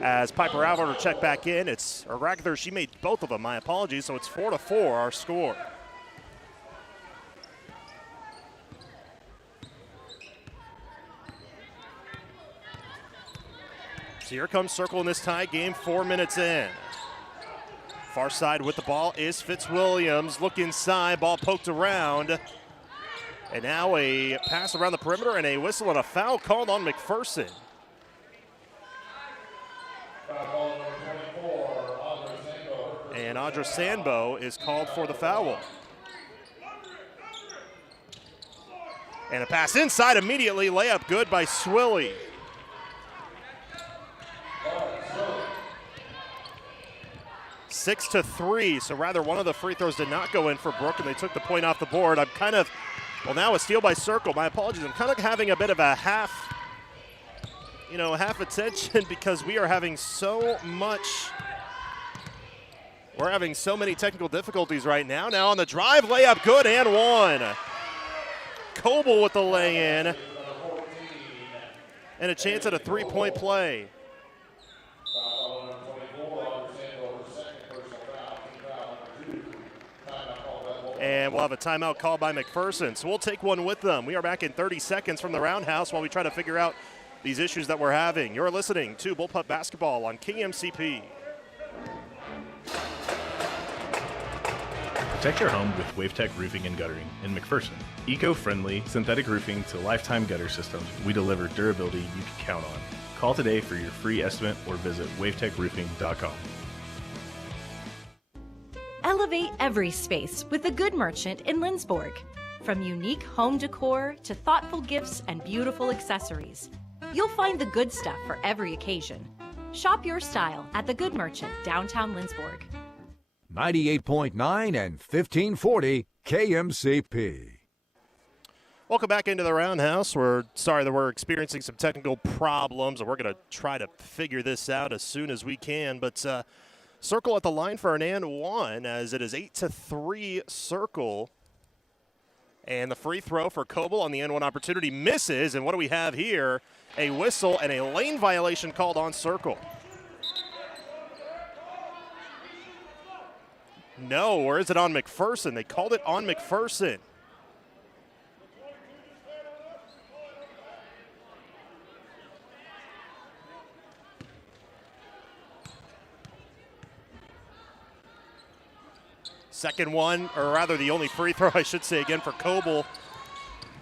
As Piper Alvarez will check back in. Or rather, she made both of them, my apologies, so it's 4-4 our score. So here comes Circle in this tie game, 4 minutes in. Far side with the ball is Fitzwilliams. Look inside, ball poked around. And now a pass around the perimeter and a whistle and a foul called on McPherson. And Audra Sandbo is called for the foul. And a pass inside immediately, layup good by Swilly. Six to 3, so rather one of the free throws did not go in for Brooke, and they took the point off the board. Now a steal by Circle. My apologies. I'm kind of having a bit of a half attention because we are having so many technical difficulties right now. Now on the drive, layup good and one. Coble with the lay-in. And a chance at a three-point play. And we'll have a timeout called by McPherson. So we'll take one with them. We are back in 30 seconds from the roundhouse while we try to figure out these issues that we're having. You're listening to Bullpup Basketball on KMCP. Protect your home with WaveTech Roofing and Guttering in McPherson. Eco-friendly, synthetic roofing to lifetime gutter systems, we deliver durability you can count on. Call today for your free estimate or visit wavetechroofing.com. Elevate every space with the Good Merchant in Lindsborg. From unique home decor to thoughtful gifts and beautiful accessories, you'll find the good stuff for every occasion. Shop your style at the Good Merchant, downtown Lindsborg. 98.9 and 1540 KMCP. Welcome back into the roundhouse. We're sorry that we're experiencing some technical problems, and we're going to try to figure this out as soon as we can. But Circle at the line for an and one as it is 8-3 Circle. And the free throw for Coble on the and one opportunity misses. And what do we have here? A whistle and a lane violation called on Circle. No, or is it on McPherson? They called it on McPherson. Second one, or rather the only free throw, I should say, again for Coble.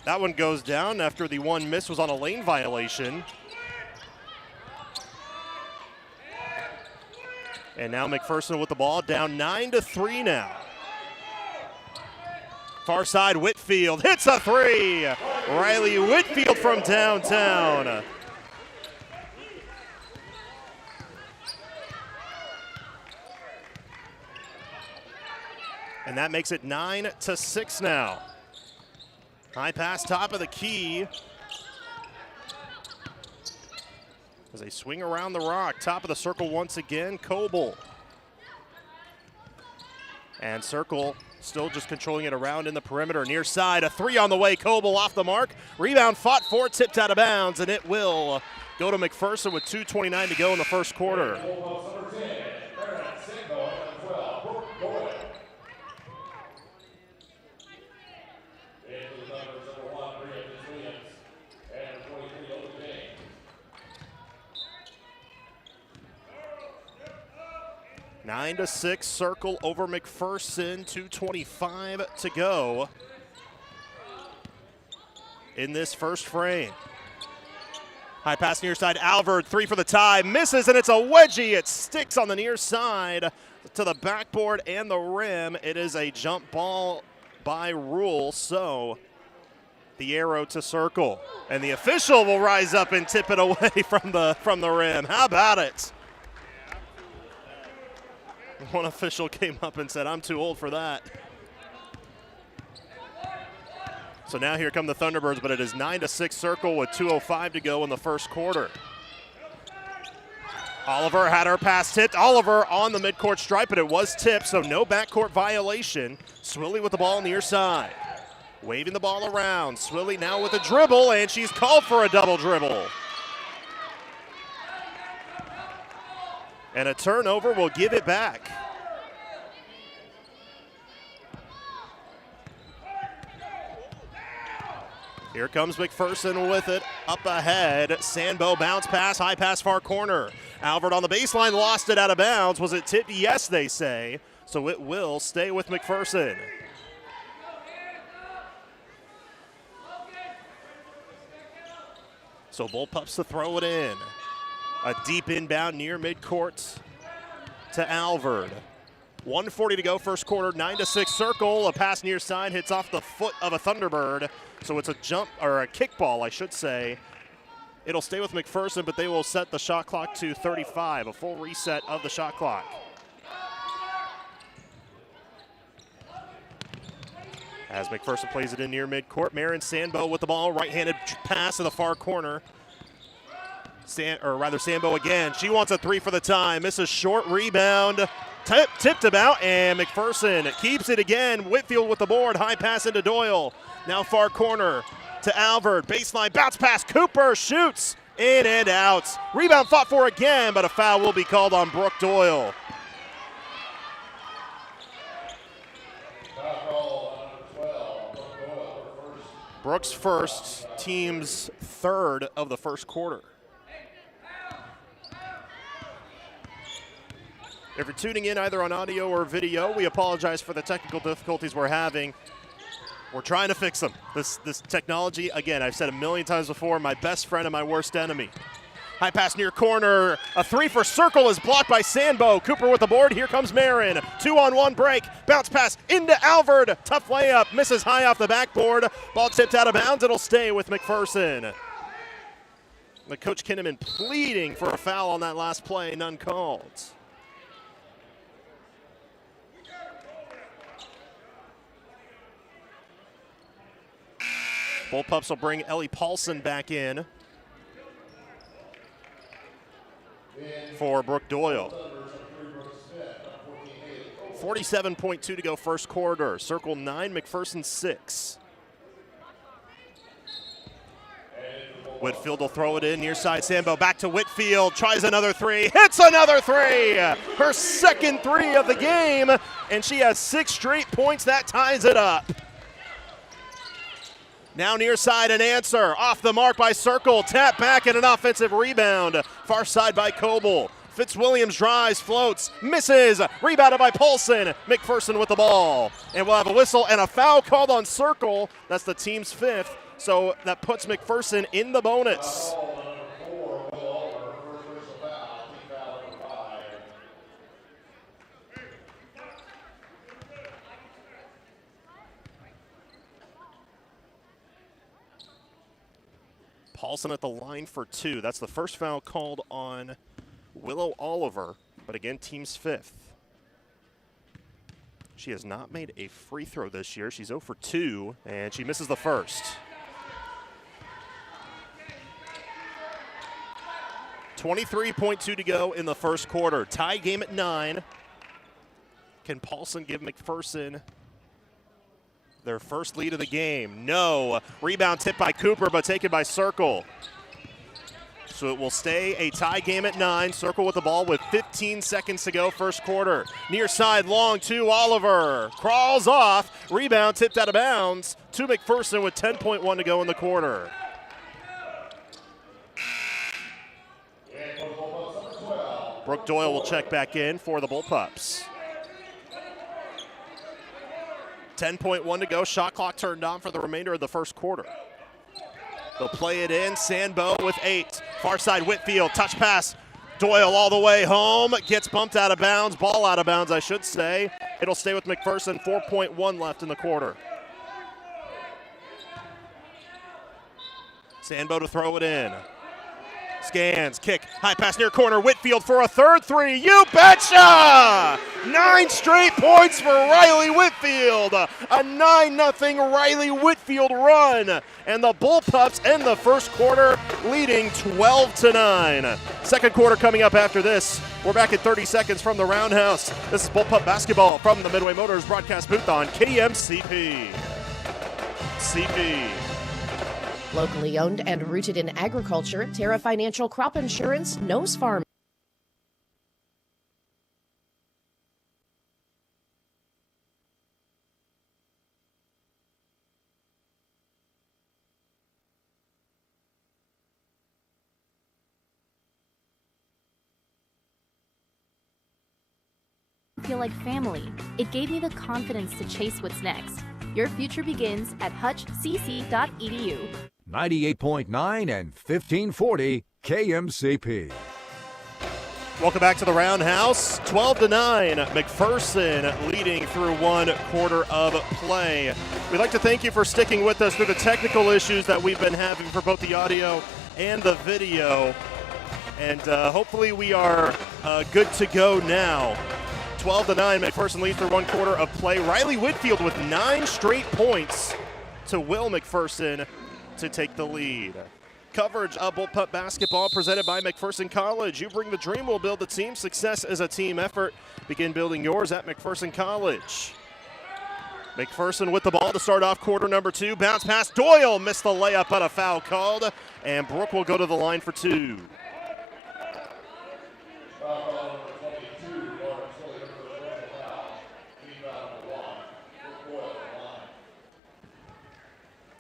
That one goes down after the one miss was on a lane violation. And now McPherson with the ball, down 9-3 now. Far side, Whitfield hits a three. Riley Whitfield from downtown. And that makes it 9-6 now. High pass, top of the key. As they swing around the rock, top of the circle once again, Coble. And Circle still just controlling it around in the perimeter, near side. A three on the way, Coble off the mark. Rebound fought for, tipped out of bounds, and it will go to McPherson with 2:29 to go in the first quarter. Nine to 6, Circle over McPherson, 2:25 to go in this first frame. High pass near side, Alvord, three for the tie, misses, and it's a wedgie. It sticks on the near side to the backboard and the rim. It is a jump ball by rule, so the arrow to Circle. And the official will rise up and tip it away from the rim. How about it? One official came up and said, "I'm too old for that." So now here come the Thunderbirds, but it is 9-6 Circle with 2:05 to go in the first quarter. Oliver had her pass tipped. Oliver on the midcourt stripe, but it was tipped, so no backcourt violation. Swilly with the ball on the near side. Waving the ball around. Swilly now with a dribble, and she's called for a double dribble. And a turnover will give it back. Here comes McPherson with it up ahead. Sambo bounce pass, high pass far corner. Albert on the baseline, lost it out of bounds. Was it tipped? Yes, they say. So it will stay with McPherson. So Bullpups to throw it in. A deep inbound near midcourt to Alvord. 1:40 to go, first quarter, 9-6 circle. A pass near side hits off the foot of a Thunderbird. So it's a jump, or a kickball, I should say. It'll stay with McPherson, but they will set the shot clock to 35, a full reset of the shot clock. As McPherson plays it in near midcourt, Marin Sambo with the ball, right-handed pass to the far corner. Sambo again. She wants a three for the time. Misses short rebound. Tipped about, and McPherson keeps it again. Whitfield with the board. High pass into Doyle. Now far corner to Alvord. Baseline bounce pass. Cooper shoots in and out. Rebound fought for again, but a foul will be called on Brooke Doyle. Brooks first, team's third of the first quarter. If you're tuning in either on audio or video, we apologize for the technical difficulties we're having. We're trying to fix them. This technology, again, I've said a million times before, my best friend and my worst enemy. High pass near corner. A three for Circle is blocked by Sambo. Cooper with the board. Here comes Marin. 2-on-1 break. Bounce pass into Alvord. Tough layup. Misses high off the backboard. Ball tipped out of bounds. It'll stay with McPherson. The Coach Kinnaman pleading for a foul on that last play. None called. Bullpups will bring Ellie Paulson back in for Brooke Doyle. 47.2 to go first quarter. Circle 9, McPherson 6. Whitfield will throw it in, near side Sambo, back to Whitfield, tries another three, hits another three! Her second three of the game, and she has 6 straight points. That ties it up. Now near side an answer, off the mark by Circle, tap back and an offensive rebound. Far side by Coble. Fitzwilliams drives, floats, misses, rebounded by Paulson. McPherson with the ball. And we'll have a whistle and a foul called on Circle. That's the team's 5th, so that puts McPherson in the bonus. Paulson at the line for 2. That's the first foul called on Willow Oliver, but again, team's 5th. She has not made a free throw this year. She's 0 for 2, and she misses the first. 23.2 to go in the first quarter. Tie game at 9. Can Paulson give McPherson their first lead of the game? No. Rebound tipped by Cooper, but taken by Circle. So it will stay a tie game at 9. Circle with the ball with 15 seconds to go, first quarter. Near side, long to Oliver. Crawls off. Rebound tipped out of bounds to McPherson with 10.1 to go in the quarter. Brooke Doyle will check back in for the Bullpups. 10.1 to go. Shot clock turned on for the remainder of the first quarter. They'll play it in. Sambo with 8. Far side Whitfield. Touch pass. Doyle all the way home. Gets bumped out of bounds. Ball out of bounds, I should say. It'll stay with McPherson. 4.1 left in the quarter. Sambo to throw it in. Scans, kick, high pass near corner. Whitfield for a third three. You betcha! 9 straight points for Riley Whitfield. A 9-0 Riley Whitfield run. And the Bullpups end the first quarter leading 12-9. Second quarter coming up after this. We're back in 30 seconds from the Roundhouse. This is Bullpup basketball from the Midway Motors broadcast booth on KMCP. CP. Locally owned and rooted in agriculture, Terra Financial Crop Insurance knows farming. feel like family. It gave me the confidence to chase what's next. Your future begins at hutchcc.edu. 98.9 and 1540 KMCP. Welcome back to the Roundhouse. 12-9, McPherson leading through one quarter of play. We'd like to thank you for sticking with us through the technical issues that we've been having for both the audio and the video. And hopefully we are good to go now. 12-9, McPherson leads through one quarter of play. Riley Whitfield with 9 straight points to will McPherson to take the lead. Coverage of Bullpup basketball presented by McPherson College. You bring the dream, we'll build the team. Success is a team effort. Begin building yours at McPherson College. McPherson with the ball to start off quarter number 2. Bounce pass, Doyle missed the layup, but a foul called. And Brooke will go to the line for 2.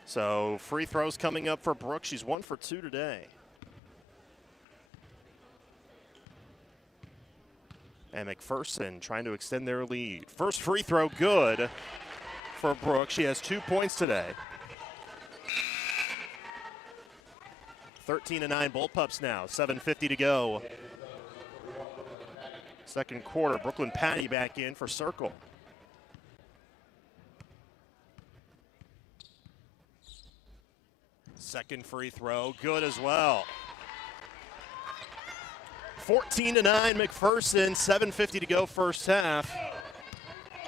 So free throws coming up for Brooke. She's 1 for 2 today. And McPherson trying to extend their lead. First free throw good for Brooke. She has 2 points today. 13-9 Bullpups now. 7:50 to go. Second quarter. Brooklyn Patty back in for Circle. Second free throw, good as well. 14-9 McPherson, 7:50 to go first half.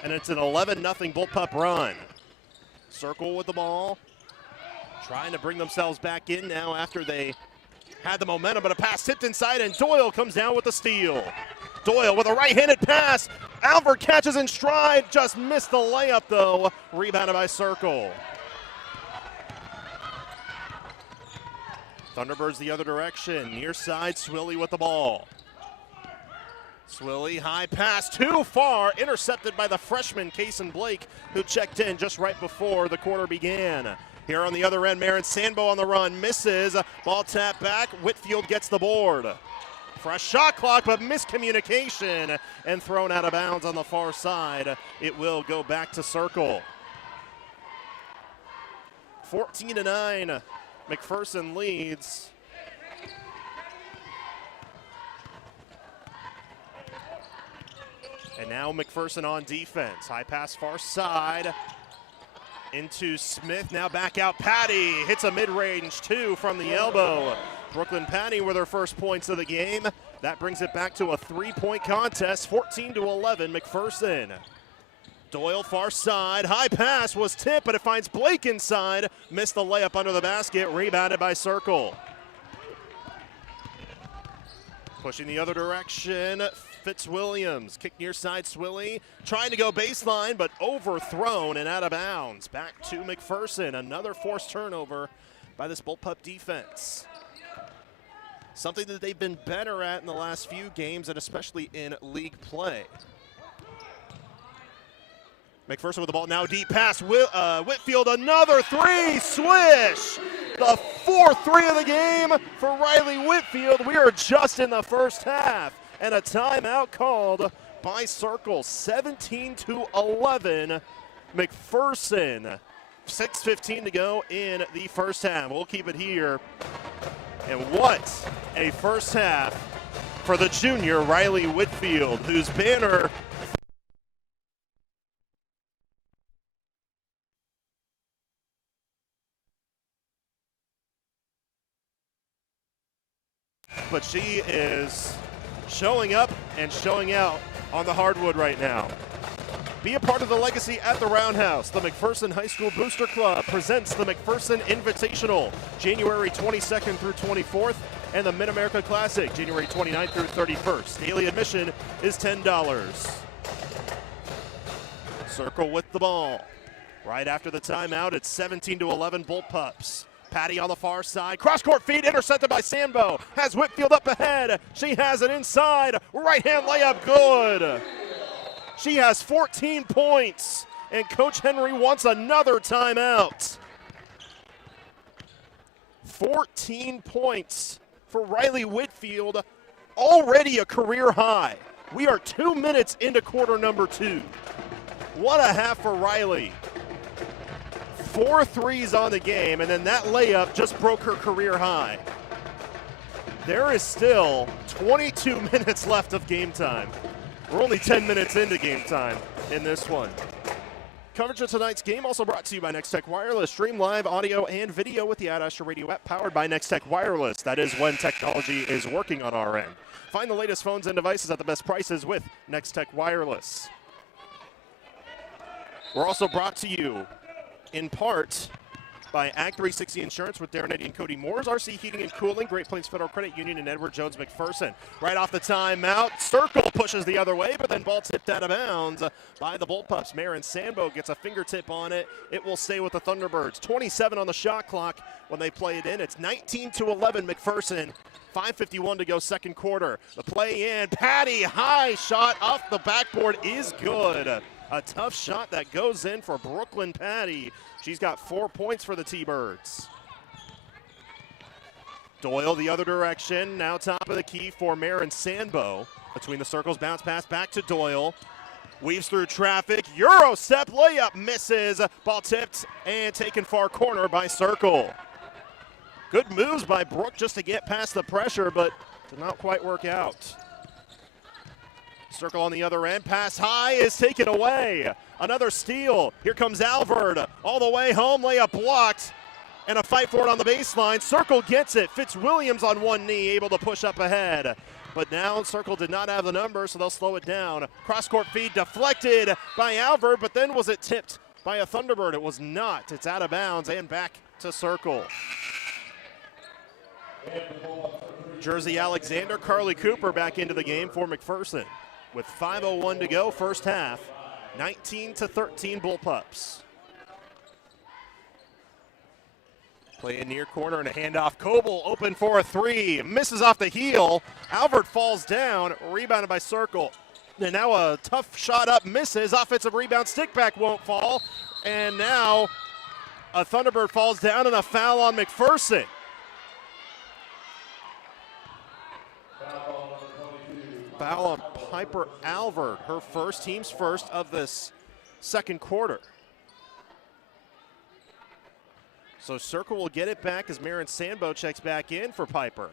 And it's an 11-0 Bullpup run. Circle with the ball. Trying to bring themselves back in now after they had the momentum, but a pass tipped inside and Doyle comes down with the steal. Doyle with a right-handed pass. Albert catches in stride, just missed the layup though. Rebounded by Circle. Thunderbirds the other direction. Near side, Swilly with the ball. Swilly, high pass, too far. Intercepted by the freshman, Kason Blake, who checked in just right before the quarter began. Here on the other end, Marin Sambo on the run. Misses. Ball tap back. Whitfield gets the board. Fresh shot clock, but miscommunication and thrown out of bounds on the far side. It will go back to Circle. 14-9. McPherson leads. And now McPherson on defense. High pass far side. Into Smith, now back out. Patty hits a mid-range 2 from the elbow. Brooklyn Patty with her first points of the game. That brings it back to a 3-point contest, 14-11 McPherson. Doyle far side, high pass was tipped, but it finds Blake inside. Missed the layup under the basket, rebounded by Circle. Pushing the other direction, Fitzwilliams. Kick near side, Swilly. Trying to go baseline, but overthrown and out of bounds. Back to McPherson, another forced turnover by this Bullpup defense. Something that they've been better at in the last few games, and especially in league play. McPherson with the ball, now deep pass. Whitfield, another 3, swish! The 4th 3 of the game for Riley Whitfield. We are just in the first half, and a timeout called by Circle. 17-11, McPherson. 6:15 to go in the first half. We'll keep it here. And what a first half for the junior Riley Whitfield, whose banner but she is showing up and showing out on the hardwood right now. Be a part of the legacy at the Roundhouse. The McPherson High School Booster Club presents the McPherson Invitational, January 22nd through 24th, and the Mid-America Classic, January 29th through 31st. Daily admission is $10. Circle with the ball. Right after the timeout, it's 17-11 Bullpups. Patty on the far side, cross-court feed intercepted by Sambo. Has Whitfield up ahead. She has it inside. Right-hand layup, good. She has 14 points, and Coach Henry wants another timeout. 14 points for Riley Whitfield, already a career high. We are 2 minutes into quarter number 2. What a half for Riley. 4 threes on the game, and then that layup just broke her career high. There is still 22 minutes left of game time. We're only 10 minutes into game time in this one. Coverage of tonight's game also brought to you by Next Tech Wireless. Stream live audio and video with the Ad Radio app powered by Next Tech Wireless. That is when technology is working on our end. Find the latest phones and devices at the best prices with Next Tech Wireless. We're also brought to you in part by Ag 360 Insurance with Darren Eddy and Cody Moores, RC Heating and Cooling, Great Plains Federal Credit Union, and Edward Jones McPherson. Right off the timeout, Circle pushes the other way, but then ball tipped out of bounds by the Bullpups. Marin Sambo gets a fingertip on it. It will stay with the Thunderbirds. 27 on the shot clock when they play it in. It's 19-11 McPherson. 5:51 to go second quarter. The play in, Patty, high shot off the backboard is good. A tough shot that goes in for Brooklyn Patty. She's got 4 points for the T-Birds. Doyle the other direction. Now top of the key for Marin Sambo. Between the circles, bounce pass back to Doyle. Weaves through traffic. Euro step layup misses. Ball tipped and taken far corner by Circle. Good moves by Brooke just to get past the pressure, but did not quite work out. Circle on the other end. Pass high is taken away. Another steal. Here comes Alvord. All the way home. Layup blocked. And a fight for it on the baseline. Circle gets it. Fitzwilliams on one knee, able to push up ahead. But now Circle did not have the number, so they'll slow it down. Cross-court feed deflected by Alvord, but then was it tipped by a Thunderbird? It was not. It's out of bounds and back to Circle. Jersey Alexander, Carly Cooper back into the game for McPherson. With 5:01 to go, first half, 19-13 Bullpups. Play in near corner and a handoff. Coble open for a three. Misses off the heel. Albert falls down. Rebounded by Circle. And now a tough shot up. Misses. Offensive rebound. Stick back won't fall. And now a Thunderbird falls down and a foul on McPherson. Foul on Piper Alvord, her first, team's first of this second quarter. So Circle will get it back as Marin Sambo checks back in for Piper.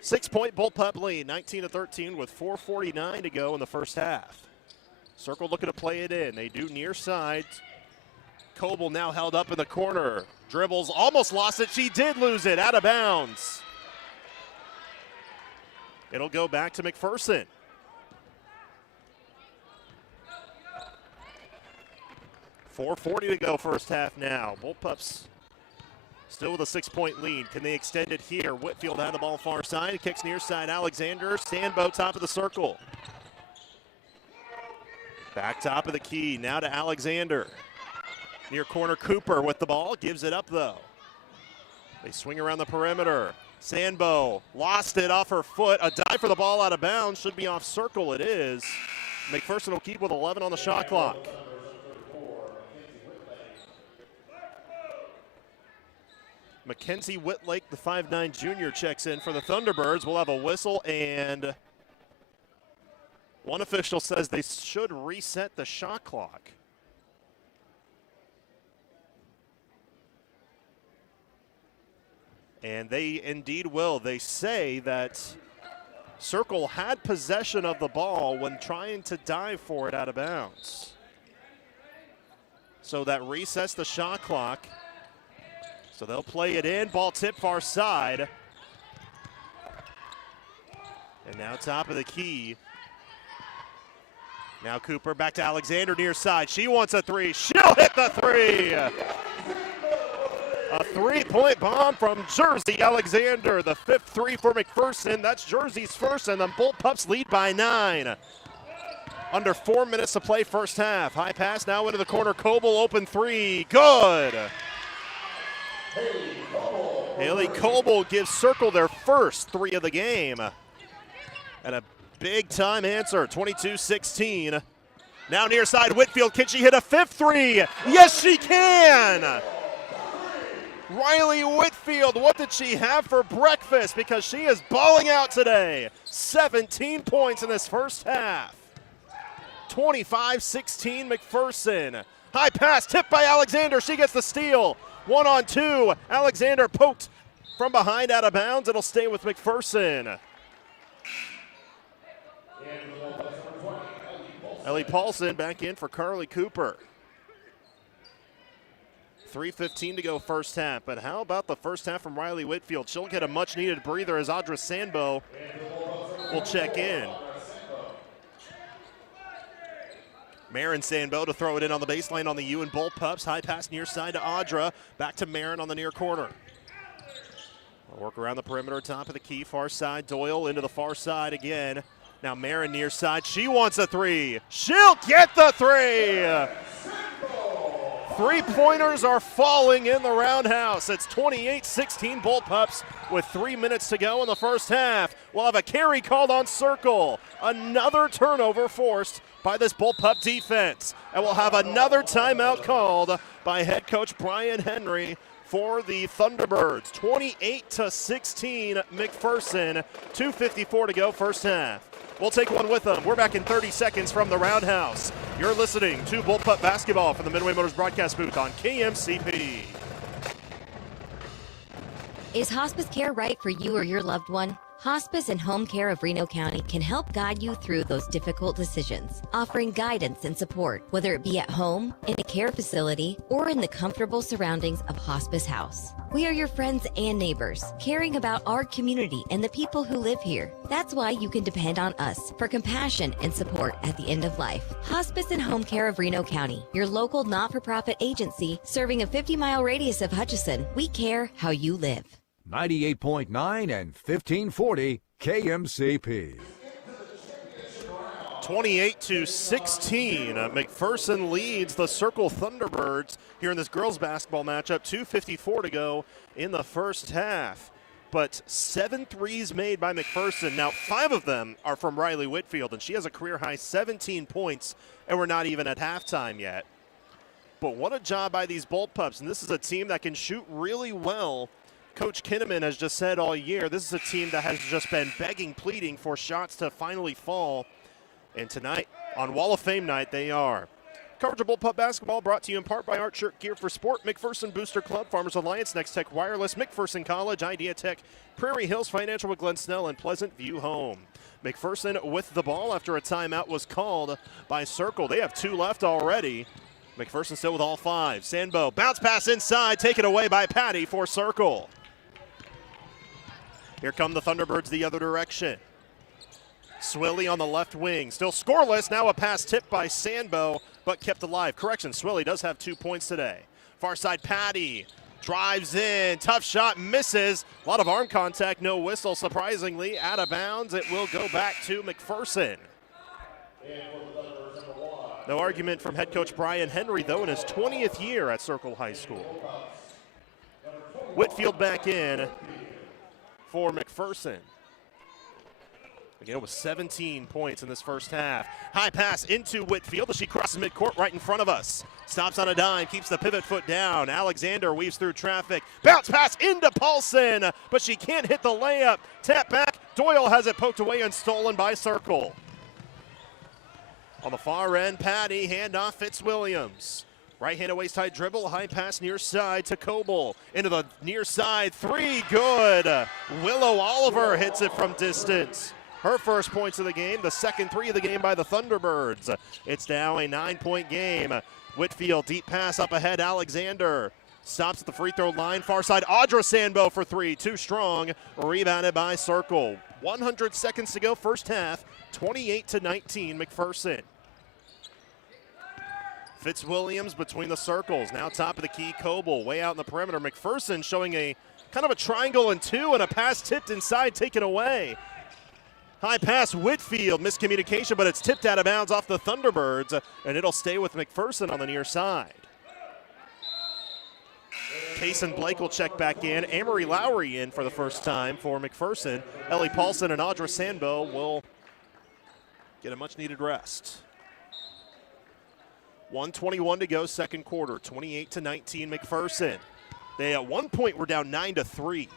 6-point Bullpup lead, 19-13 with 4:49 to go in the first half. Circle looking to play it in. They do near side. Coble now held up in the corner. Dribbles, almost lost it. She did lose it, out of bounds. It'll go back to McPherson. .440 to go first half now. Bullpups still with a 6-point lead. Can they extend it here? Whitfield had the ball far side. Kicks near side. Alexander. Sambo top of the circle. Back top of the key. Now to Alexander. Near corner Cooper with the ball. Gives it up though. They swing around the perimeter. Sambo lost it off her foot. A dive for the ball out of bounds. Should be off Circle. It is. McPherson will keep with 11 on the shot clock. Mackenzie Whitlake, the 5'9 junior, checks in for the Thunderbirds. We'll have a whistle, and one official says they should reset the shot clock. And they indeed will. They say that Circle had possession of the ball when trying to dive for it out of bounds. So that resets the shot clock. So they'll play it in. Ball tip far side. And now top of the key. Now Cooper back to Alexander near side. She wants a three. She'll hit the three. A three-point bomb from Jersey Alexander. The fifth three for McPherson. That's Jersey's first, and the Bullpups lead by 9. Under 4 minutes to play first half. High pass now into the corner. Coble open three. Good. Haley Coble gives Circle their first three of the game. And a big-time answer, 22-16. Now near side, Whitfield. Can she hit a fifth three? Yes, she can! Riley Whitfield, what did she have for breakfast? Because she is balling out today. 17 points in this first half. 25-16 McPherson. High pass tipped by Alexander. She gets the steal. 1-on-2. Alexander poked from behind out of bounds. It'll stay with McPherson. Ellie Paulson back in for Carly Cooper. 3:15 to go first half. But how about the first half from Riley Whitfield? She'll get a much-needed breather as Audra Sandbo will check in. Marin Sandbo to throw it in on the baseline on the U and Bolt Pups. High pass near side to Audra. Back to Marin on the near corner. Work around the perimeter, top of the key, far side. Doyle into the far side again. Now Marin near side. She wants a three. She'll get the three. Three-pointers are falling in the roundhouse. It's 28-16 Bolt Pups with 3 minutes to go in the first half. We'll have a carry called on Circle. Another turnover forced by this Bolt Pup defense. And we'll have another timeout called by head coach Brian Henry for the Thunderbirds. 28-16 McPherson. 2:54 to go first half. We'll take one with them. We're back in 30 seconds from the Roundhouse. You're listening to Bolt Pup Basketball from the Midway Motors broadcast booth on KMCP. Is hospice care right for you or your loved one? Hospice and Home Care of Reno County can help guide you through those difficult decisions, offering guidance and support, whether it be at home, in a care facility, or in the comfortable surroundings of Hospice House. We are your friends and neighbors, caring about our community and the people who live here. That's why you can depend on us for compassion and support at the end of life. Hospice and Home Care of Reno County, your local not-for-profit agency serving a 50-mile radius of Hutchinson. We care how you live. 98.9 and 1540 KMCP. 28-16. McPherson leads the Circle Thunderbirds here in this girls basketball matchup. 2:54 to go in the first half. But 7 threes made by McPherson. Now 5 of them are from Riley Whitfield, and she has a career-high 17 points, and we're not even at halftime yet. But what a job by these Bolt Pups, and this is a team that can shoot really well. Coach Kinnaman has just said all year, this is a team that has just been begging, pleading for shots to finally fall. And tonight, on Wall of Fame night, they are. Coverage of Bolt Pup basketball brought to you in part by Art Shirt Gear for Sport, McPherson Booster Club, Farmers Alliance, Next Tech Wireless, McPherson College, Idea Tech, Prairie Hills Financial with Glenn Snell, and Pleasant View Home. McPherson with the ball after a timeout was called by Circle. They have 2 left already. McPherson still with all 5. Sandbo, bounce pass inside, taken away by Patty for Circle. Here come the Thunderbirds the other direction. Swilly on the left wing, still scoreless. Now a pass tipped by Sandbo, but kept alive. Correction, Swilly does have 2 points today. Far side, Patty drives in, tough shot, misses. A lot of arm contact, no whistle. Surprisingly, out of bounds. It will go back to McPherson. No argument from head coach Brian Henry, though, in his 20th year at Circle High School. Whitfield back in for McPherson. Again, with 17 points in this first half. High pass into Whitfield as she crosses midcourt right in front of us. Stops on a dime, keeps the pivot foot down. Alexander weaves through traffic. Bounce pass into Paulson, but she can't hit the layup. Tap back, Doyle has it poked away and stolen by Circle. On the far end, Patty, handoff Fitzwilliams. Right-handed waist-high dribble, high pass near side to Coble. Into the near side, 3, good. Willow Oliver hits it from distance. Her first points of the game, the second 3 of the game by the Thunderbirds. It's now a 9-point game. Whitfield, deep pass up ahead, Alexander. Stops at the free throw line, far side, Audra Sandbo for 3, too strong. Rebounded by Circle. 100 seconds to go, first half, 28-19 McPherson. Fitzwilliams between the circles, now top of the key, Coble way out in the perimeter. McPherson showing a kind of a triangle and 2, and a pass tipped inside, taken away. High pass, Whitfield, miscommunication, but it's tipped out of bounds off the Thunderbirds, and it'll stay with McPherson on the near side. Kaysen Blake will check back in. Amory Lowry in for the first time for McPherson. Ellie Paulson and Audra Sandbo will get a much-needed rest. 1:21 to go, second quarter, 28-19 McPherson. They at one point were down 9-3.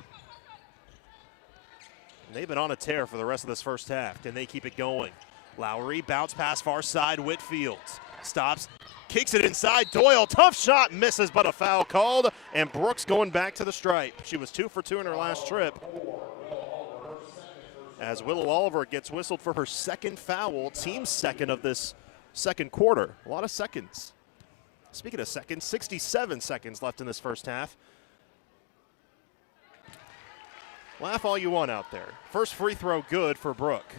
And they've been on a tear for the rest of this first half. Can they keep it going? Lowry, bounce pass far side, Whitfield. Stops, kicks it inside, Doyle, tough shot, misses, but a foul called, and Brooks going back to the stripe. She was 2 for 2 in her last trip. As Willow Oliver gets whistled for her second foul, team second of this second quarter. A lot of seconds. Speaking of seconds, 67 seconds left in this first half. Laugh all you want out there. First free throw good for Brooke.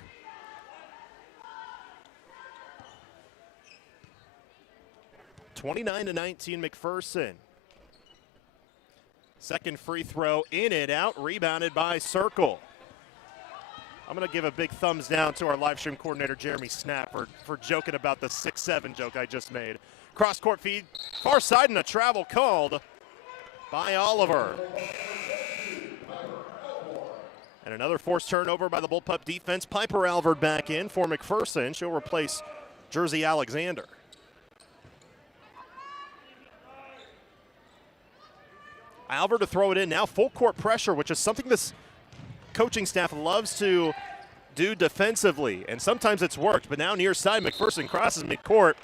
(29-19) McPherson. Second free throw in and out, rebounded by Circle. I'm going to give a big thumbs down to our live stream coordinator, Jeremy Snapper, for joking about the 6'7" joke I just made. Cross-court feed, far side, and a travel called by Oliver. And another forced turnover by the Bullpup defense. Piper Alvord back in for McPherson. She'll replace Jersey Alexander. Alvord to throw it in now, full court pressure, which is something this coaching staff loves to do defensively, and sometimes it's worked, but now near side, McPherson crosses midcourt.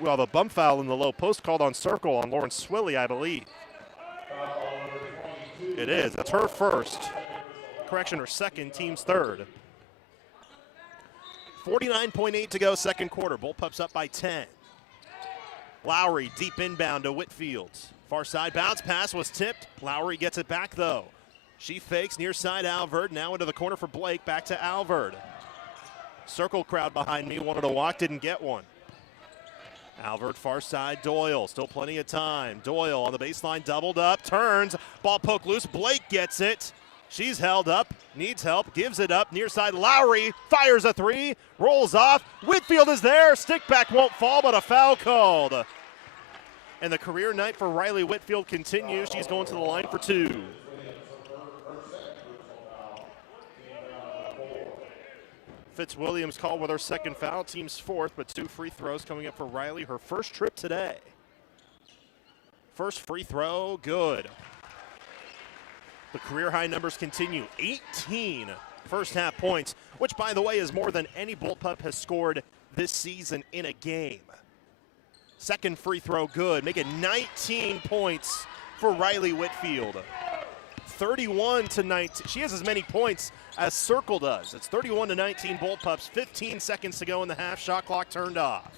Well, the bump foul in the low post called on Circle on Lauren Swilly, I believe. It is. That's her first. Correction, her second, team's third. 49.8 to go, second quarter. Bullpups up by 10. Lowry, deep inbound to Whitfield. Far side bounce pass was tipped. Lowry gets it back, though. She fakes near side Alvord, now into the corner for Blake, back to Alvord. Circle crowd behind me, wanted to walk, didn't get one. Alvord far side, Doyle, still plenty of time. Doyle on the baseline, doubled up, turns, ball poked loose, Blake gets it. She's held up, needs help, gives it up, near side Lowry, fires a three, rolls off, Whitfield is there, stick back won't fall, but a foul called. And the career night for Riley Whitfield continues, she's going to the line for two. Fitzwilliams called with her second foul, team's fourth, but 2 free throws coming up for Riley, her first trip today. First free throw, good. The career high numbers continue, 18 first half points, which by the way is more than any Bullpup has scored this season in a game. Second free throw, good, make it 19 points for Riley Whitfield. 31-19. She has as many points as Circle does. It's 31-19 Bullpups. 15 seconds to go in the half. Shot clock turned off.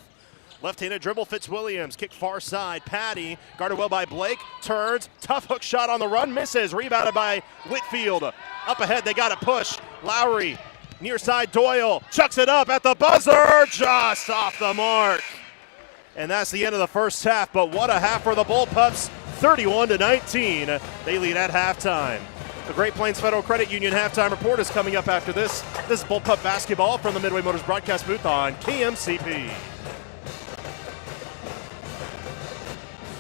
Left-handed dribble, Fitzwilliams. Kick far side. Patty guarded well by Blake. Turns. Tough hook shot on the run. Misses. Rebounded by Whitfield. Up ahead, they got to push. Lowry near side. Doyle chucks it up at the buzzer. Just off the mark. And that's the end of the first half. But what a half for the Bullpups. 31-19. They lead at halftime. The Great Plains Federal Credit Union halftime report is coming up after this. This is Bullpup basketball from the Midway Motors broadcast booth on KMCP.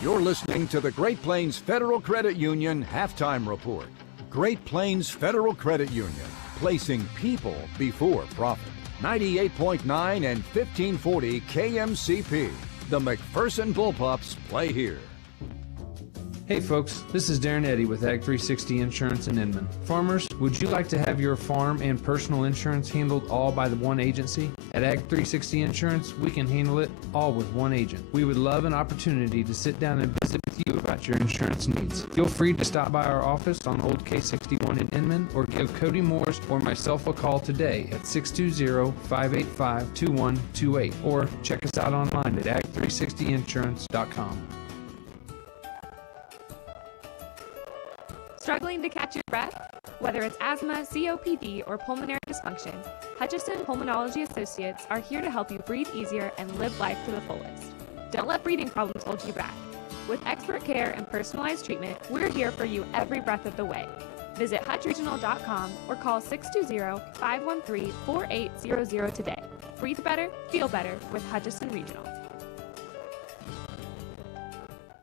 You're listening to the Great Plains Federal Credit Union halftime report. Great Plains Federal Credit Union, placing people before profit. 98.9 and 1540 KMCP. The McPherson Bullpups play here. Hey folks, this is Darren Eddy with Ag 360 Insurance in Inman. Farmers, would you like to have your farm and personal insurance handled all by the one agency? At Ag 360 Insurance, we can handle it all with one agent. We would love an opportunity to sit down and visit with you about your insurance needs. Feel free to stop by our office on Old K61 in Inman or give Cody Morse or myself a call today at 620-585-2128 or check us out online at ag360insurance.com. Struggling to catch your breath? Whether it's asthma, COPD, or pulmonary dysfunction, Hutchison Pulmonology Associates are here to help you breathe easier and live life to the fullest. Don't let breathing problems hold you back. With expert care and personalized treatment, we're here for you every breath of the way. Visit hutchregional.com or call 620-513-4800 today. Breathe better, feel better with Hutchison Regional.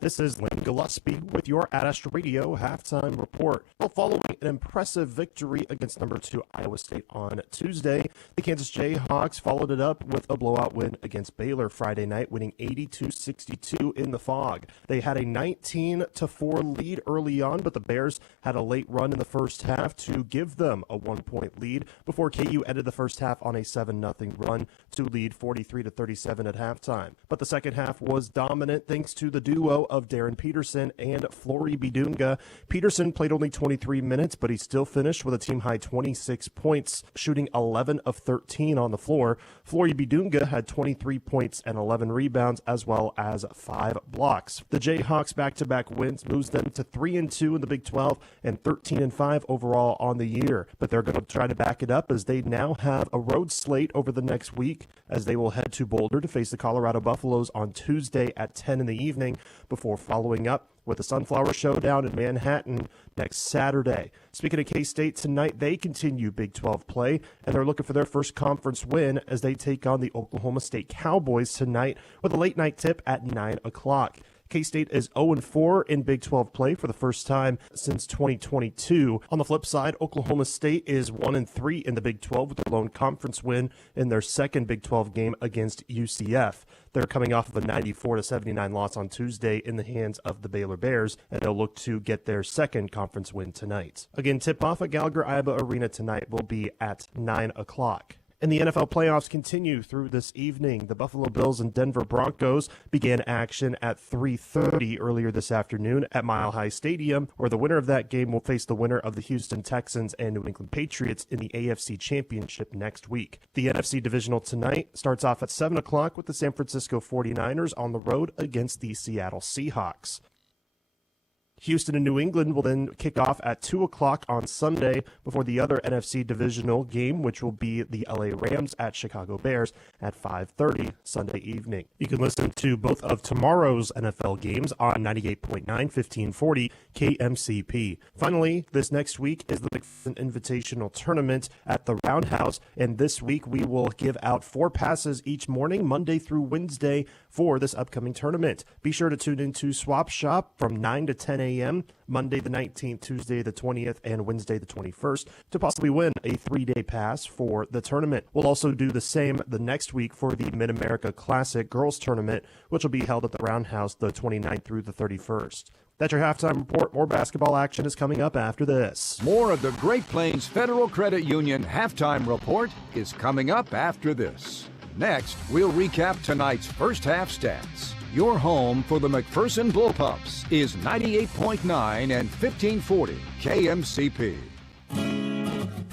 This is Lynn Gillespie with your At Astra Radio halftime report. Well, following an impressive victory against number 2 Iowa State on Tuesday, the Kansas Jayhawks followed it up with a blowout win against Baylor Friday night, winning 82-62 in the Fog. They had a 19-4 lead early on, but the Bears had a late run in the first half to give them a 1-point lead before KU ended the first half on a 7-0 run to lead 43-37 at halftime. But the second half was dominant thanks to the duo of Darren Peterson and Flory Bidunga. Peterson played only 23 minutes, but he still finished with a team-high 26 points, shooting 11 of 13 on the floor. Flory Bidunga had 23 points and 11 rebounds, as well as 5 blocks. The Jayhawks' back-to-back wins moves them to 3-2 in the Big 12 and 13-5 overall on the year. But they're going to try to back it up as they now have a road slate over the next week, as they will head to Boulder to face the Colorado Buffaloes on Tuesday at 10 in the evening, before following up with the Sunflower Showdown in Manhattan next Saturday. Speaking of K-State tonight, they continue Big 12 play, and they're looking for their first conference win as they take on the Oklahoma State Cowboys tonight with a late-night tip at 9 o'clock. K-State is 0-4 in Big 12 play for the first time since 2022. On the flip side, Oklahoma State is 1-3 in the Big 12 with a lone conference win in their second Big 12 game against UCF. They're coming off of a 94-79 loss on Tuesday in the hands of the Baylor Bears, and they'll look to get their second conference win tonight. Again, tip-off at Gallagher-Iba Arena tonight will be at 9 o'clock. And the NFL playoffs continue through this evening. The Buffalo Bills and Denver Broncos began action at 3:30 earlier this afternoon at Mile High Stadium, where the winner of that game will face the winner of the Houston Texans and New England Patriots in the AFC Championship next week. The NFC Divisional tonight starts off at 7 o'clock with the San Francisco 49ers on the road against the Seattle Seahawks. Houston and New England will then kick off at 2 o'clock on Sunday before the other NFC divisional game, which will be the LA Rams at Chicago Bears at 5:30 Sunday evening. You can listen to both of tomorrow's NFL games on 98.9 1540 KMCP. Finally, this next week is the McPherson Invitational Tournament at the Roundhouse, and this week we will give out 4 passes each morning, Monday through Wednesday, for this upcoming tournament. Be sure to tune into Swap Shop from 9 to 10 a.m. Monday the 19th, Tuesday the 20th, and Wednesday the 21st to possibly win a 3-day pass for the tournament. We'll also do the same the next week for the Mid-America Classic Girls Tournament, which will be held at the Roundhouse the 29th through the 31st. That's your halftime report. More basketball action is coming up after this. More of the Great Plains Federal Credit Union halftime report is coming up after this. Next, we'll recap tonight's first half stats. Your home for the McPherson Bullpups is 98.9 and 1540 KMCP.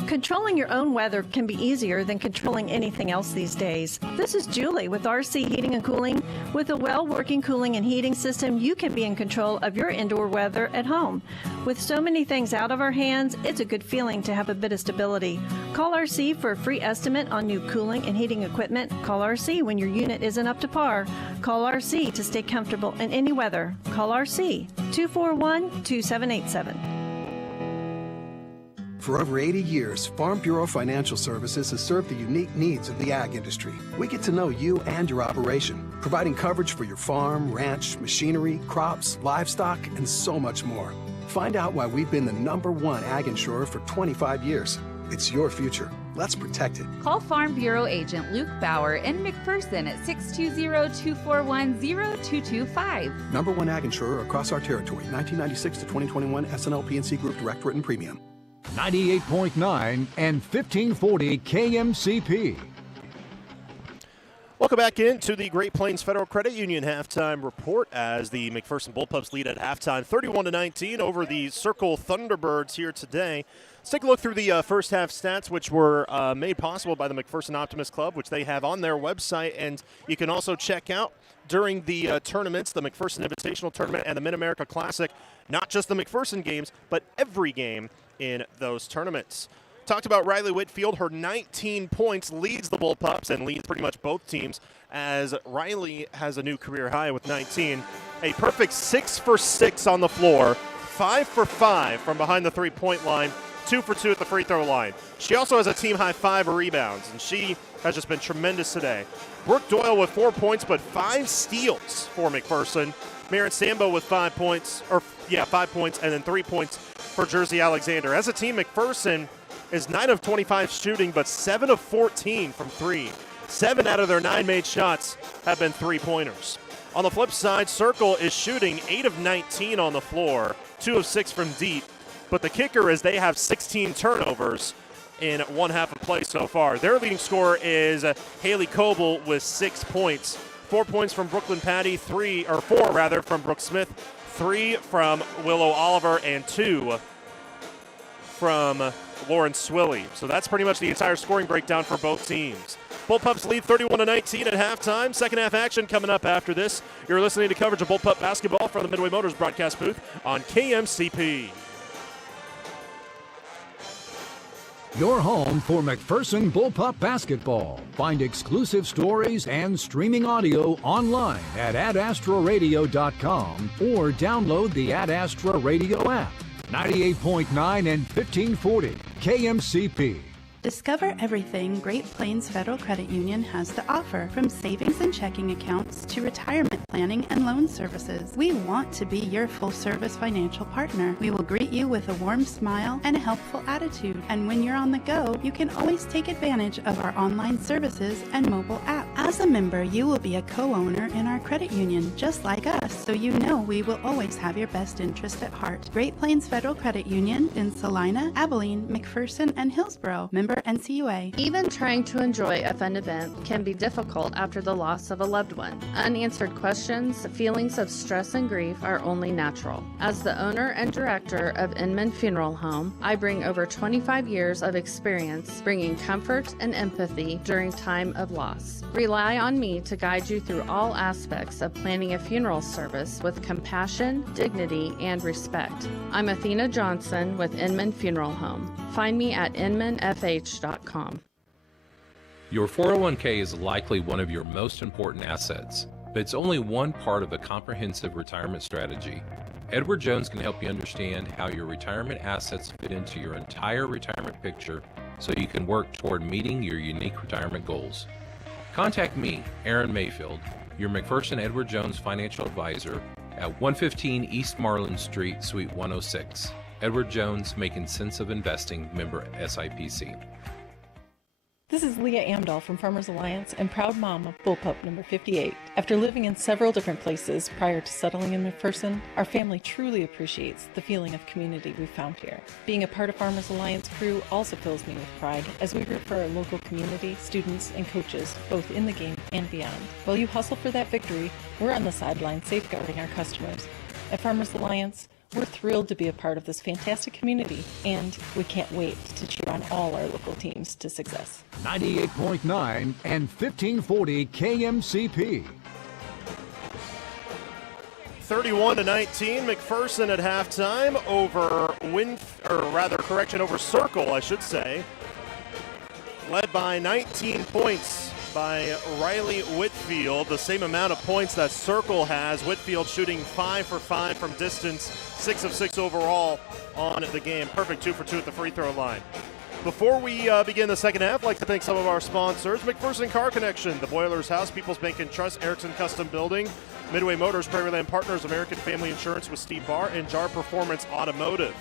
Controlling your own weather can be easier than controlling anything else these days. This is Julie with RC Heating and Cooling. With a well-working cooling and heating system, you can be in control of your indoor weather at home. With so many things out of our hands, it's a good feeling to have a bit of stability. Call RC for a free estimate on new cooling and heating equipment. Call RC when your unit isn't up to par. Call RC to stay comfortable in any weather. Call RC 241-2787. For over 80 years, Farm Bureau Financial Services has served the unique needs of the ag industry. We get to know you and your operation, providing coverage for your farm, ranch, machinery, crops, livestock, and so much more. Find out why we've been the #1 ag insurer for 25 years. It's your future. Let's protect it. Call Farm Bureau agent Luke Bauer in McPherson at 620-241-0225. #1 ag insurer across our territory. 1996 to 2021 SNL PNC Group Direct Written Premium. 98.9 and 1540 KMCP. Welcome back into the Great Plains Federal Credit Union halftime report as the McPherson Bullpups lead at halftime 31-19 over the Circle Thunderbirds here today. Let's take a look through the first half stats, which were made possible by the McPherson Optimist Club, which they have on their website, and you can also check out during the tournaments, the McPherson Invitational Tournament and the Mid-America Classic, not just the McPherson games, but every game in those tournaments. Talked about Riley Whitfield. Her 19 points leads the Bullpups and leads pretty much both teams, as Riley has a new career high with 19. A perfect 6 for 6 on the floor, 5 for 5 from behind the three-point line, 2 for 2 at the free throw line. She also has a team-high 5 rebounds, and she has just been tremendous today. Brooke Doyle with 4 points, but 5 steals for McPherson. Marin Sambo with 5 points, 5 points, and then 3 points for Jersey Alexander. As a team, McPherson is 9 of 25 shooting, but 7 of 14 from 3. 7 out of their 9 made shots have been 3-pointers. On the flip side, Circle is shooting 8 of 19 on the floor, 2 of 6 from deep. But the kicker is they have 16 turnovers in one half of play so far. Their leading scorer is Haley Coble with 6 points. 4 points from Brooklyn Patty, 4 from Brooke Smith, 3 from Willow Oliver, and 2 from Lauren Swilly. So that's pretty much the entire scoring breakdown for both teams. Bullpups lead 31-19 at halftime. Second half action coming up after this. You're listening to coverage of Bullpup basketball from the Midway Motors broadcast booth on KMCP. Your home for McPherson Bullpup basketball. Find exclusive stories and streaming audio online at adastraradio.com or download the Ad Astra Radio app. 98.9 and 1540 KMCP. Discover everything Great Plains Federal Credit Union has to offer, from savings and checking accounts to retirement planning and loan services. We want to be your full-service financial partner. We will greet you with a warm smile and a helpful attitude. And when you're on the go, you can always take advantage of our online services and mobile app. As a member, you will be a co-owner in our credit union, just like us, so you know we will always have your best interest at heart. Great Plains Federal Credit Union in Salina, Abilene, McPherson, and Hillsborough. Member NCUA. Even trying to enjoy a fun event can be difficult after the loss of a loved one. Unanswered questions, feelings of stress and grief are only natural. As the owner and director of Inman Funeral Home, I bring over 25 years of experience bringing comfort and empathy during time of loss. Rely on me to guide you through all aspects of planning a funeral service with compassion, dignity, and respect. I'm Athena Johnson with Inman Funeral Home. Find me at inmanfh.com. Your 401k is likely one of your most important assets, but it's only one part of a comprehensive retirement strategy. Edward Jones can help you understand how your retirement assets fit into your entire retirement picture so you can work toward meeting your unique retirement goals. Contact me, Aaron Mayfield, your McPherson Edward Jones financial advisor at 115 East Marlin Street, Suite 106. Edward Jones, making sense of investing, member SIPC. This is Leah Amdahl from Farmers Alliance and proud mom of Bullpup number 58. After living in several different places prior to settling in McPherson, our family truly appreciates the feeling of community we've found here. Being a part of Farmers Alliance crew also fills me with pride as we root for our local community, students, and coaches, both in the game and beyond. While you hustle for that victory, we're on the sideline safeguarding our customers. At Farmers Alliance, we're thrilled to be a part of this fantastic community, and we can't wait to cheer on all our local teams to success. 98.9 and 1540 KMCP. 31-19, McPherson at halftime over over Circle, I should say. Led by 19 points by Riley Whitfield, the same amount of points that Circle has. Whitfield shooting 5 for 5 from distance, 6 of 6 overall on the game. Perfect 2 for 2 at the free throw line. Before we begin the second half, I'd like to thank some of our sponsors. McPherson Car Connection, the Boilers House, People's Bank and Trust, Erickson Custom Building, Midway Motors, Prairie Land Partners, American Family Insurance with Steve Barr, and JAR Performance Automotive.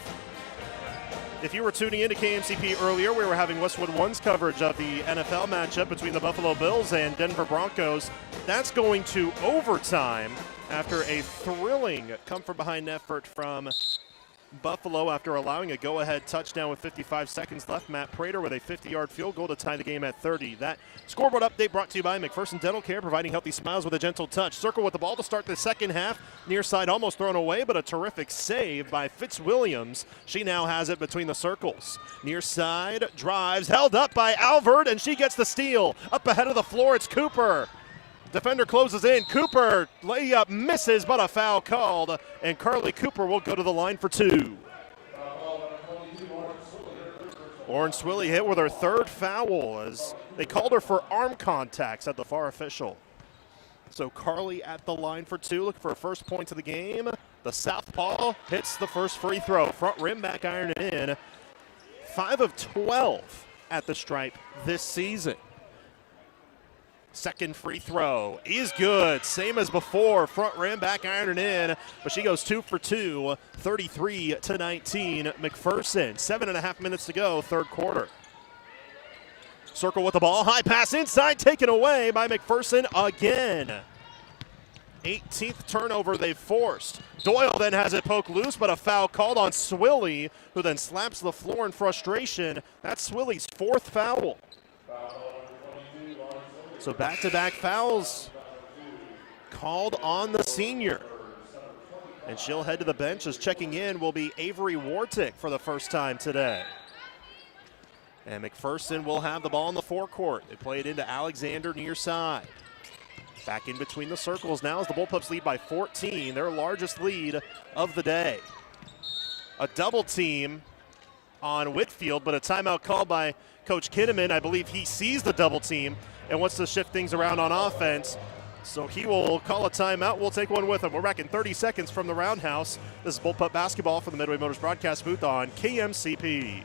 If you were tuning in to KMCP earlier, we were having Westwood One's coverage of the NFL matchup between the Buffalo Bills and Denver Broncos. That's going to overtime after a thrilling come-from-behind effort from Buffalo after allowing a go-ahead touchdown with 55 seconds left. Matt Prater with a 50-yard field goal to tie the game at 30. That scoreboard update brought to you by McPherson Dental Care, providing healthy smiles with a gentle touch. Circle with the ball to start the second half. Near side almost thrown away, but a terrific save by Fitzwilliams. She now has it between the circles. Near side drives, held up by Alvord, and she gets the steal. Up ahead of the floor, it's Cooper. Defender closes in. Cooper, layup misses, but a foul called. And Carly Cooper will go to the line for 2. Lauren Swilly hit with her third foul as they called her for arm contact, said the VAR official. So Carly at the line for 2, looking for her first points of the game. The southpaw hits the first free throw. Front rim back iron it in. 5 of 12 at the stripe this season. Second free throw is good. Same as before. Front rim, back iron in. But she goes 2 for 2. 33-19. McPherson. 7.5 minutes to go, third quarter. Circle with the ball. High pass inside. Taken away by McPherson again. 18th turnover they've forced. Doyle then has it poked loose, but a foul called on Swilly, who then slaps the floor in frustration. That's Swilly's 4th foul. So back-to-back fouls called on the senior. And she'll head to the bench as checking in will be Avery Wartick for the first time today. And McPherson will have the ball in the forecourt. They play it into Alexander near side. Back in between the circles now as the Bullpups lead by 14, their largest lead of the day. A double team on Whitfield, but a timeout called by Coach Kinnaman. I believe he sees the double team and wants to shift things around on offense. So he will call a timeout. We'll take one with him. We're back in 30 seconds from the Roundhouse. This is Bullpup basketball from the Midway Motors broadcast booth on KMCP.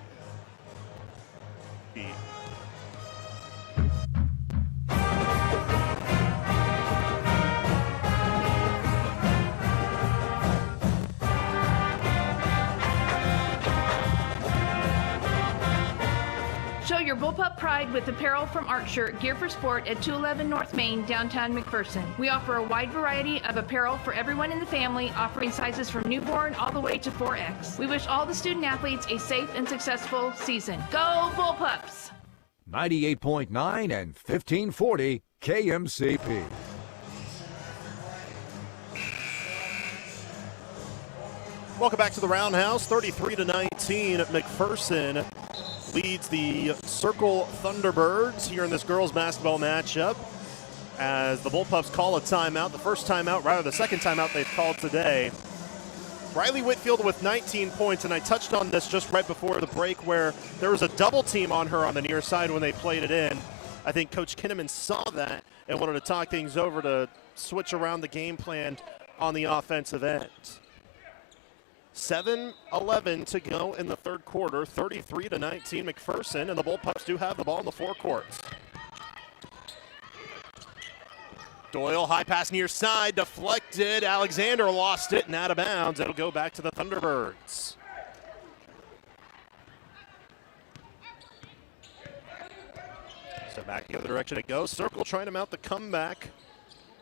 Show your Bullpup pride with apparel from Artshirt, Gear for Sport at 211 North Main, downtown McPherson. We offer a wide variety of apparel for everyone in the family, offering sizes from newborn all the way to 4X. We wish all the student athletes a safe and successful season. Go Bullpups! 98.9 and 1540 KMCP. Welcome back to the Roundhouse. 33-19 at McPherson leads the Circle Thunderbirds here in this girls basketball matchup as the Bullpups call a timeout. The second timeout they've called today. Riley Whitfield with 19 points, and I touched on this just right before the break where there was a double team on her on the near side when they played it in. I think Coach Kinnaman saw that and wanted to talk things over to switch around the game plan on the offensive end. 7:11 to go in the third quarter, 33-19 McPherson, and the Bullpups do have the ball in the forecourts. Doyle, high pass near side, deflected. Alexander lost it and out of bounds. It'll go back to the Thunderbirds. So back the other direction it goes. Circle trying to mount the comeback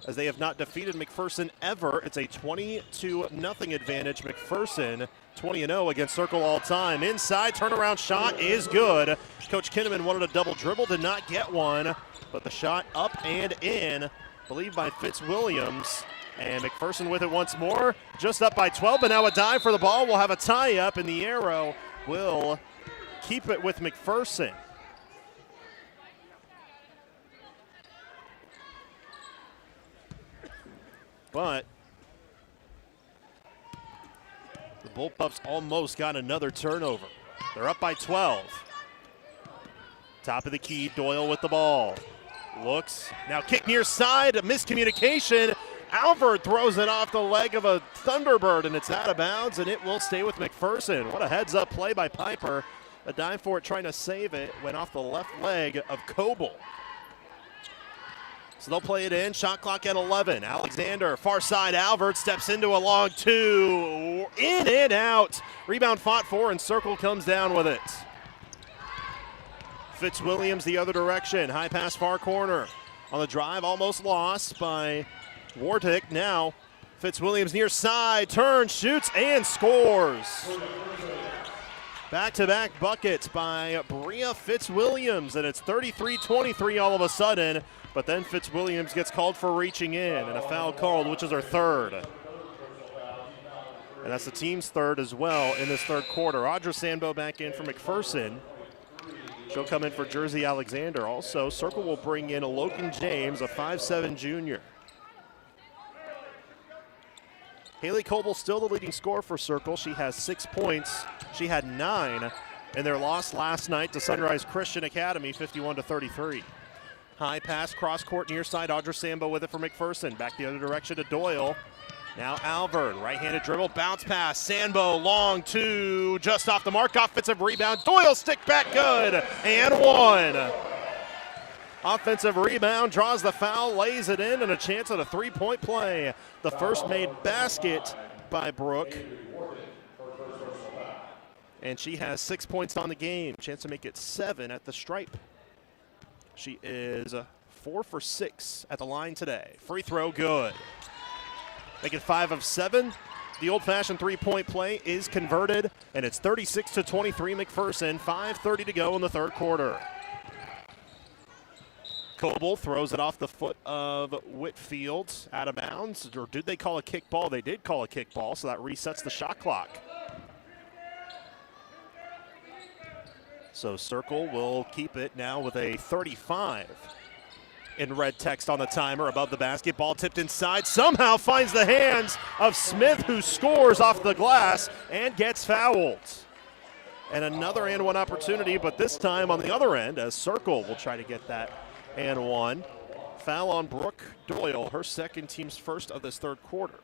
as they have not defeated McPherson ever. It's a 20-0 advantage. McPherson 20-0 against Circle all time. Inside, turnaround shot is good. Coach Kinnaman wanted a double dribble, did not get one, but the shot up and in, I believe by Fitzwilliams. And McPherson with it once more, just up by 12, but now a dive for the ball. We'll have a tie-up, and the arrow will keep it with McPherson. But the Bullpups almost got another turnover. They're up by 12. Top of the key, Doyle with the ball. Looks, now kick near side, a miscommunication. Alvord throws it off the leg of a Thunderbird, and it's out of bounds, and it will stay with McPherson. What a heads-up play by Piper. A dive for it, trying to save it, went off the left leg of Coble. So they'll play it in. Shot clock at 11. Alexander, far side. Alvord steps into a long two. In and out. Rebound fought for, and Circle comes down with it. Fitzwilliams the other direction. High pass far corner. On the drive, almost lost by Wartick. Now Fitzwilliams near side. Turns, shoots, and scores. Back-to-back buckets by Bria Fitzwilliams, and it's 33-23 all of a sudden. But then Fitzwilliams gets called for reaching in, and a foul called, which is her third. And that's the team's third as well in this third quarter. Audra Sambo back in for McPherson. She'll come in for Jersey Alexander. Also, Circle will bring in a Logan James, a 5'7" junior. Haley Coble still the leading scorer for Circle. She has 6 points. She had 9 in their loss last night to Sunrise Christian Academy, 51-33. High pass, cross court near side. Audra Sambo with it for McPherson. Back the other direction to Doyle. Now Alvord, right-handed dribble, bounce pass. Sambo, long two, just off the mark. Offensive rebound. Doyle stick back good, and one. Offensive rebound, draws the foul, lays it in, and a chance at a three-point play. The first made basket by Brooke. And she has 6 points on the game. Chance to make it 7 at the stripe. She is 4 for 6 at the line today. Free throw, good. Make it 5 of 7. The old-fashioned three-point play is converted, and it's 36-23 McPherson. 5:30 to go in the third quarter. Coble throws it off the foot of Whitfield, out of bounds. Or did they call a kickball? They did call a kickball, so that resets the shot clock. So Circle will keep it now with a 35 in red text on the timer above the basket. Ball tipped inside, somehow finds the hands of Smith, who scores off the glass and gets fouled. And another and one opportunity, but this time on the other end, as Circle will try to get that and one. Foul on Brooke Doyle, her second, team's first of this third quarter.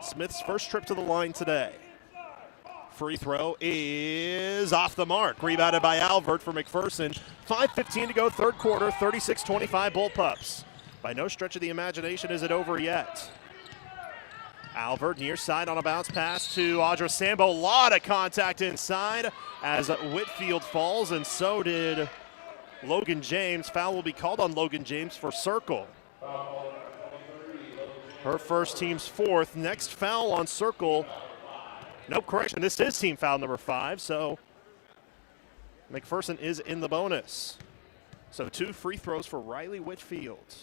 Smith's first trip to the line today. Free throw is off the mark. Rebounded by Alvert for McPherson. 5:15 to go, third quarter, 36-25 Bullpups. By no stretch of the imagination is it over yet. Alvert near side on a bounce pass to Audra Sambo. A lot of contact inside as Whitfield falls, and so did Logan James. Foul will be called on Logan James for Circle. Her first, team's fourth. Next foul on Circle. No correction, this is team foul number 5, so McPherson is in the bonus. So 2 free throws for Riley Whitfield.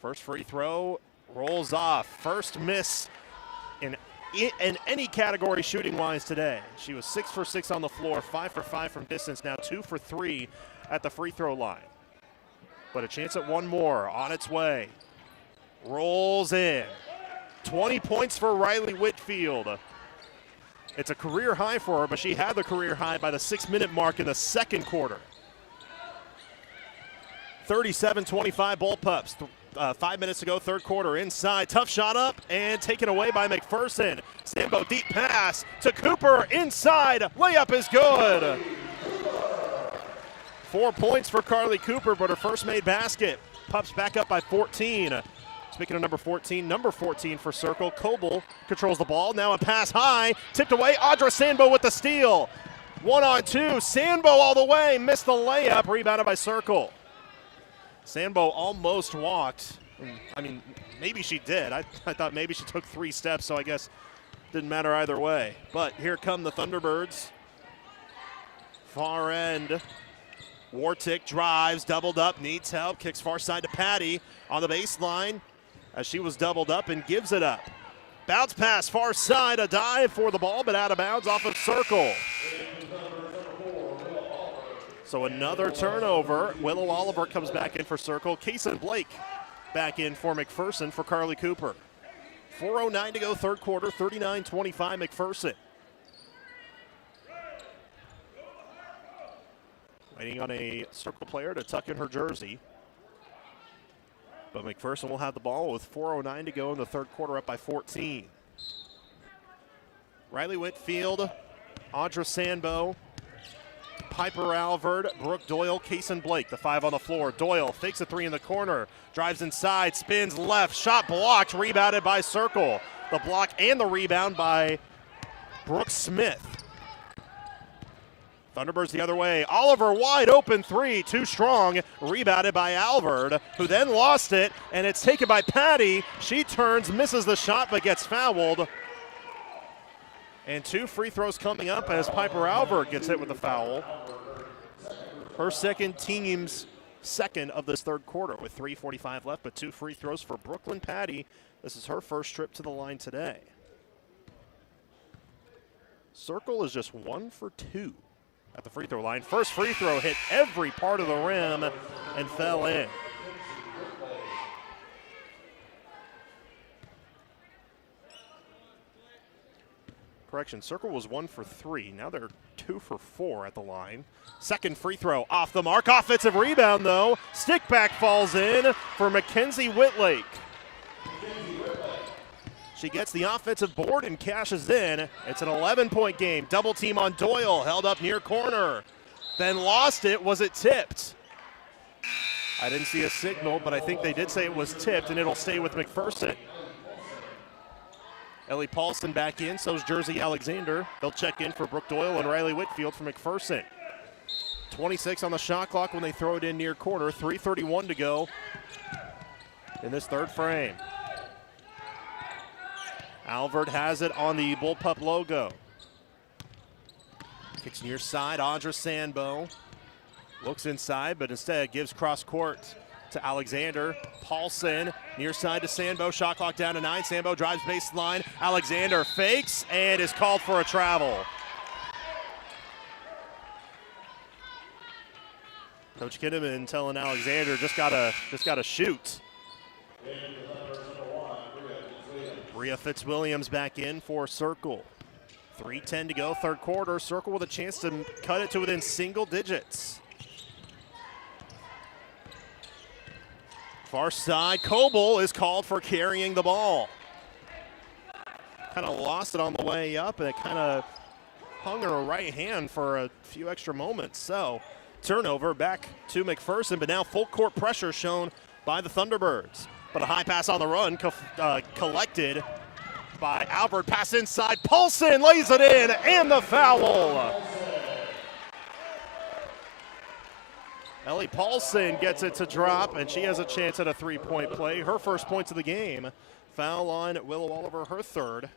First free throw rolls off. First miss in any category shooting-wise today. She was 6 for 6 on the floor, 5 for 5 from distance, now 2 for 3 at the free throw line. But a chance at one more on its way. Rolls in. 20 points for Riley Whitfield. It's a career high for her, but she had the career high by the 6-minute mark in the second quarter. 37-25 Bullpups. 5 minutes to go, third quarter. Inside, tough shot up and taken away by McPherson. Sambo deep pass to Cooper inside. Layup is good. 4 points for Carly Cooper, but her first made basket. Pups back up by 14. Speaking of number 14 for Circle, Coble controls the ball. Now a pass high, tipped away. Audra Sambo with the steal. 1-on-2, Sambo all the way, missed the layup, rebounded by Circle. Sambo almost walked. I mean, maybe she did. I thought maybe she took 3 steps, so I guess didn't matter either way. But here come the Thunderbirds. Far end. Wartick drives, doubled up, needs help, kicks far side to Patty on the baseline as she was doubled up and gives it up. Bounce pass far side, a dive for the ball, but out of bounds off of Circle. So another turnover. Willow Oliver comes back in for Circle. Kaysen Blake back in for McPherson for Carly Cooper. 4:09 to go, third quarter, 39-25 McPherson. Waiting on a Circle player to tuck in her jersey. But McPherson will have the ball with 4:09 to go in the third quarter, up by 14. Riley Whitfield, Audra Sambo, Piper Alvord, Brooke Doyle, Kaysen Blake, the 5 on the floor. Doyle fakes a 3 in the corner, drives inside, spins left, shot blocked, rebounded by Circle. The block and the rebound by Brooke Smith. Thunderbirds the other way. Oliver wide open 3, too strong. Rebounded by Alvord, who then lost it, and it's taken by Patty. She turns, misses the shot, but gets fouled. And 2 free throws coming up as Piper Alvord gets hit with the foul. Her second, team's second of this third quarter with 3:45 left, but 2 free throws for Brooklyn Patty. This is her first trip to the line today. Circle is just 1 for 2 at the free throw line. First free throw hit every part of the rim and fell in. Correction, Circle was 1 for 3. Now they're 2 for 4 at the line. Second free throw off the mark. Offensive rebound, though. Stick back falls in for Mackenzie Whitlake. She gets the offensive board and cashes in. It's an 11-point game. Double team on Doyle, held up near corner. Then lost it. Was it tipped? I didn't see a signal, but I think they did say it was tipped, and it'll stay with McPherson. Ellie Paulson back in, so's Jersey Alexander. They'll check in for Brooke Doyle and Riley Whitfield for McPherson. 26 on the shot clock when they throw it in near quarter. 3:31 to go in this third frame. Alvord has it on the Bullpup logo. Kicks near side, Audra Sandbo. Looks inside, but instead gives cross court to Alexander. Paulson, near side to Sandbo. Shot clock down to 9. Sandbo drives baseline. Alexander fakes and is called for a travel. Coach Kinnaman telling Alexander just gotta shoot. Bria Fitzwilliams back in for Circle. 3:10 to go, third quarter. Circle with a chance to cut it to within single digits. Far side, Coble is called for carrying the ball. Kind of lost it on the way up, and it kind of hung in her right hand for a few extra moments. So, turnover back to McPherson, but now full court pressure shown by the Thunderbirds. But a high pass on the run collected by Albert. Pass inside, Paulson lays it in, and the foul. Ellie Paulson gets it to drop, and she has a chance at a three-point play. Her first points of the game. Foul on Willow Oliver, her third.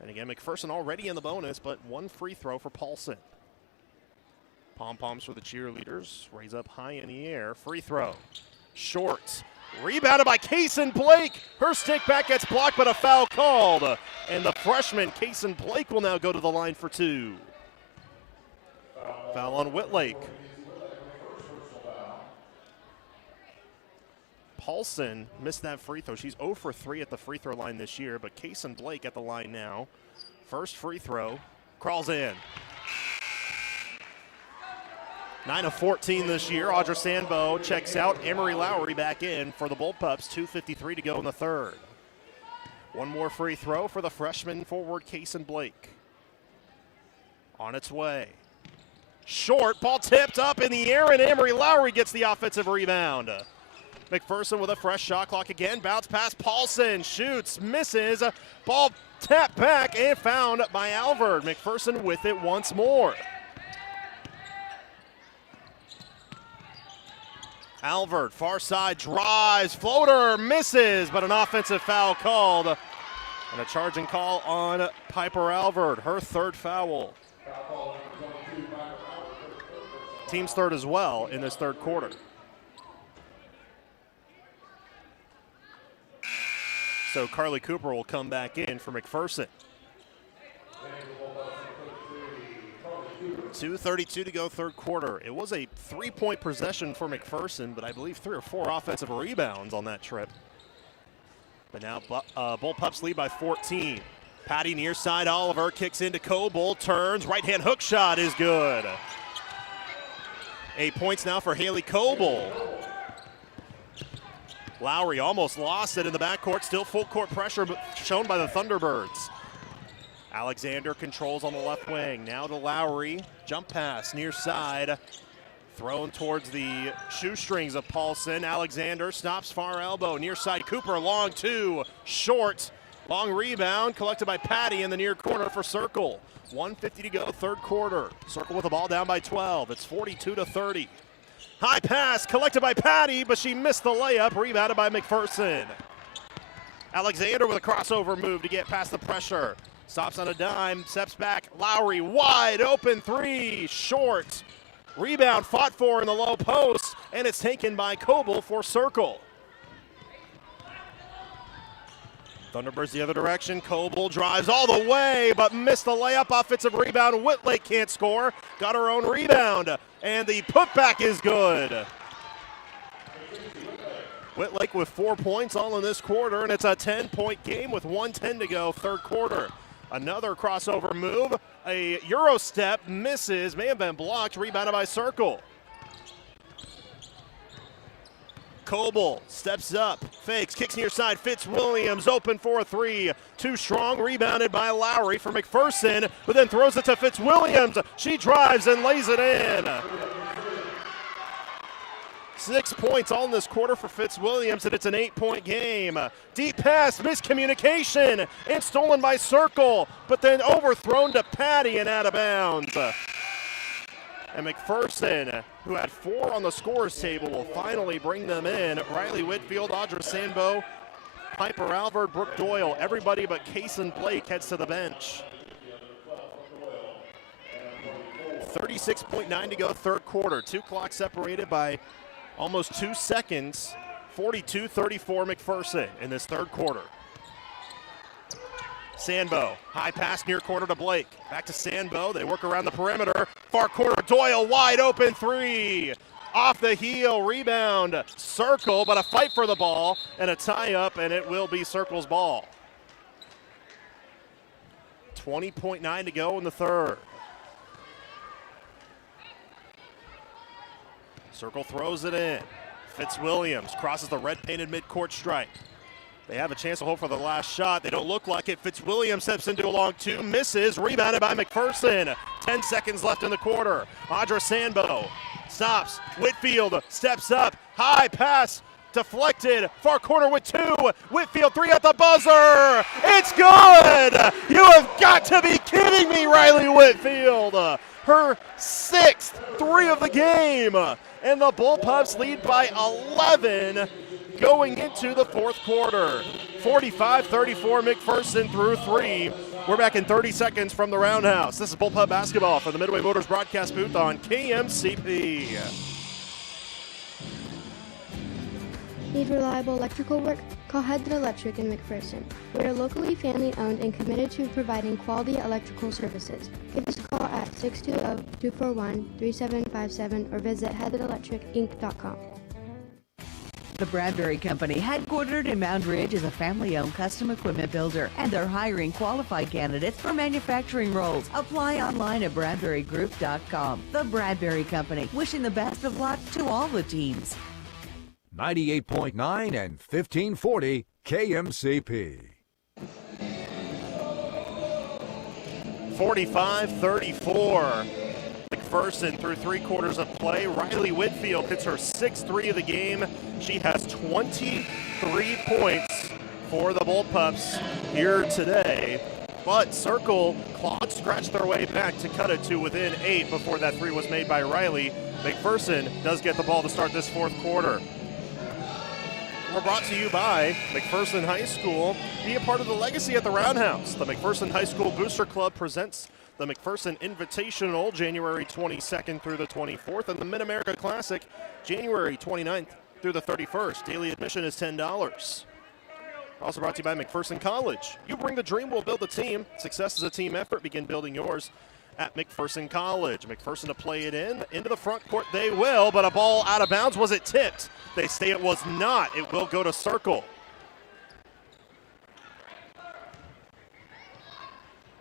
And again, McPherson already in the bonus, but one free throw for Paulson. Pom-poms for the cheerleaders. Raise up high in the air. Free throw. Short. Rebounded by Kaysen Blake. Her stick back gets blocked, but a foul called. And the freshman, Kaysen Blake, will now go to the line for two. Foul on Whitlake. Paulson missed that free throw. She's 0 for 3 at the free throw line this year, but Kaysen Blake at the line now. First free throw, crawls in. 9 of 14 this year. Audra Sandbo checks out. Emery Lowry back in for the Bullpups. 2:53 to go in the third. One more free throw for the freshman forward, Kaysen Blake. On its way. Short, ball tipped up in the air, and Emery Lowry gets the offensive rebound. McPherson with a fresh shot clock again. Bounce pass, Paulson shoots, misses. Ball tapped back and found by Alvord. McPherson with it once more. Alvord, far side, drives, floater, misses, but an offensive foul called. And a charging call on Piper Alvord, her third foul. Team's third as well in this third quarter. So Carly Cooper will come back in for McPherson. 2:32 to go, third quarter. It was a three-point possession for McPherson, but I believe 3 or 4 offensive rebounds on that trip. But now Bullpups lead by 14. Patty near side, Oliver kicks into Coble, turns, right-hand hook shot is good. 8 points now for Haley Coble. Lowry almost lost it in the backcourt. Still full court pressure shown by the Thunderbirds. Alexander controls on the left wing. Now to Lowry. Jump pass near side. Thrown towards the shoestrings of Paulson. Alexander stops far elbow. Near side Cooper. Long two. Short. Long rebound collected by Patty in the near corner for Circle. 1:50 to go, third quarter. Circle with the ball down by 12. It's 42-30. High pass collected by Patty, but she missed the layup. Rebounded by McPherson. Alexander with a crossover move to get past the pressure. Stops on a dime, steps back. Lowry wide open three, short. Rebound fought for in the low post, and it's taken by Coble for Circle. Thunderbirds the other direction. Coble drives all the way, but missed the layup. Offensive rebound. Whitlake can't score. Got her own rebound, and the putback is good. Whitlake with 4 points all in this quarter, and it's a 10-point game with 1:10 to go, third quarter. Another crossover move. A Euro step misses. May have been blocked. Rebounded by Circle. Coble steps up, fakes, kicks near side. Fitzwilliams open for a three. Too strong, rebounded by Lowry for McPherson, but then throws it to Fitzwilliams. She drives and lays it in. 6 points all in this quarter for Fitzwilliams, and it's an 8-point game. Deep pass, miscommunication, and stolen by Circle, but then overthrown to Patty and out of bounds. And McPherson, who had 4 on the scorers table, will finally bring them in. Riley Whitfield, Audra Sanbo, Piper Alvord, Brooke Doyle, everybody but Kason Blake heads to the bench. 36.9 to go, third quarter. 2 clocks separated by almost 2 seconds. 42-34 McPherson in this third quarter. Sanbo, high pass near corner to Blake. Back to Sanbo, they work around the perimeter. Far corner, Doyle, wide open 3. Off the heel, rebound, Circle, but a fight for the ball and a tie-up, and it will be Circle's ball. 20.9 to go in the third. Circle throws it in. Fitzwilliams crosses the red-painted midcourt stripe. They have a chance to hold for the last shot. They don't look like it. Fitzwilliams steps into a long 2, misses, rebounded by McPherson. 10 seconds left in the quarter. Audra Sanbo stops. Whitfield steps up. High pass deflected. Far corner with 2. Whitfield 3 at the buzzer. It's good. You have got to be kidding me, Riley Whitfield. Her 6th 3 of the game. And the Bullpups lead by 11 going into the fourth quarter. 45-34 McPherson through 3. We're back in 30 seconds from the Roundhouse. This is Bullpup basketball from the Midway Motors broadcast booth on KMCP. Need reliable electrical work? Call Headed Electric in McPherson. We are locally family owned and committed to providing quality electrical services. Give us a call at 620-241-3757 or visit headedelectricinc.com. The Bradbury Company, headquartered in Mound Ridge, is a family-owned custom equipment builder, and they're hiring qualified candidates for manufacturing roles. Apply online at bradburygroup.com. The Bradbury Company, wishing the best of luck to all the teams. 98.9 and 1540 KMCP. 45-34. McPherson through 3 quarters of play. Riley Whitfield hits her 6th 3 of the game. She has 23 points for the Bullpups here today. But Circle clawed, scratched their way back to cut it to within 8 before that 3 was made by Riley. McPherson does get the ball to start this fourth quarter. We're brought to you by McPherson High School. Be a part of the legacy at the Roundhouse. The McPherson High School Booster Club presents the McPherson Invitational January 22nd through the 24th and the Mid-America Classic January 29th through the 31st. Daily admission is $10. Also brought to you by McPherson College. You bring the dream, we'll build the team. Success is a team effort. Begin building yours at McPherson College. McPherson to play it in. Into the front court they will, but a ball out of bounds. Was it tipped? They say it was not. It will go to Circle.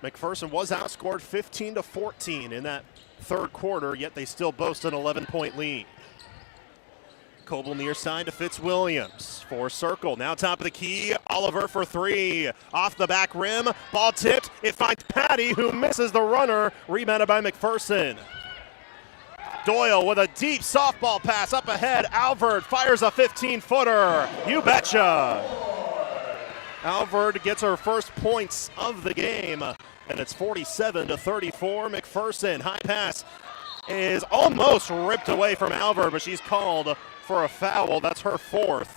McPherson was outscored 15-14 in that third quarter, yet they still boast an 11-point lead. Coble near side to Fitzwilliams for Circle. Now top of the key, Oliver for 3. Off the back rim, ball tipped. It finds Patty, who misses the runner. Rebounded by McPherson. Doyle with a deep softball pass up ahead. Alvord fires a 15-footer. You betcha. Alvord gets her first points of the game, and it's 47-34 McPherson. High pass is almost ripped away from Alvord, but she's called for a foul. That's her 4th.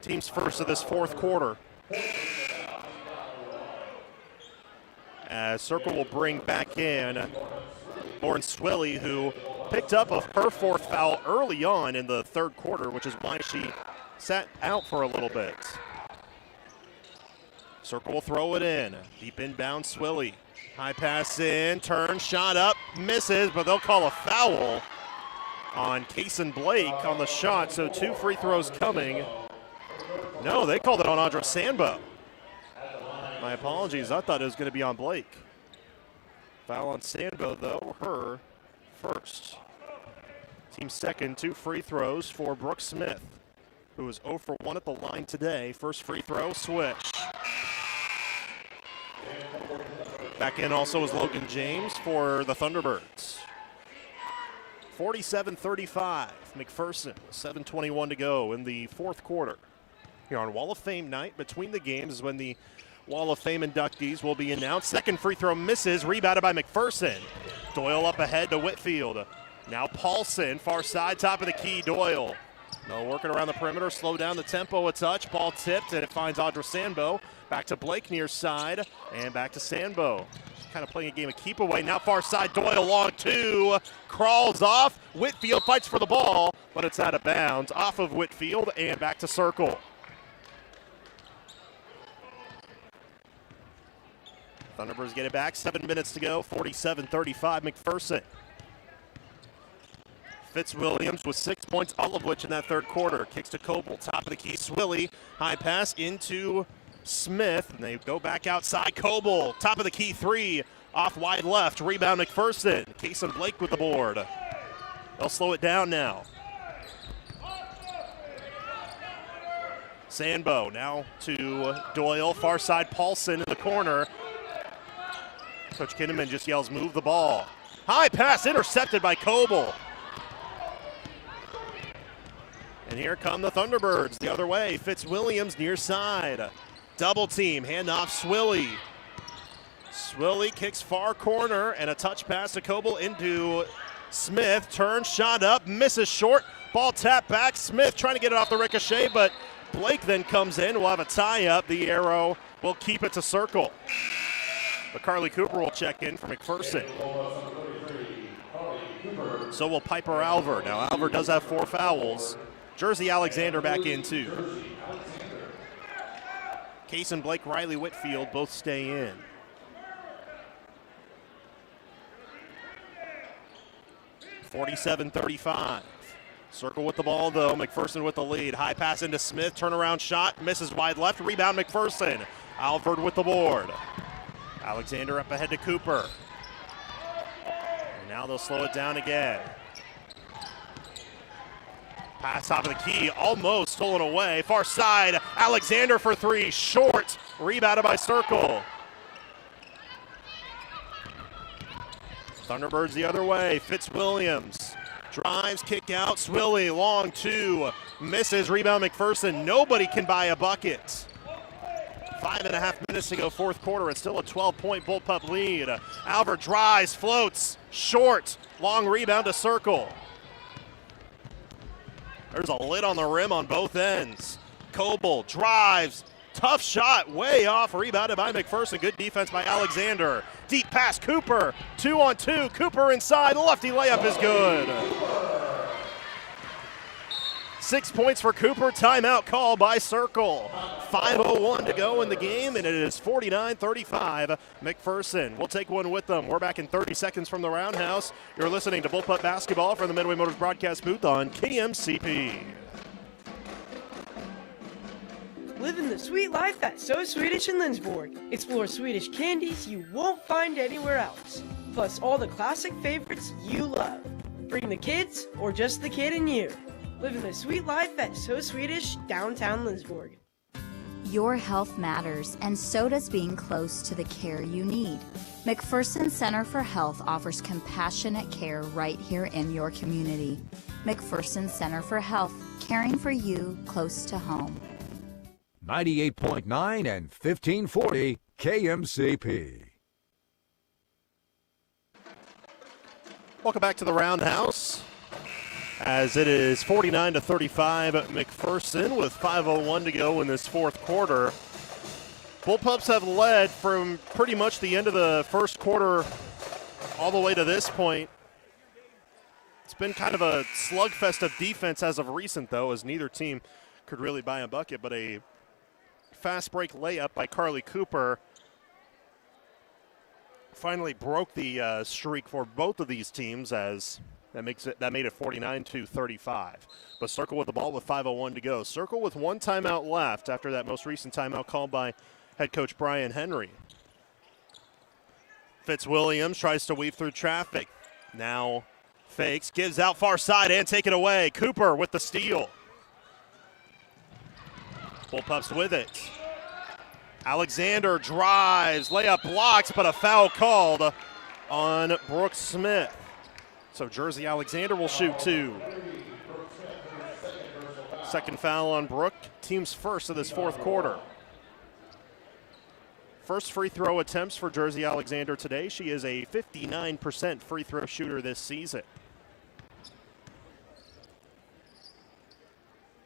Team's first of this fourth quarter. As Circle will bring back in Lauren Swilly, who picked up her 4th foul early on in the third quarter, which is why she sat out for a little bit. Circle will throw it in. Deep inbound, Swilly. High pass in, turn, shot up, misses, but they'll call a foul on Kason Blake on the shot, so 2 free throws coming. No, they called it on Audra Sanbo. My apologies, I thought it was going to be on Blake. Foul on Sanbo, though, her first. Team second, 2 free throws for Brooke Smith, who is 0 for 1 at the line today. First free throw, switch. Back in also is Logan James for the Thunderbirds. 47-35. McPherson with 7:21 to go in the fourth quarter. Here on Wall of Fame night, between the games is when the Wall of Fame inductees will be announced. Second free throw misses, rebounded by McPherson. Doyle up ahead to Whitfield. Now Paulson, far side, top of the key, Doyle. No, working around the perimeter, slow down the tempo a touch. Ball tipped, and it finds Audra Sandbo. Back to Blake near side, and back to Sandbo. Kind of playing a game of keep away. Now far side, Doyle long two. Crawls off. Whitfield fights for the ball, but it's out of bounds. Off of Whitfield, and back to Circle. Thunderbirds get it back. 7 minutes to go. 47-35 McPherson. Fitzwilliams with 6 points, all of which in that third quarter. Kicks to Coble, top of the key, Swilly. High pass into Smith, and they go back outside. Coble, top of the key, three. Off wide left, rebound McPherson. Case and Blake with the board. They'll slow it down now. Sandbo now to Doyle, far side Paulson in the corner. Coach Kinnaman just yells, move the ball. High pass intercepted by Coble. And here come the Thunderbirds the other way. Fitzwilliams near side. Double team, handoff Swilly. Swilly kicks far corner and a touch pass to Coble into Smith. Turns, shot up, misses short. Ball tapped back. Smith trying to get it off the ricochet, but Blake then comes in. We'll have a tie up. The arrow will keep it to Circle. But Carly Cooper will check in for McPherson. So will Piper Alver. Now Alver does have 4 fouls. Jersey Alexander back in too. Case and Blake, Riley Whitfield both stay in. (47-35). Circle with the ball though. McPherson with the lead. High pass into Smith. Turnaround shot. Misses wide left. Rebound McPherson. Alford with the board. Alexander up ahead to Cooper. And now they'll slow it down again. Pass top of the key, almost stolen away. Far side, Alexander for three, short. Rebounded by Circle. Thunderbirds the other way. Fitzwilliams drives, kick out. Swilly, long two. Misses, rebound McPherson. Nobody can buy a bucket. 5.5 minutes to go, fourth quarter. It's still a 12-point Bullpup lead. Albert drives, floats, short. Long rebound to Circle. There's a lid on the rim on both ends. Coble drives, tough shot, way off, rebounded by McPherson. Good defense by Alexander. Deep pass, Cooper, 2-on-2. Cooper inside, lefty layup is good. 6 points for Cooper, timeout call by Circle. 5:01 to go in the game, and it is 49-35 McPherson. We'll take one with them. We're back in 30 seconds from the Roundhouse. You're listening to Bullpup Basketball from the Midway Motors broadcast booth on KMCP. Living the sweet life at So Swedish in Lindsborg. Explore Swedish candies you won't find anywhere else. Plus all the classic favorites you love. Bring the kids or just the kid in you. Living the sweet life at So Swedish, downtown Lindsborg. Your health matters, and so does being close to the care you need. McPherson Center for Health offers compassionate care right here in your community. McPherson Center for Health, caring for you close to home. 98.9 and 1540 KMCP. Welcome back to the Roundhouse. As it is 49-35 McPherson with 5:01 to go in this fourth quarter. Bullpups have led from pretty much the end of the first quarter all the way to this point. It's been kind of a slugfest of defense as of recent, though, as neither team could really buy a bucket, but a fast break layup by Carly Cooper finally broke the streak for both of these teams, as that made it 49-35. But Circle with the ball with 5:01 to go. Circle with one timeout left after that most recent timeout called by head coach Brian Henry. Fitzwilliams tries to weave through traffic. Now fakes, gives out far side and take it away. Cooper with the steal. Bullpups with it. Alexander drives, layup blocks, but a foul called on Brooke Smith. So Jersey Alexander will shoot 2. Second foul on Brooke, team's first of this fourth quarter. First free throw attempts for Jersey Alexander today. She is a 59% free throw shooter this season.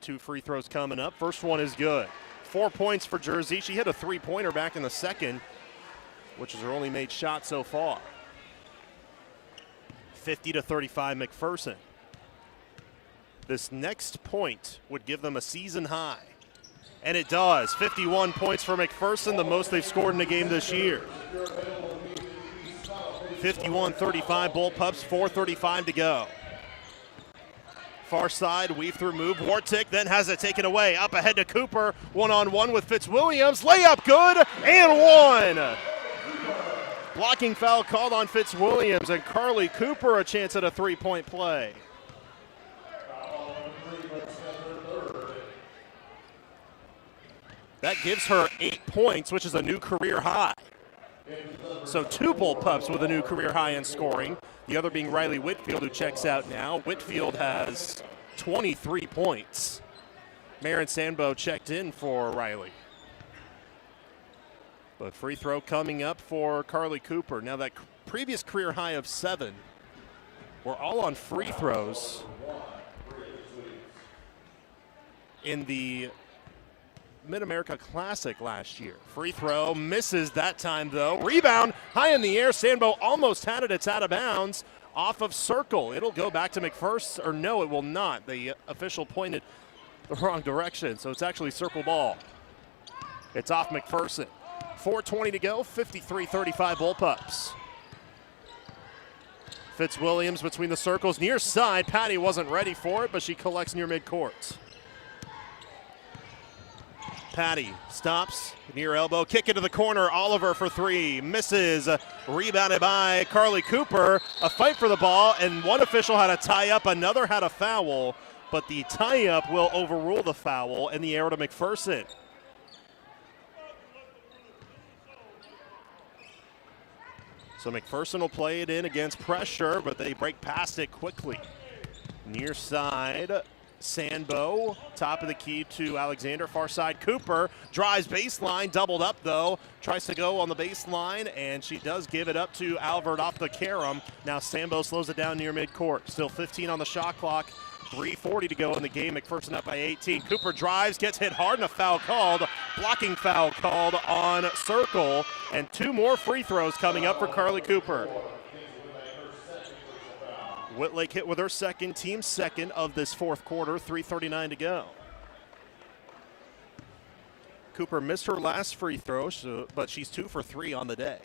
2 free throws coming up. First one is good. 4 points for Jersey. She hit a 3-pointer back in the second, which is her only made shot so far. 50-35 McPherson. This next point would give them a season high. And it does. 51 points for McPherson, the most they've scored in a game this year. 51-35 Bullpups, 4:35 to go. Far side, weave through move. Wartick then has it taken away. Up ahead to Cooper. One-on-one with Fitzwilliams. Layup good and one. Blocking foul called on Fitzwilliams, and Carly Cooper a chance at a 3-point play. That gives her 8 points, which is a new career high. So 2 Bullpups with a new career high in scoring. The other being Riley Whitfield, who checks out now. Whitfield has 23 points. Marin Sandbo checked in for Riley. But free throw coming up for Carly Cooper. Now that previous career high of 7 were all on free throws in the Mid-America Classic last year. Free throw misses that time though. Rebound high in the air. Sandbo almost had it. It's out of bounds off of circle. It'll go back to McPherson, or no, it will not. The official pointed the wrong direction, so it's actually circle ball. It's off McPherson. 4:20 to go, 53-35 Bullpups. Fitzwilliams between the circles, near side. Patty wasn't ready for it, but she collects near midcourt. Patty stops, near elbow, kick into the corner. Oliver for 3, misses. Rebounded by Carly Cooper. A fight for the ball, and one official had a tie-up, another had a foul, but the tie-up will overrule the foul, and the arrow to McPherson. So McPherson will play it in against pressure, but they break past it quickly. Near side, Sandbo, top of the key to Alexander. Far side, Cooper drives baseline, doubled up though. Tries to go on the baseline, and she does give it up to Albert off the carom. Now Sandbo slows it down near midcourt. Still 15 on the shot clock. 3:40 to go in the game. McPherson up by 18. Cooper drives, gets hit hard, and a foul called. Blocking foul called on Circle. And 2 more free throws coming up for Carly Cooper. Whitlake hit with her second, team second of this fourth quarter. 3:39 to go. Cooper missed her last free throw, but she's 2 for 3 on the day.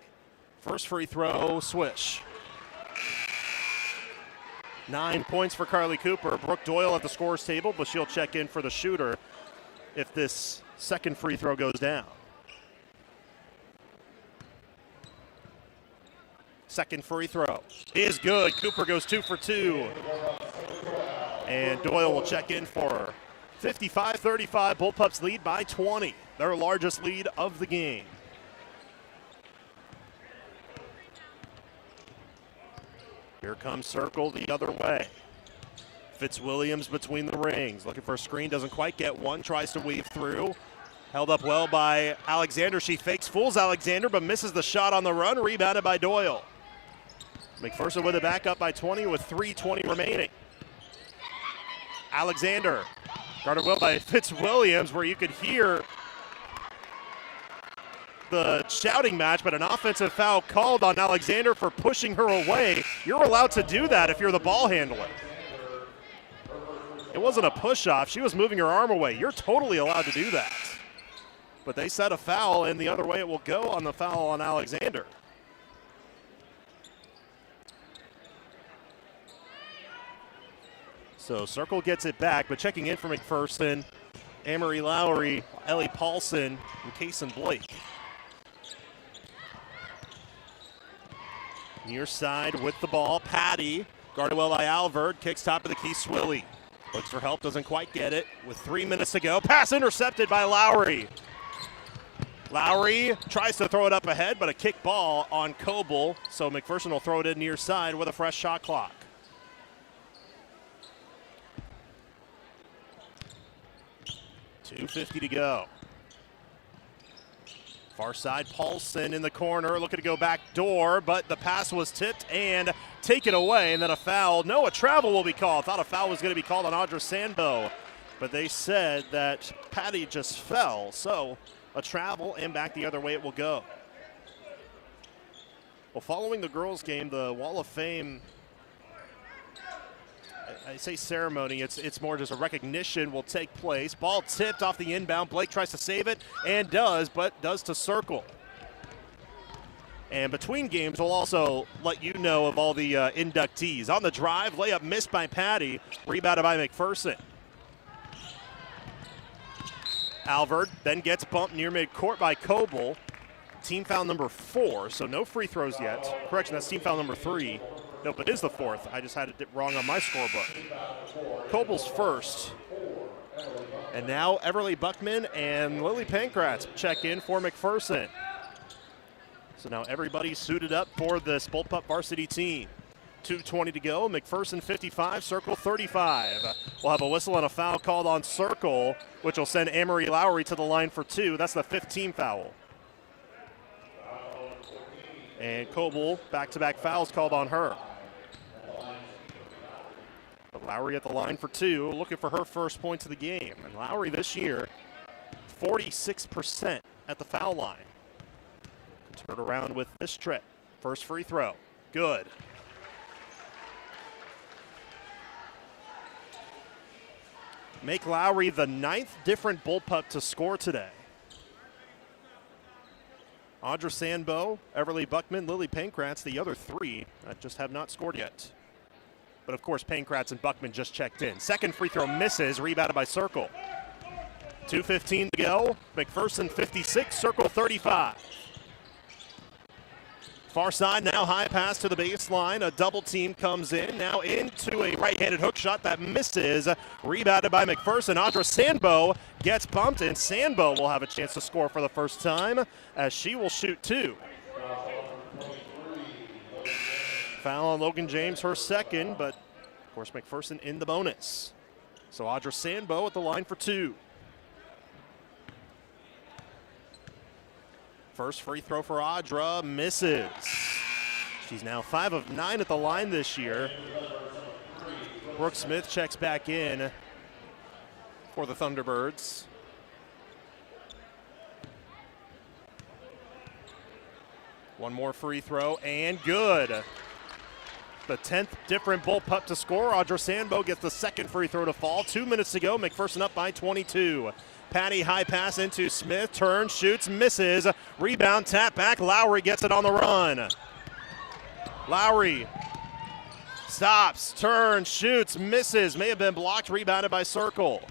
First free throw, swish. 9 points for Carly Cooper. Brooke Doyle at the scorer's table, but she'll check in for the shooter if this second free throw goes down. Second free throw is good. Cooper goes 2 for 2. And Doyle will check in for her. 55-35, Bullpups lead by 20. Their largest lead of the game. Here comes Circle the other way. Fitzwilliams between the rings. Looking for a screen, doesn't quite get one. Tries to weave through. Held up well by Alexander. She fakes, fools Alexander, but misses the shot on the run. Rebounded by Doyle. McPherson with it back up by 20 with 3:20 remaining. Alexander guarded well by Fitzwilliams, where you could hear the shouting match, but an offensive foul called on Alexander for pushing her away. You're allowed to do that if you're the ball handler. It wasn't a push-off. She was moving her arm away. You're totally allowed to do that. But they set a foul, and the other way it will go on the foul on Alexander. So Circle gets it back, but checking in for McPherson, Amory Lowry, Ellie Paulson, and Kaysen Blake. Near side with the ball, Patty, guarded well by Alvord, kicks top of the key, Swilly. Looks for help, doesn't quite get it. With 3 minutes to go, pass intercepted by Lowry. Lowry tries to throw it up ahead, but a kick ball on Coble, so McPherson will throw it in near side with a fresh shot clock. 2:50 to go. Far side, Paulson in the corner, looking to go back door, but the pass was tipped and taken away, and then a foul. No, a travel will be called. Thought a foul was going to be called on Audra Sandbo, but they said that Patty just fell, so a travel, and back the other way it will go. Well, following the girls' game, the Wall of Fame, I say ceremony, it's more just a recognition will take place. Ball tipped off the inbound. Blake tries to save it and does, but does to circle. And between games, we'll also let you know of all the inductees. On the drive, layup missed by Patty, rebounded by McPherson. Alvord then gets bumped near midcourt by Coble. Team foul number 4, so no free throws yet. Correction, that's team foul number 3. Nope, it is the 4th. I just had it wrong on my scorebook. Coble's first. And now Everly Buckman and Lily Pankratz check in for McPherson. So now everybody's suited up for this Bullpup varsity team. 2:20 to go. McPherson 55, Circle 35. We'll have a whistle and a foul called on Circle, which will send Amory Lowry to the line for 2. That's the 5th team foul. And Coble, back-to-back fouls called on her. But Lowry at the line for 2, looking for her first points of the game. And Lowry this year, 46% at the foul line. Turn around with this trip. First free throw, good. Make Lowry the 9th different Bullpup to score today. Audra Sandbo, Everly Buckman, Lily Pankratz, the other 3 just have not scored yet. But of course, Pankratz and Buckman just checked in. Second free throw misses, rebounded by Circle. 2:15 to go. McPherson 56, Circle 35. Far side now, high pass to the baseline. A double team comes in, now into a right-handed hook shot that misses. Rebounded by McPherson. Audra Sandbo gets bumped, and Sandbo will have a chance to score for the first time as she will shoot 2. Foul on Logan James, her second, but of course McPherson in the bonus. So Audra Sandbo at the line for 2. First free throw for Audra, misses. She's now 5 of 9 at the line this year. Brooke Smith checks back in for the Thunderbirds. One more free throw, and good. The 10th different Bullpup to score. Audra Sandbo gets the second free throw to fall. 2 minutes to go, McPherson up by 22. Patty high pass into Smith, turns, shoots, misses. Rebound, tap back, Lowry gets it on the run. Lowry stops, turns, shoots, misses. May have been blocked, rebounded by Circle.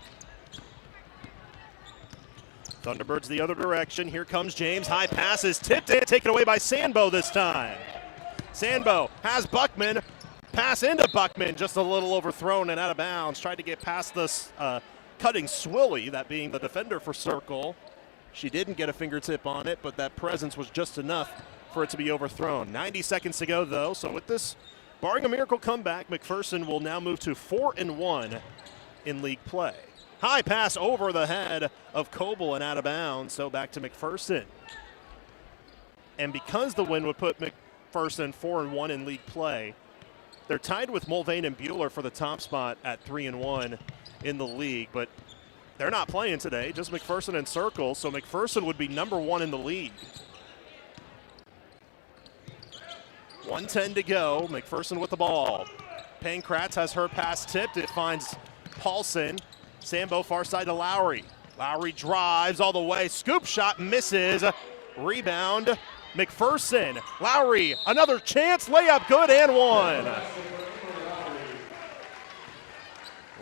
Thunderbirds the other direction. Here comes James, high pass is tipped in, taken away by Sandbo this time. Sandbo has Buckman, pass into Buckman, just a little overthrown and out of bounds. Tried to get past this cutting Swilly, that being the defender for Circle. She didn't get a fingertip on it, but that presence was just enough for it to be overthrown. 90 seconds to go, though, so with this, barring a miracle comeback, McPherson will now move to 4-1 in league play. High pass over the head of Coble and out of bounds, so back to McPherson. And because the win would put McPherson 4-1 in league play, they're tied with Mulvane and Bueller for the top spot at 3-1 in the league, but they're not playing today, just McPherson and Circle, so McPherson would be number 1 in the league. 1:10 to go, McPherson with the ball. Pankratz has her pass tipped, it finds Paulson. Sandbo far side to Lowry. Lowry drives all the way, scoop shot misses, rebound, McPherson. Lowry, another chance, layup good and 1.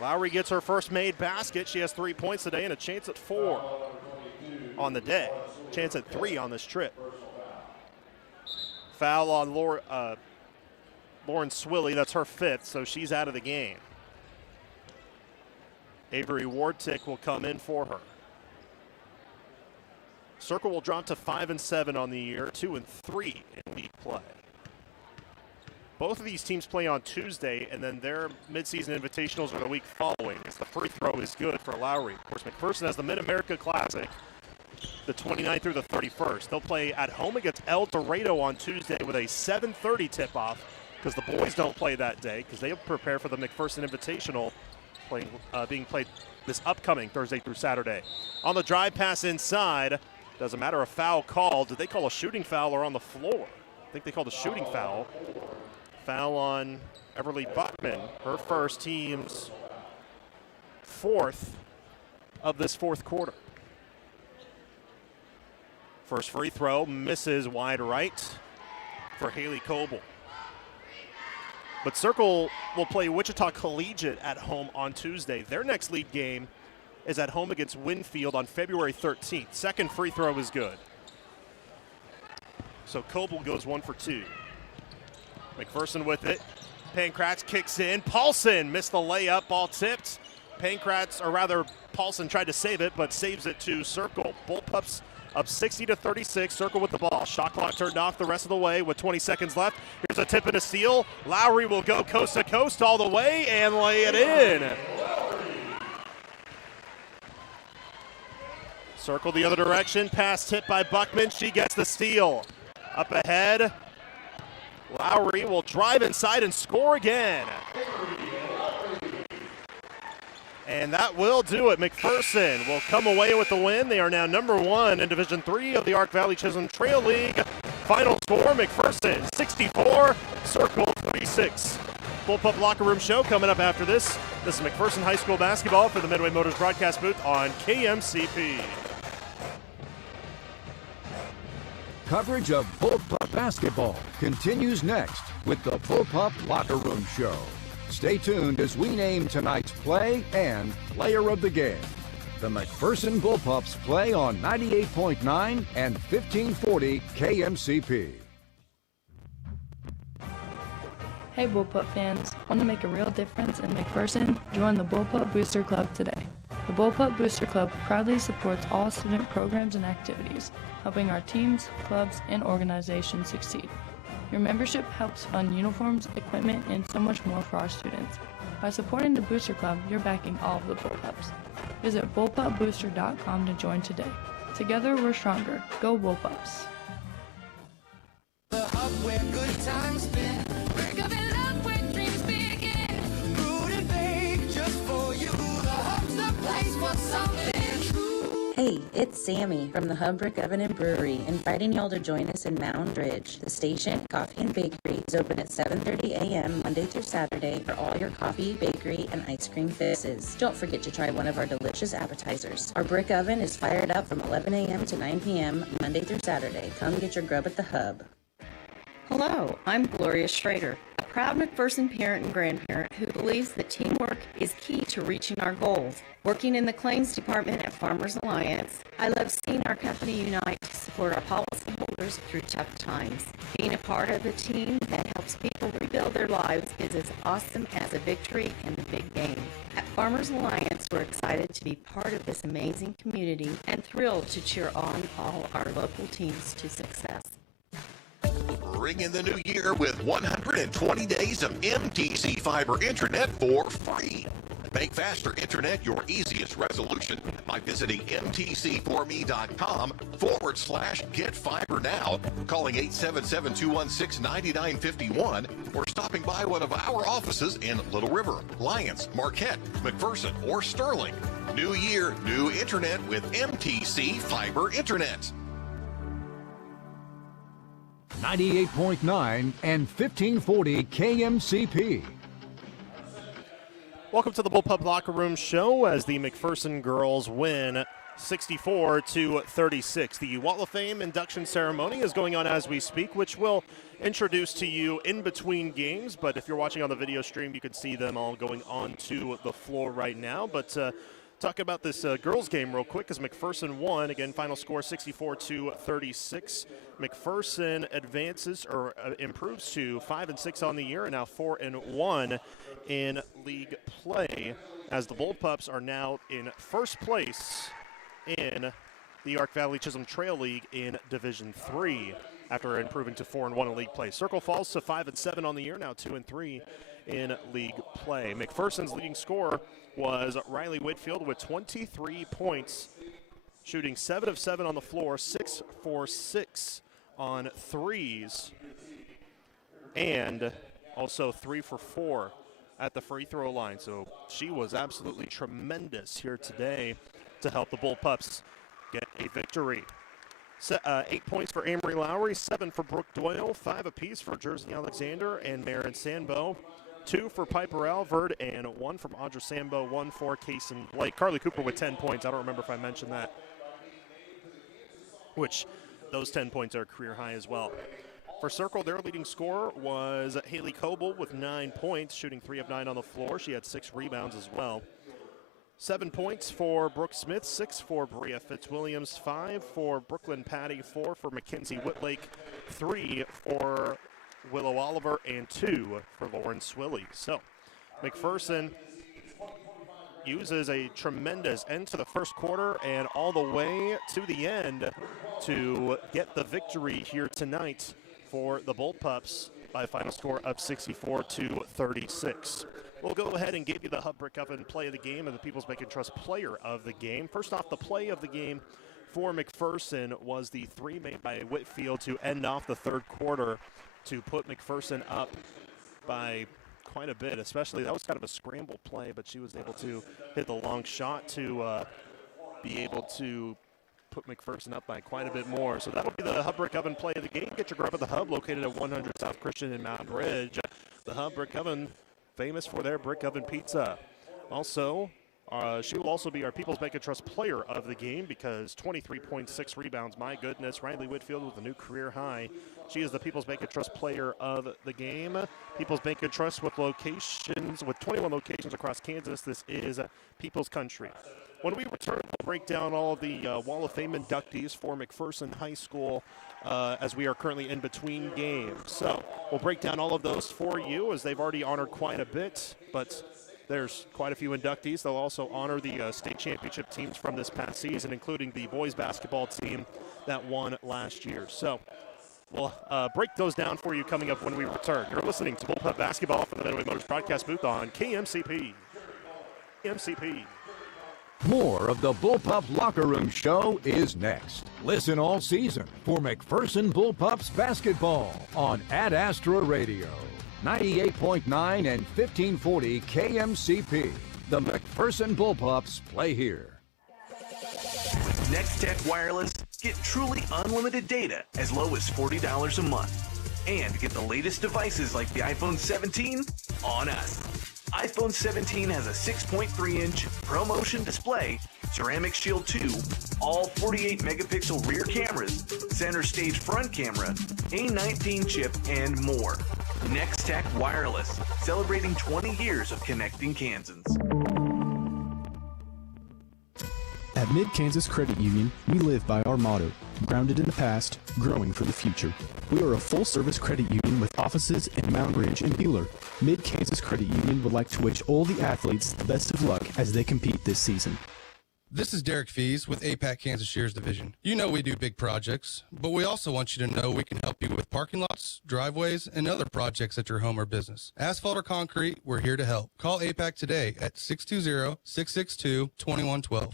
Lowry gets her first made basket. She has 3 points today and a chance at 4 on the day. Chance at 3 on this trip. Foul on Lauren Swilly. That's her 5th, so she's out of the game. Avery Wardtick will come in for her. Circle will drop to 5-7 on the year, 2-3 in league play. Both of these teams play on Tuesday, and then their midseason invitationals are the week following. As the free throw is good for Lowry. Of course, McPherson has the Mid-America Classic, the 29th through the 31st. They'll play at home against El Dorado on Tuesday with a 7:30 tip-off because the boys don't play that day because they prepare for the McPherson Invitational being played this upcoming Thursday through Saturday. On the drive pass inside, doesn't matter a foul called. Did they call a shooting foul or on the floor? I think they called a shooting foul. Foul on Everly Buckman, her first, team's fourth of this fourth quarter. First free throw misses wide right for Haley Coble. But Circle will play Wichita Collegiate at home on Tuesday. Their next league game is at home against Winfield on February 13th. Second free throw is good. So Coble goes 1 for 2. McPherson with it. Pankratz kicks in. Paulson missed the layup. Ball tipped. Paulson tried to save it, but saves it to Circle. Bullpups up 60-36. Circle with the ball. Shot clock turned off the rest of the way with 20 seconds left. Here's a tip and a steal. Lowry will go coast to coast all the way and lay it in. Circle the other direction. Pass tip by Buckman. She gets the steal. Up ahead. Lowry will drive inside and score again. And that will do it. McPherson will come away with the win. They are now number 1 in Division III of the Ark Valley Chisholm Trail League. Final score, McPherson 64, Circle 36. Bullpup Locker Room Show coming up after this. This is McPherson High School basketball for the Midway Motors broadcast booth on KMCP. Coverage of Bullpup basketball continues next with the Bullpup Locker Room Show. Stay tuned as we name tonight's play and player of the game. The McPherson Bullpups play on 98.9 and 1540 KMCP. Hey Bullpup fans, want to make a real difference in McPherson? Join the Bullpup Booster Club today. The Bullpup Booster Club proudly supports all student programs and activities, helping our teams, clubs, and organizations succeed. Your membership helps fund uniforms, equipment, and so much more for our students. By supporting the Booster Club, you're backing all of the Bullpups. Visit bullpupbooster.com to join today. Together, we're stronger. Go Bullpups! The hub where good times spin. Break up and up where dreams begin. Food and bake just for you. The hub's the place for something true. Hey, it's Sammy from the Hub Brick Oven and Brewery, inviting y'all to join us in Mound Ridge. The station, Coffee and Bakery, is open at 7:30 a.m. Monday through Saturday for all your coffee, bakery, and ice cream fixes. Don't forget to try one of our delicious appetizers. Our brick oven is fired up from 11 a.m. to 9 p.m. Monday through Saturday. Come get your grub at the Hub. Hello, I'm Gloria Schrader, a proud McPherson parent and grandparent who believes that teamwork is key to reaching our goals. Working in the claims department at Farmers Alliance, I love seeing our company unite to support our policyholders through tough times. Being a part of a team that helps people rebuild their lives is as awesome as a victory in the big game. At Farmers Alliance, we're excited to be part of this amazing community and thrilled to cheer on all our local teams to success. Ring in the new year with 120 days of MTC Fiber Internet for free. Make faster internet your easiest resolution by visiting mtcforme.com/get fiber now, calling 877-216-9951, or stopping by one of our offices in Little River, Lyons, Marquette, McPherson, or Sterling. New year, new internet with MTC Fiber Internet. 98.9 and 1540 KMCP. Welcome to the Bullpup Locker Room Show as the McPherson girls win 64-36. The Wall of Fame induction ceremony is going on as we speak, which we'll introduce to you in between games. But if you're watching on the video stream, you can see them all going onto the floor right now. But talk about this girls game real quick as McPherson won. Again, final score 64-36. McPherson advances or improves to 5-6 on the year and now 4-1 in league play as the Bullpups are now in first place in the Ark Valley Chisholm Trail League in Division III. after improving to 4-1 in league play. Circle falls to 5-7 on the year, now 2-3 in league play. McPherson's leading scorer was Riley Whitfield with 23 points, shooting 7 of 7 on the floor, 6 for 6 on threes, and also 3 for 4 at the free throw line. So she was absolutely tremendous here today to help the Bullpups get a victory. 8 points for Amory Lowry, 7 for Brooke Doyle, 5 apiece for Jersey Alexander and Marin Sambo, 2 for Piper Alvord, and 1 from Audra Sambo, 1 for Kaysen Blake. Carly Cooper with 10 points. I don't remember if I mentioned that, which those 10 points are a career high as well. For Circle, their leading scorer was Haley Coble with 9 points, shooting 3 of 9 on the floor. She had 6 rebounds as well. 7 points for Brooke Smith, 6 for Bria Fitzwilliams, 5 for Brooklyn Patty, 4 for Mackenzie Whitlake, 3 for Willow Oliver, and 2 for Lauren Swilly. So McPherson uses a tremendous end to the first quarter and all the way to the end to get the victory here tonight for the Bullpups by a final score of 64-36. We'll go ahead and give you the Hub Brick Oven play of the game and the People's Bank and Trust player of the game. First off, the play of the game for McPherson was the 3 made by Whitfield to end off the third quarter to put McPherson up by quite a bit, especially that was kind of a scramble play, but she was able to hit the long shot to be able to put McPherson up by quite a bit more. So that'll be the Hub Brick Oven play of the game. Get your grub at the Hub, located at 100 South Christian in Mountain Ridge. The Hub Brick Oven, famous for their brick oven pizza. Also, she will also be our People's Bank and Trust player of the game because 23.6 rebounds. My goodness, Riley Whitfield with a new career high. She is the People's Bank and Trust player of the game. People's Bank and Trust with 21 locations across Kansas. This is People's Country. When we return, we'll break down all of the Wall of Fame inductees for McPherson High School as we are currently in between games. So we'll break down all of those for you as they've already honored quite a bit, but there's quite a few inductees. They'll also honor the state championship teams from this past season, including the boys basketball team that won last year. So we'll break those down for you coming up when we return. You're listening to Bullpup Basketball from the Midway Motors broadcast booth on KMCP. KMCP. More of the Bullpup Locker Room Show is next. Listen all season for McPherson Bullpups basketball on Ad Astra Radio. 98.9 and 1540 KMCP. The McPherson Bullpups play here. With NextTech Wireless, get truly unlimited data as low as $40 a month. And get the latest devices like the iPhone 17 on us. iPhone 17 has a 6.3-inch ProMotion display, Ceramic Shield 2, all 48-megapixel rear cameras, center stage front camera, A19 chip, and more. NextTech Wireless, celebrating 20 years of connecting Kansans. At Mid-Kansas Credit Union, we live by our motto, grounded in the past, growing for the future. We are a full-service credit union with offices in Mountain Ridge and Bueller. Mid-Kansas Credit Union would like to wish all the athletes the best of luck as they compete this season. This is Derek Fees with APAC Kansas Shears Division. You know we do big projects, but we also want you to know we can help you with parking lots, driveways, and other projects at your home or business. Asphalt or concrete, we're here to help. Call APAC today at 620-662-2112.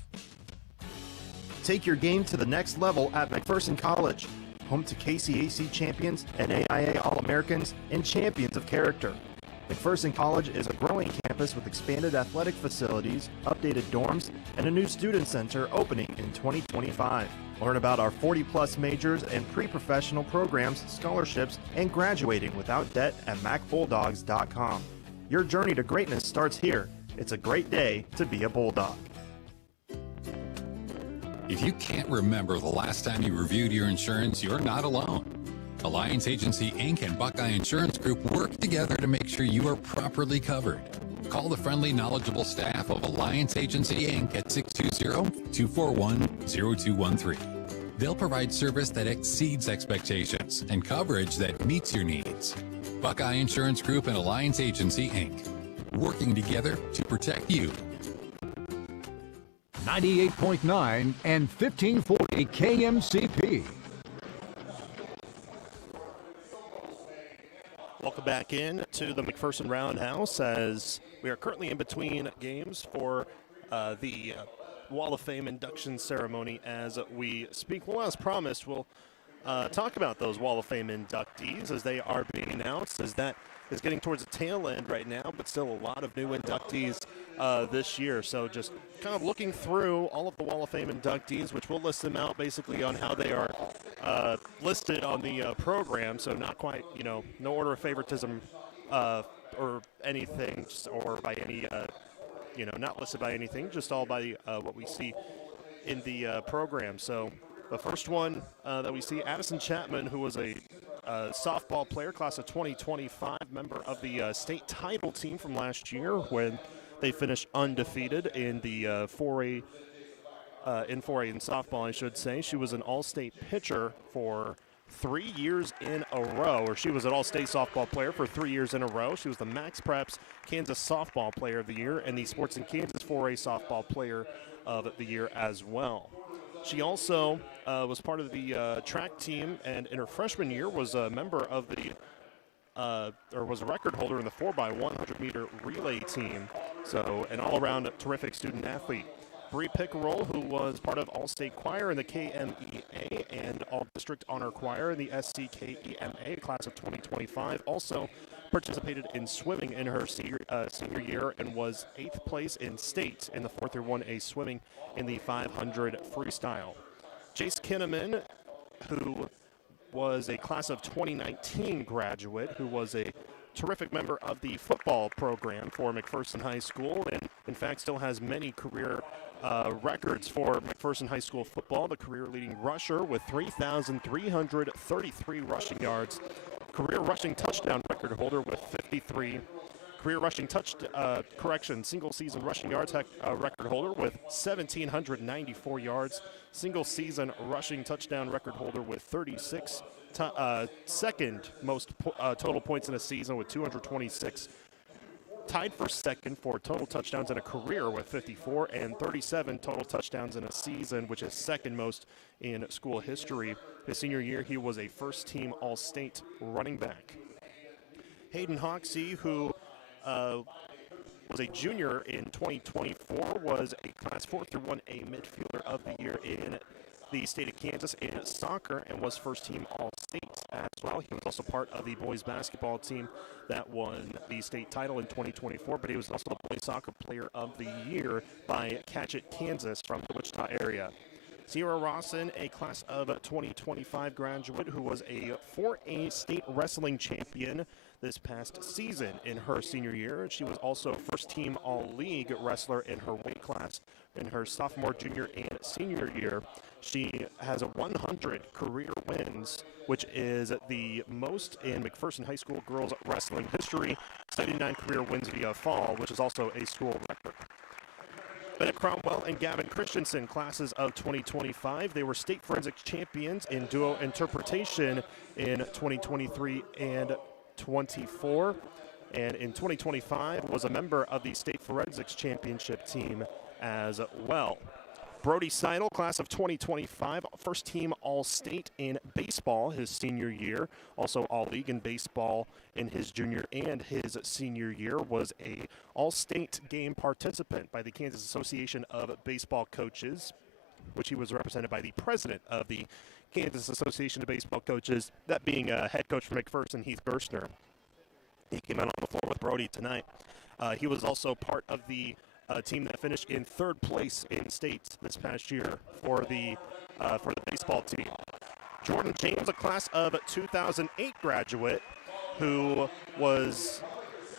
Take your game to the next level at McPherson College, home to KCAC champions and AIA All-Americans and champions of character. McPherson College is a growing campus with expanded athletic facilities, updated dorms, and a new student center opening in 2025. Learn about our 40-plus majors and pre-professional programs, scholarships, and graduating without debt at macbulldogs.com. Your journey to greatness starts here. It's a great day to be a Bulldog. If you can't remember the last time you reviewed your insurance, you're not alone. Alliance Agency Inc. and Buckeye Insurance Group work together to make sure you are properly covered. Call the friendly, knowledgeable staff of Alliance Agency Inc. at 620-241-0213. They'll provide service that exceeds expectations and coverage that meets your needs. Buckeye Insurance Group and Alliance Agency Inc. Working together to protect you. 98.9 and 1540 KMCP. Welcome back in to the McPherson Roundhouse as we are currently in between games for the Wall of Fame induction ceremony as we speak. Well, as promised, we'll talk about those Wall of Fame inductees as they are being announced, as that is getting towards the tail end right now, but still a lot of new inductees this year. So just kind of looking through all of the Wall of Fame inductees, which we'll list them out basically on how they are listed on the program. So not quite, no order of favoritism or anything, or by any, not listed by anything, just all by what we see in the program. So the first one that we see, Addison Chapman, who was a softball player, class of 2025, member of the state title team from last year when they finished undefeated in the 4A in softball, I should say. She was an all-state pitcher for 3 years in a row, or she was an all-state softball player for 3 years in a row. She was the Max Preps Kansas Softball Player of the Year and the Sports in Kansas 4A Softball Player of the Year as well. She also was part of the track team, and in her freshman year was a member of the, or was a record holder in the 4x100 meter relay team. So an all-around terrific student athlete. Bree Pickerel, who was part of All-State Choir in the KMEA and All-District Honor Choir in the SCKEMA class of 2025, also participated in swimming in her senior year and was 8th place in state in the 4-1A swimming in the 500 freestyle. Jace Kinnaman, who was a class of 2019 graduate, who was a terrific member of the football program for McPherson High School, and in fact still has many career records for McPherson High School football. The career leading rusher with 3,333 rushing yards, career rushing touchdown record holder with 53, career rushing single season rushing yards record holder with 1,794 yards, single season rushing touchdown record holder with 36, second most total points in a season with 226, tied for second for total touchdowns in a career with 54, and 37 total touchdowns in a season, which is second most in school history. His senior year, he was a first-team All-State running back. Hayden Hoxie, who was a junior in 2024, was a Class 4-1A midfielder of the year in the state of Kansas in soccer and was first-team All-State as well. He was also part of the boys basketball team that won the state title in 2024, but he was also the boys soccer player of the year by Catchit, Kansas from the Wichita area. Sierra Rawson, a class of 2025 graduate who was a 4A state wrestling champion this past season in her senior year. She was also first-team All-League wrestler in her weight class in her sophomore, junior, and senior year. She has 100 career wins, which is the most in McPherson High School girls wrestling history. 79 career wins via fall, which is also a school record. Bennett Cromwell and Gavin Christensen, classes of 2025. They were state forensics champions in duo interpretation in 2023 and 24. And in 2025 was a member of the state forensics championship team as well. Brody Seidel, class of 2025, first team All-State in baseball his senior year, also All-League in baseball in his junior and his senior year, was a All-State game participant by the Kansas Association of Baseball Coaches, which he was represented by the president of the Kansas Association of Baseball Coaches, that being head coach for McPherson, Heath Gerstner. He came out on the floor with Brody tonight. He was also part of the team that finished in third place in state this past year for the baseball team. Jordan James, a class of 2008 graduate who was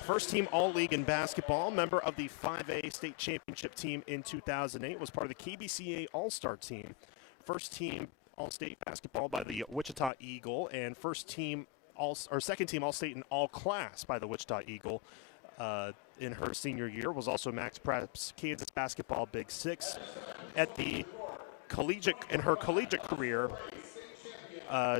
first team All-League in basketball, member of the 5A state championship team in 2008, was part of the KBCA All-Star team, first team All-State basketball by the Wichita Eagle, and second team All-State in all class by the Wichita Eagle. In her senior year, was also Max Preps Kansas basketball Big Six. In her collegiate career,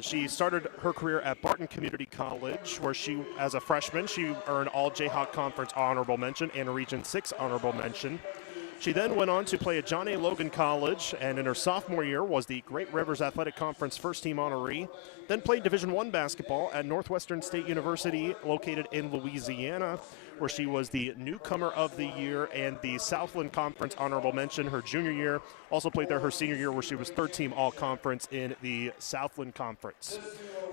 she started her career at Barton Community College, where as a freshman, she earned all Jayhawk Conference honorable mention and Region 6 honorable mention. She then went on to play at John A. Logan College, and in her sophomore year was the Great Rivers Athletic Conference first-team honoree. Then played Division I basketball at Northwestern State University, located in Louisiana, where she was the Newcomer of the Year and the Southland Conference honorable mention her junior year. Also played there her senior year, where she was third-team All-Conference in the Southland Conference.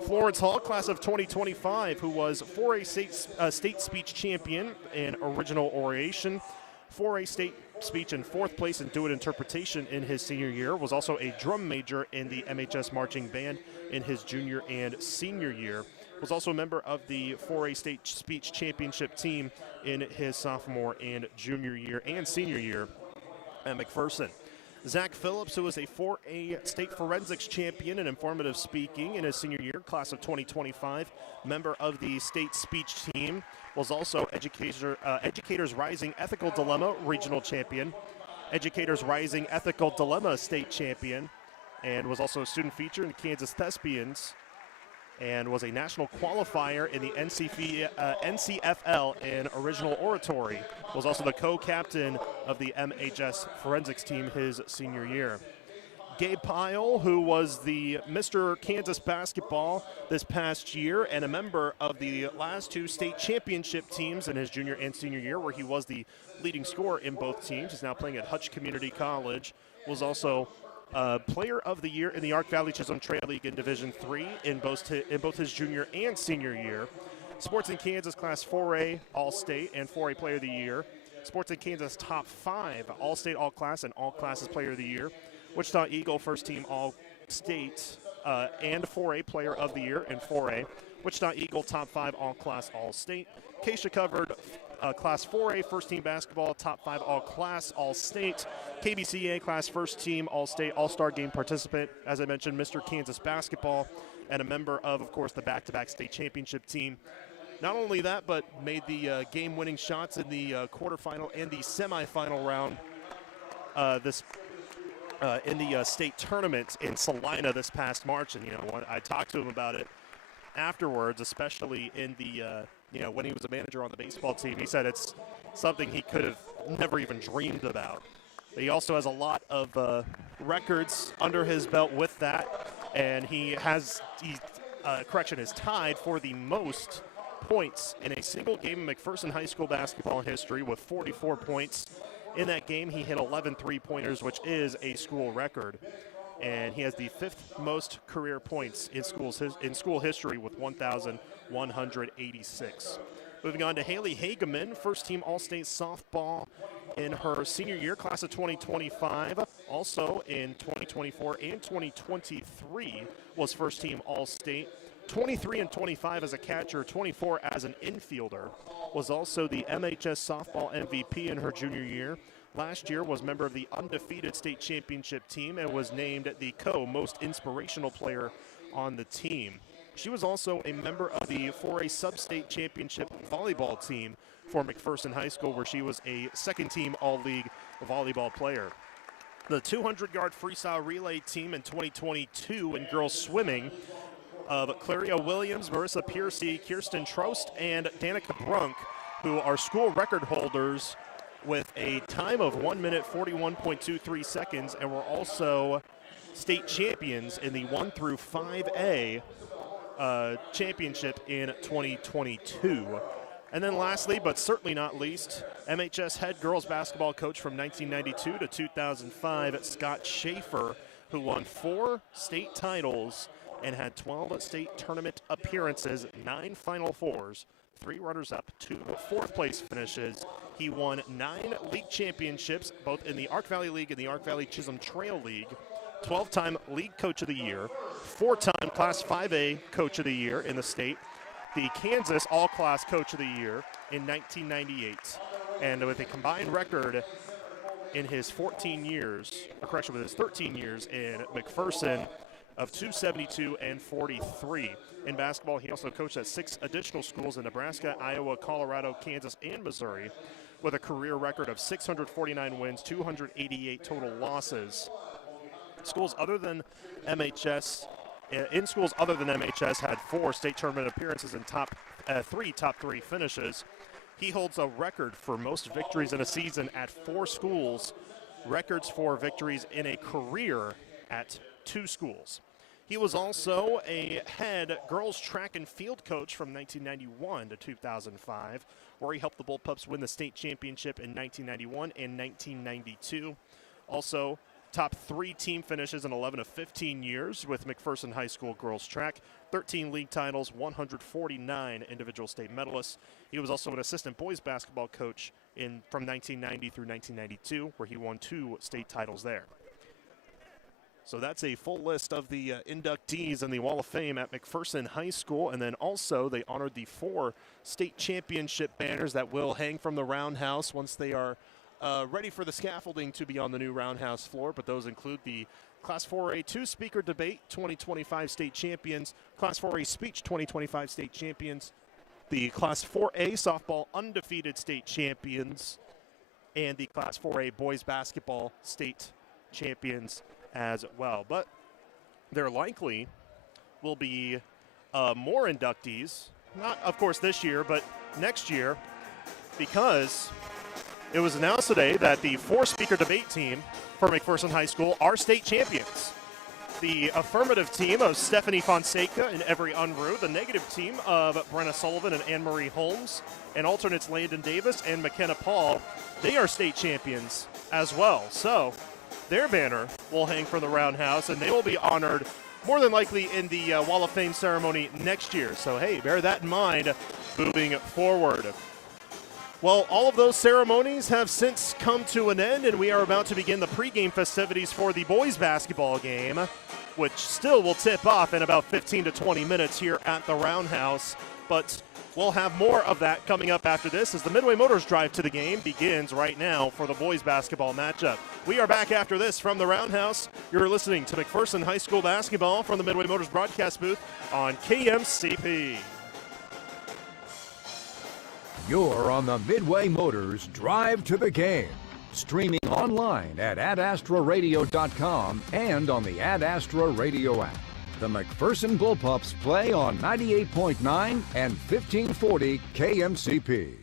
Florence Hall, class of 2025, who was 4A state speech champion in original oration, 4A state speech in fourth place in do-it interpretation in his senior year, was also a drum major in the MHS marching band in his junior and senior year, was also a member of the 4A state speech championship team in his sophomore and junior year and senior year at McPherson. Zach Phillips, who was a 4A state forensics champion in informative speaking in his senior year, class of 2025, member of the state speech team, was also Educators Rising Ethical Dilemma regional champion, Educators Rising Ethical Dilemma state champion, and was also a student feature in Kansas Thespians, and was a national qualifier in the NCFL in original oratory. Was also the co-captain of the MHS forensics team his senior year. Gabe Pyle, who was the Mr. Kansas basketball this past year and a member of the last two state championship teams in his junior and senior year, where he was the leading scorer in both teams. He's now playing at Hutch Community College. Was also Player of the Year in the Ark Valley Chisholm Trail League in Division III in both his junior and senior year. Sports in Kansas Class 4A All-State and 4A Player of the Year. Sports in Kansas Top 5 All-State, All-Class, and All-Classes Player of the Year. Wichita Eagle First Team All-State and 4A Player of the Year in 4A. Wichita Eagle Top 5 All-Class, All-State. Keisha covered Class 4A First Team Basketball, Top 5 All-Class, All-State. KBCA Class First Team All-State All-Star Game participant, as I mentioned, Mr. Kansas Basketball, and a member of course, the back-to-back state championship team. Not only that, but made the game-winning shots in the quarterfinal and the semifinal round in the state tournament in Salina this past March. And, I talked to him about it afterwards, especially in the, when he was a manager on the baseball team. He said it's something he could have never even dreamed about. But he also has a lot of records under his belt with that, and is tied for the most points in a single game in McPherson High School basketball history with 44 points. In that game, he hit 11 three-pointers, which is a school record. And he has the fifth most career points in school history with 1,186. Moving on to Haley Hageman, first-team All-State softball in her senior year, class of 2025. Also in 2024 and 2023 was first-team All-State. 23 and 25 as a catcher, 24 as an infielder. Was also the MHS softball MVP in her junior year. Last year was member of the undefeated state championship team and was named the most inspirational player on the team. She was also a member of the 4A sub-state championship volleyball team for McPherson High School, where she was a second-team all-league volleyball player. The 200-yard freestyle relay team in 2022 in girls swimming of Claria Williams, Marissa Piercy, Kirsten Trost, and Danica Brunk, who are school record holders with a time of 1 minute 41.23 seconds, and were also state champions in the 1 through 5A championship in 2022. And then lastly, but certainly not least, MHS head girls basketball coach from 1992 to 2005, Scott Schaefer, who won 4 state titles and had 12 state tournament appearances, 9 Final Fours, 3 runners-up, 2 fourth-place finishes. He won 9 league championships, both in the Ark Valley League and the Ark Valley Chisholm Trail League, 12-time League Coach of the Year, 4-time Class 5A Coach of the Year in the state, the Kansas All-Class Coach of the Year in 1998. And with a combined record in his 13 years in McPherson of 272 and 43. In basketball, he also coached at 6 additional schools in Nebraska, Iowa, Colorado, Kansas, and Missouri, with a career record of 649 wins, 288 total losses. Schools other than MHS had 4 state tournament appearances and 3 top 3 finishes. He holds a record for most victories in a season at 4 schools, records for victories in a career at 2 schools. He was also a head girls track and field coach from 1991 to 2005, where he helped the Bullpups win the state championship in 1991 and 1992. Also, top 3 team finishes in 11 of 15 years with McPherson High School girls track, 13 league titles, 149 individual state medalists. He was also an assistant boys basketball coach from 1990 through 1992, where he won 2 state titles there. So that's a full list of the inductees in the Wall of Fame at McPherson High School. And then also they honored the 4 state championship banners that will hang from the roundhouse once they are ready for the scaffolding to be on the new roundhouse floor. But those include the Class 4A 2 Speaker Debate 2025 state champions, Class 4A Speech 2025 state champions, the Class 4A Softball undefeated state champions, and the Class 4A Boys Basketball state champions as well. But there likely will be more inductees, not of course this year, but next year, because it was announced today that the 4 speaker debate team for McPherson High School are state champions. The affirmative team of Stephanie Fonseca and Every Unruh, the negative team of Brenna Sullivan and Anne-Marie Holmes, and alternates Landon Davis and McKenna Paul, they are state champions as well. So their banner will hang from the roundhouse, and they will be honored more than likely in the Wall of Fame ceremony next year. So, hey, bear that in mind moving forward. Well, all of those ceremonies have since come to an end, and we are about to begin the pregame festivities for the boys basketball game, which still will tip off in about 15 to 20 minutes here at the roundhouse. But we'll have more of that coming up after this as the Midway Motors drive to the game begins right now for the boys basketball matchup. We are back after this from the roundhouse. You're listening to McPherson High School basketball from the Midway Motors broadcast booth on KMCP. You're on the Midway Motors Drive to the Game. Streaming online at adastraradio.com and on the Ad Astra Radio app. The McPherson Bullpups play on 98.9 and 1540 KMCP.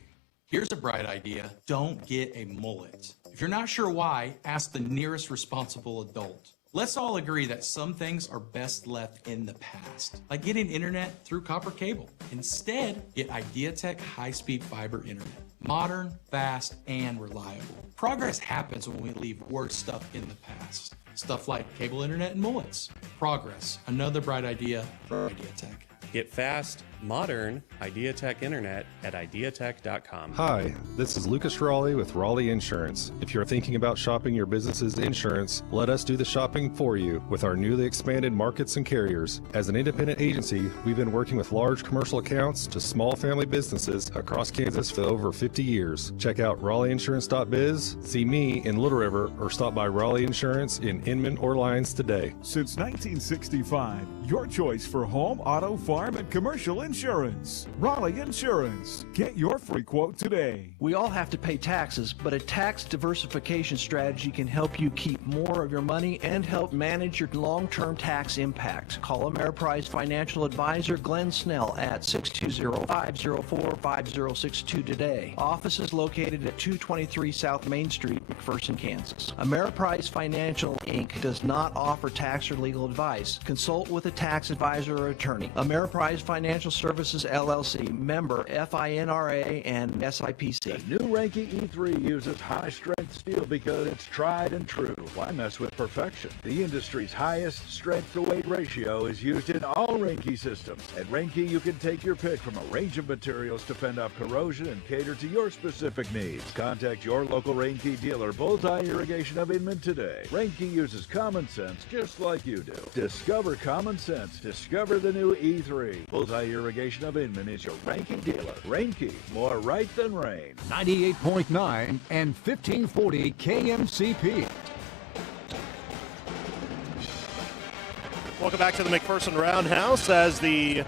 Here's a bright idea. Don't get a mullet. If you're not sure why, ask the nearest responsible adult. Let's all agree that some things are best left in the past, like getting internet through copper cable. Instead, get IdeaTek high-speed fiber internet. Modern, fast, and reliable. Progress happens when we leave worse stuff in the past. Stuff like cable internet and mullets. Progress, another bright idea for IdeaTek. Get fast, modern IdeaTek internet at ideatech.com. Hi, this is Lucas Raleigh with Raleigh Insurance. If you're thinking about shopping your business's insurance, let us do the shopping for you with our newly expanded markets and carriers. As an independent agency, we've been working with large commercial accounts to small family businesses across Kansas for over 50 years. Check out raleighinsurance.biz, see me in Little River, or stop by Raleigh Insurance in Inman or Lyons today. Since 1965, your choice for home, auto, farm, and commercial insurance. Raleigh Insurance. Get your free quote today. We all have to pay taxes, but a tax diversification strategy can help you keep more of your money and help manage your long-term tax impact. Call Ameriprise Financial Advisor Glenn Snell at 620-504-5062 today. Office is located at 223 South Main Street, McPherson, Kansas. Ameriprise Financial, Inc. does not offer tax or legal advice. Consult with a tax advisor or attorney. Ameriprise Financial Services, LLC, member FINRA and SIPC. The new Renke E3 uses high-strength steel because it's tried and true. Why mess with perfection? The industry's highest strength-to-weight ratio is used in all Renke systems. At Renke, you can take your pick from a range of materials to fend off corrosion and cater to your specific needs. Contact your local Renke dealer, Bullseye Irrigation of Inman, today. Renke uses common sense just like you do. Discover common sense. Discover the new E3. Bullseye Irrigation of Inman is your Renke dealer. Renke, more right than rain. 98.9 and 1540 KMCP. Welcome back to the McPherson Roundhouse as the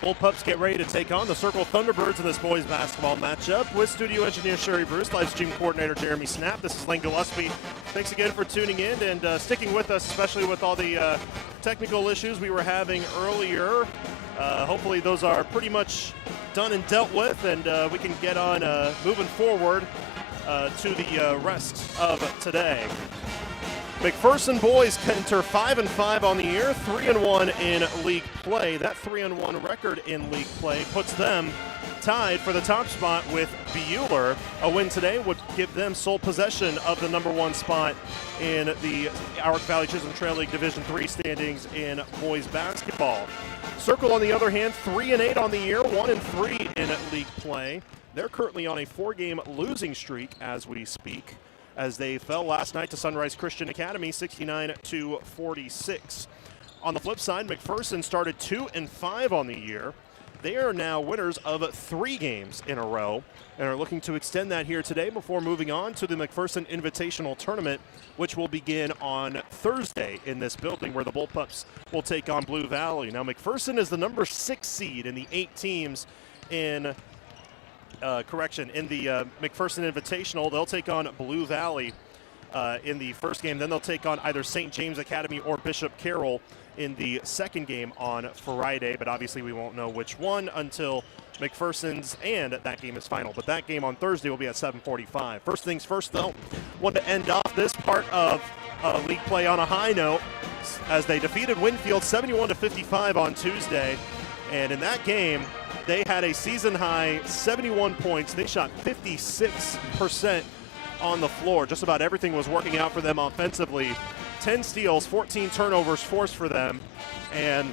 Bullpups get ready to take on the Circle Thunderbirds in this boys basketball matchup with studio engineer Sherry Bruce, live stream coordinator Jeremy Snap. This is Lane Gillespie. Thanks again for tuning in and sticking with us, especially with all the technical issues we were having earlier. Hopefully those are pretty much done and dealt with, and we can get on moving forward to the rest of today. McPherson boys enter 5-5 on the year, 3-1 in league play. That 3-1 record in league play puts them tied for the top spot with Bueller. A win today would give them sole possession of the number 1 spot in the Howard Valley Chisholm Trail League Division III standings in boys basketball. Circle, on the other hand, 3-8 on the year, 1-3 in league play. They're currently on a 4-game losing streak as we speak, as they fell last night to Sunrise Christian Academy 69-46. On the flip side, McPherson started 2-5 on the year. They are now winners of 3 games in a row and are looking to extend that here today before moving on to the McPherson Invitational Tournament, which will begin on Thursday in this building, where the Bullpups will take on Blue Valley. Now, McPherson is the number 6 seed in the 8 teams in the McPherson Invitational. They'll take on Blue Valley in the first game. Then they'll take on either St. James Academy or Bishop Carroll in the second game on Friday, but obviously we won't know which one until McPherson's and that game is final. But that game on Thursday will be at 7:45. First things first, though, want to end off this part of league play on a high note as they defeated Winfield 71-55 on Tuesday, and in that game they had a season-high 71 points. They shot 56% on the floor. Just about everything was working out for them offensively. 10 steals, 14 turnovers forced for them, and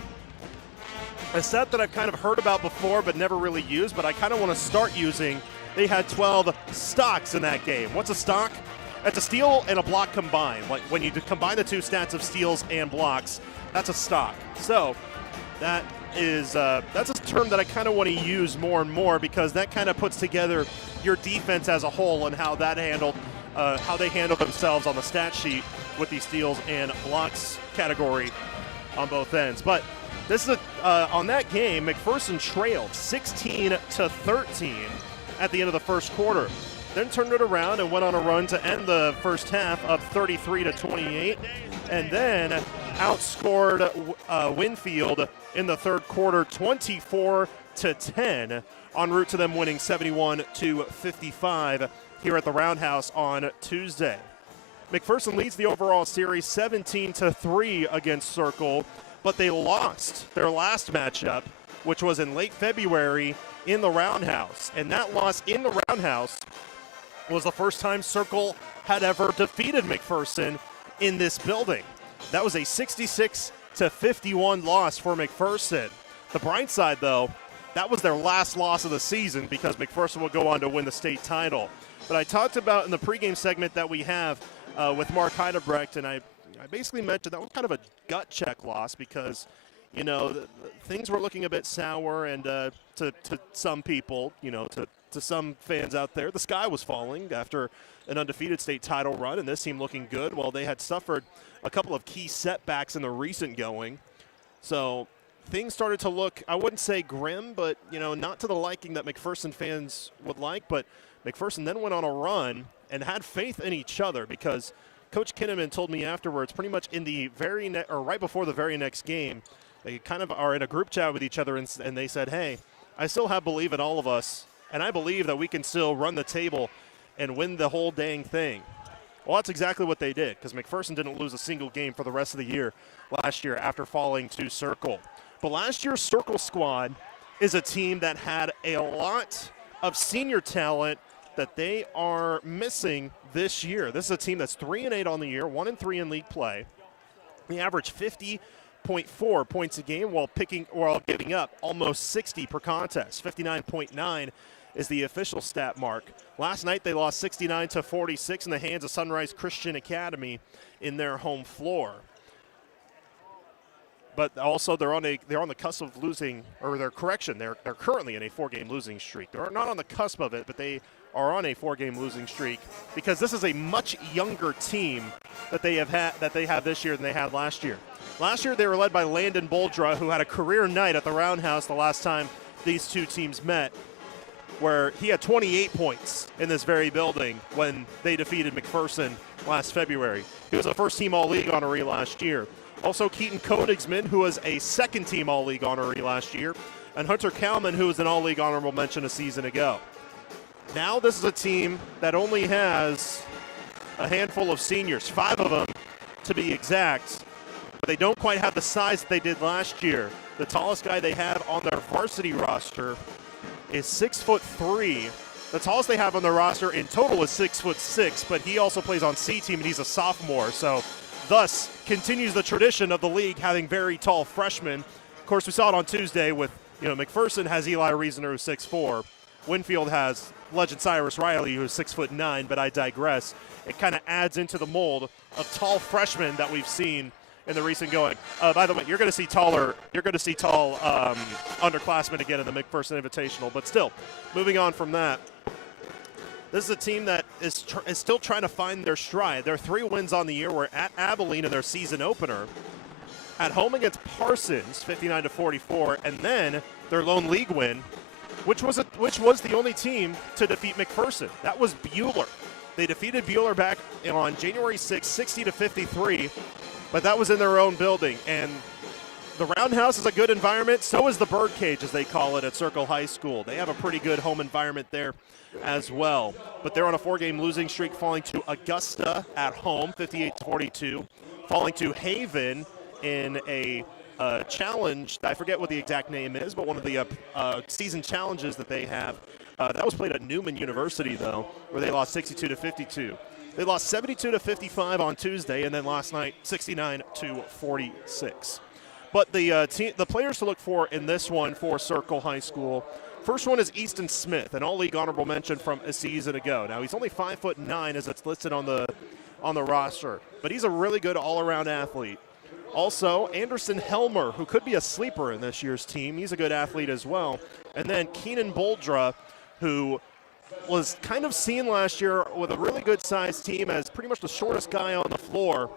a stat that I've kind of heard about before but never really used, but I kind of want to start using. They had 12 stocks in that game. What's a stock? That's a steal and a block combined. Like when you combine the 2 stats of steals and blocks, that's a stock. So that is that's a term that I kind of want to use more and more, because that kind of puts together your defense as a whole and how that handled how they handle themselves on the stat sheet with the steals and blocks category on both ends. But this is on that game, McPherson trailed 16-13 at the end of the first quarter. Then turned it around and went on a run to end the first half of 33-28, and then outscored Winfield in the third quarter 24-10, en route to them winning 71-55 here at the Roundhouse on Tuesday. McPherson leads the overall series 17-3 against Circle, but they lost their last matchup, which was in late February in the Roundhouse. And that loss in the Roundhouse was the first time Circle had ever defeated McPherson in this building. That was a 66-51 loss for McPherson. The bright side, though, that was their last loss of the season, because McPherson will go on to win the state title. But I talked about in the pregame segment that we have with Mark Heidebrecht, and I basically mentioned that was kind of a gut check loss, because, you know, things were looking a bit sour, and to some people, you know, to some fans out there, the sky was falling after an undefeated state title run, and this team looking good. Well, they had suffered a couple of key setbacks in the recent going. So things started to look, I wouldn't say grim, but, you know, not to the liking that McPherson fans would like. But McPherson then went on a run and had faith in each other, because Coach Kinnaman told me afterwards, pretty much in the right before the very next game, they kind of are in a group chat with each other, and they said, hey, I still have belief in all of us, and I believe that we can still run the table and win the whole dang thing. Well, that's exactly what they did, because McPherson didn't lose a single game for the rest of the year last year after falling to Circle. But last year's Circle squad is a team that had a lot of senior talent that they are missing this year. This is a team that's 3-8 on the year, 1-3 in league play. They average 50.4 points a game while giving up almost 60 per contest. 59.9 is the official stat mark. Last night they lost 69-46 in the hands of Sunrise Christian Academy in their home floor. But also they're on the cusp of losing, or they're currently in a 4-game losing streak. They're not on the cusp of it, but they are on a 4-game losing streak, because this is a much younger team that they have this year than they had last year. Last year they were led by Landon Boldra, who had a career night at the Roundhouse the last time these two teams met, where he had 28 points in this very building when they defeated McPherson last February. He was a first-team All-League honoree last year. Also, Keaton Konigsman, who was a second-team All-League honoree last year, and Hunter Kalman, who was an all-league honorable mention a season ago. Now this is a team that only has a handful of seniors, 5 of them to be exact, but they don't quite have the size that they did last year. The tallest guy they have on their varsity roster is 6'3". The tallest they have on their roster in total is 6'6", but he also plays on C team and he's a sophomore, so thus continues the tradition of the league having very tall freshmen. Of course, we saw it on Tuesday with, McPherson has Eli Reasoner, who's 6'4". Winfield has legend Cyrus Riley, who's 6'9", but I digress. It kind of adds into the mold of tall freshmen that we've seen in the recent going. By the way, you're going to see tall underclassmen again in the McPherson Invitational, but still, moving on from that, this is a team that is still trying to find their stride. Their 3 wins on the year were at Abilene in their season opener, at home against Parsons, 59-44, and then their lone league win, which was the only team to defeat McPherson. That was Bueller. They defeated Bueller back on January 6, 60-53, but that was in their own building. And the Roundhouse is a good environment. So is the Birdcage, as they call it, at Circle High School. They have a pretty good home environment there as well. But they're on a 4-game losing streak, falling to Augusta at home, 58-42, falling to Haven in a challenge. I forget what the exact name is, but one of the season challenges that they have. That was played at Newman University, though, where they lost 62-52. They lost 72-55 on Tuesday, and then last night 69-46. But the players to look for in this one for Circle High School, first one is Easton Smith, an all-league honorable mention from a season ago. Now he's only 5'9", as it's listed on the roster, but he's a really good all-around athlete. Also, Anderson Helmer, who could be a sleeper in this year's team. He's a good athlete as well. And then Keenan Boldra, who was kind of seen last year with a really good-sized team as pretty much the shortest guy on the floor.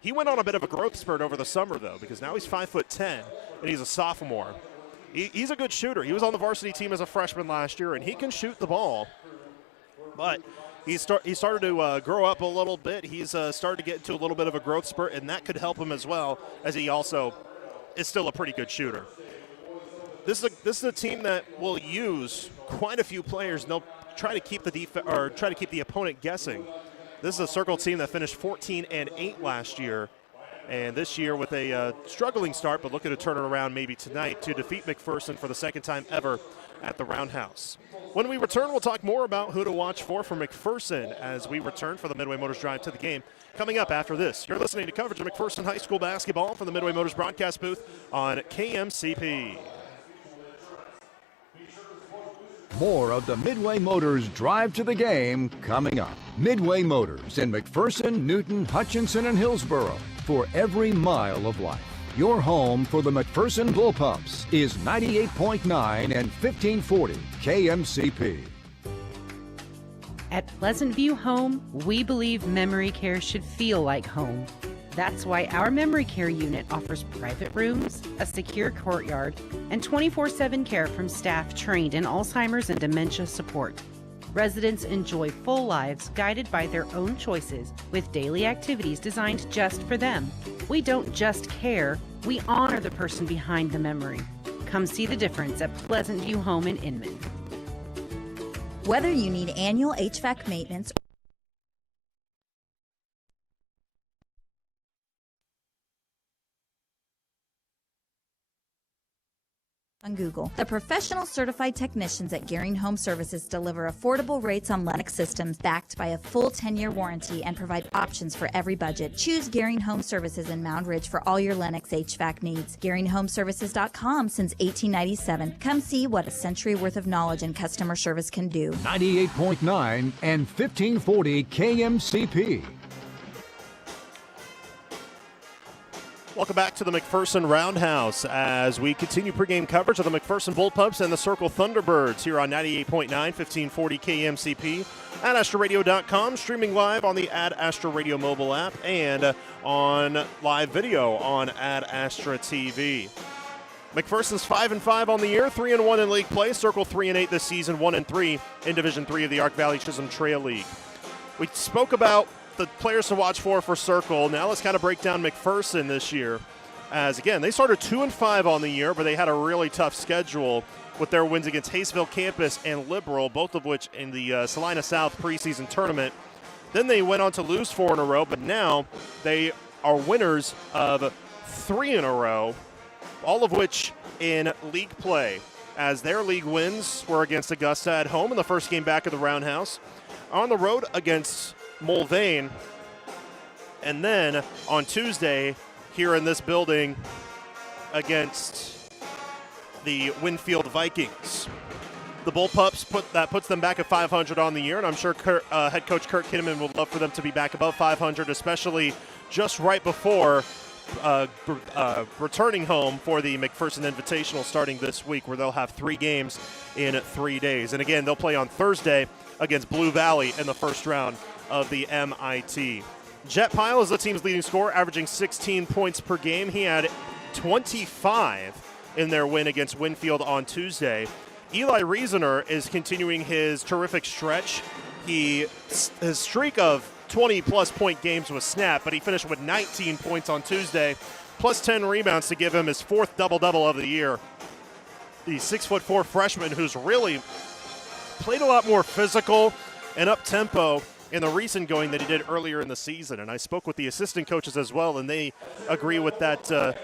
He went on a bit of a growth spurt over the summer, though, because now he's 5'10", and he's a sophomore. He's a good shooter. He was on the varsity team as a freshman last year, and he can shoot the ball. But he started to grow up a little bit. He's started to get into a little bit of a growth spurt, and that could help him as well, as he also is still a pretty good shooter. This is a team that will use quite a few players, and they'll try to keep the opponent guessing. This is a Circle team that finished 14-8 last year, and this year with a struggling start, but looking to turn it around maybe tonight to defeat McPherson for the second time ever at the Roundhouse. When we return, we'll talk more about who to watch for McPherson as we return for the Midway Motors Drive to the game. Coming up after this, you're listening to coverage of McPherson High School basketball from the Midway Motors broadcast booth on KMCP. More of the Midway Motors Drive to the Game coming up. Midway Motors in McPherson, Newton, Hutchinson, and Hillsboro. For every mile of life. Your home for the McPherson Bullpups is 98.9 and 1540 KMCP. At Pleasant View Home, we believe memory care should feel like home. That's why our memory care unit offers private rooms, a secure courtyard, and 24/7 care from staff trained in Alzheimer's and dementia support. Residents enjoy full lives guided by their own choices with daily activities designed just for them. We don't just care, we honor the person behind the memory. Come see the difference at Pleasant View Home in Inman. Whether you need annual HVAC maintenance on Google. The professional certified technicians at Gearing Home Services deliver affordable rates on Lennox systems backed by a full 10-year warranty and provide options for every budget. Choose Gearing Home Services in Mound Ridge for all your Lennox HVAC needs. GearingHomeservices.com since 1897. Come see what a century worth of knowledge and customer service can do. 98.9 and 1540 KMCP. Welcome back to the McPherson Roundhouse as we continue pregame coverage of the McPherson Bullpups and the Circle Thunderbirds here on 98.9, 1540 KMCP, at AstraRadio.com, streaming live on the Ad Astra Radio mobile app and on live video on Ad Astra TV. McPherson's 5-5 on the year, 3-1 in league play. Circle 3-8 this season, 1-3 in Division 3 of the Arc Valley Chisholm Trail League. We spoke about the players to watch for Circle. Now let's kind of break down McPherson this year As, again, they started 2-5 on the year, but they had a really tough schedule with their wins against Hayesville Campus and Liberal, both of which in the Salina South preseason tournament. Then they went on to lose 4 in a row, but now they are winners of 3 in a row, all of which in league play, as their league wins were against Augusta at home in the first game back of the Roundhouse, on the road against Mulvane, and then on Tuesday here in this building against the Winfield Vikings. The Bullpups puts them back at 500 on the year, and I'm sure head coach Kurt Kinnaman would love for them to be back above 500, especially just right before returning home for the McPherson Invitational starting this week, where they'll have 3 games in 3 days. And again, they'll play on Thursday against Blue Valley in the first round of the MIT. Jet Pyle is the team's leading scorer, averaging 16 points per game. He had 25 in their win against Winfield on Tuesday. Eli Reasoner is continuing his terrific stretch. His streak of 20-plus point games was snapped, but he finished with 19 points on Tuesday, plus 10 rebounds to give him his 4th double-double of the year. The 6'4" freshman who's really played a lot more physical and up-tempo in the recent going than he did earlier in the season. And I spoke with the assistant coaches as well, and they agree with that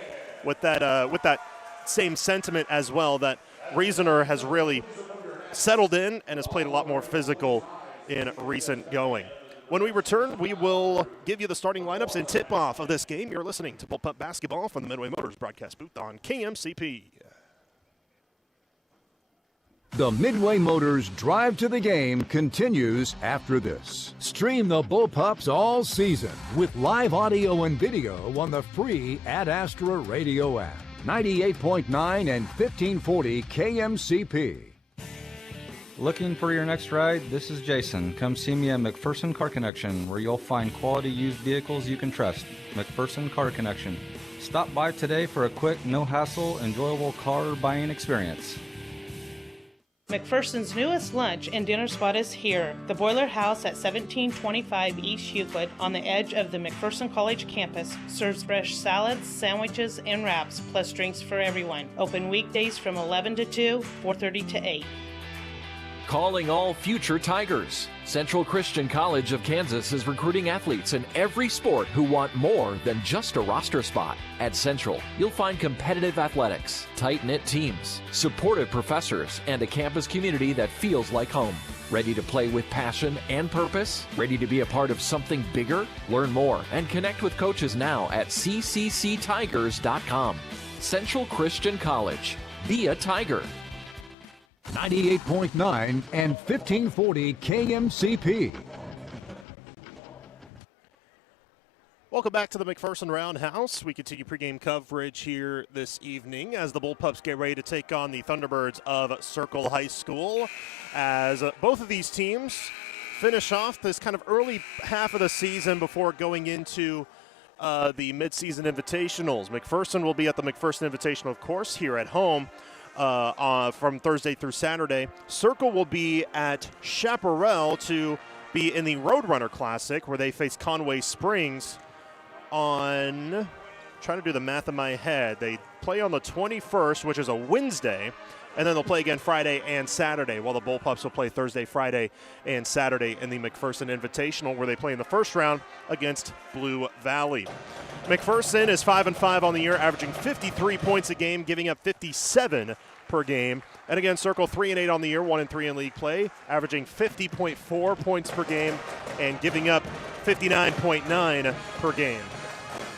same sentiment as well, that Reasoner has really settled in and has played a lot more physical in recent going. When we return, we will give you the starting lineups and tip-off of this game. You're listening to Bullpup Basketball from the Midway Motors broadcast booth on KMCP. The Midway Motors Drive to the Game continues after this. Stream the Bullpups all season with live audio and video on the free Ad Astra radio app. 98.9 and 1540 KMCP. Looking for your next ride? This is Jason. Come see me at McPherson Car Connection, where you'll find quality used vehicles you can trust. McPherson Car Connection. Stop by today for a quick, no-hassle, enjoyable car buying experience. McPherson's newest lunch and dinner spot is here. The Boiler House at 1725 East Euclid on the edge of the McPherson College campus serves fresh salads, sandwiches, and wraps, plus drinks for everyone. Open weekdays from 11 to 2, 4:30 to 8. Calling all future Tigers. Central Christian College of Kansas is recruiting athletes in every sport who want more than just a roster spot. At Central, you'll find competitive athletics, tight-knit teams, supportive professors, and a campus community that feels like home. Ready to play with passion and purpose? Ready to be a part of something bigger? Learn more and connect with coaches now at ccctigers.com. Central Christian College. Be a Tiger. 98.9 and 1540 KMCP. Welcome back to the McPherson Roundhouse. We continue pregame coverage here this evening as the Bullpups get ready to take on the Thunderbirds of Circle High School, as both of these teams finish off this kind of early half of the season before going into the midseason invitationals. McPherson will be at the McPherson Invitational, of course, here at home from Thursday through Saturday. Circle will be at Chaparral to be in the Roadrunner Classic, where they face Conway Springs on, trying to do the math in my head, they play on the 21st, which is a Wednesday, and then they'll play again Friday and Saturday, while the Bullpups will play Thursday, Friday, and Saturday in the McPherson Invitational, where they play in the first round against Blue Valley. McPherson is 5-5 on the year, averaging 53 points a game, giving up 57 per game. And again, Circle 3-8 on the year, 1-3 in league play, averaging 50.4 points per game and giving up 59.9 per game.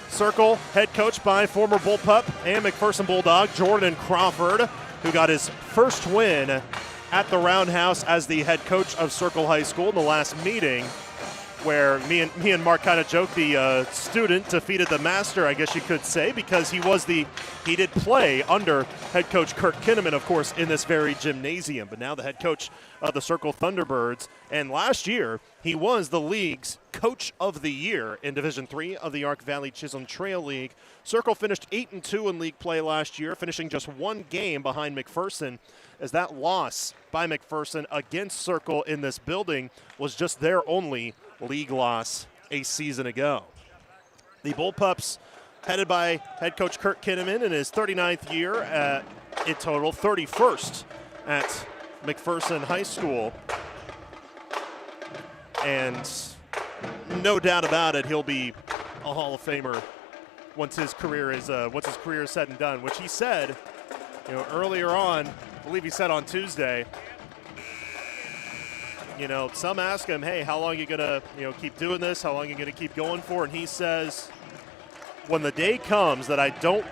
Circle, head coached by former Bullpup and McPherson Bulldog Jordan Crawford, who got his first win at the Roundhouse as the head coach of Circle High School in the last meeting, where me and Mark kind of joked the student defeated the master, I guess you could say, because he did play under head coach Kurt Kinnaman, of course, in this very gymnasium, but now the head coach of the Circle Thunderbirds. And last year, he was the league's Coach of the Year in Division III of the Ark Valley Chisholm Trail League. Circle finished 8-2 in league play last year, finishing just one game behind McPherson, as that loss by McPherson against Circle in this building was just their only league loss a season ago. The Bullpups headed by head coach Kurt Kinnaman in his 39th year, in total 31st at McPherson High School. And no doubt about it, he'll be a Hall of Famer once his career is said and done, which he said, earlier on, I believe he said on Tuesday. Some ask him, hey, how long are you gonna, keep doing this? How long are you gonna keep going for? And he says, when the day comes that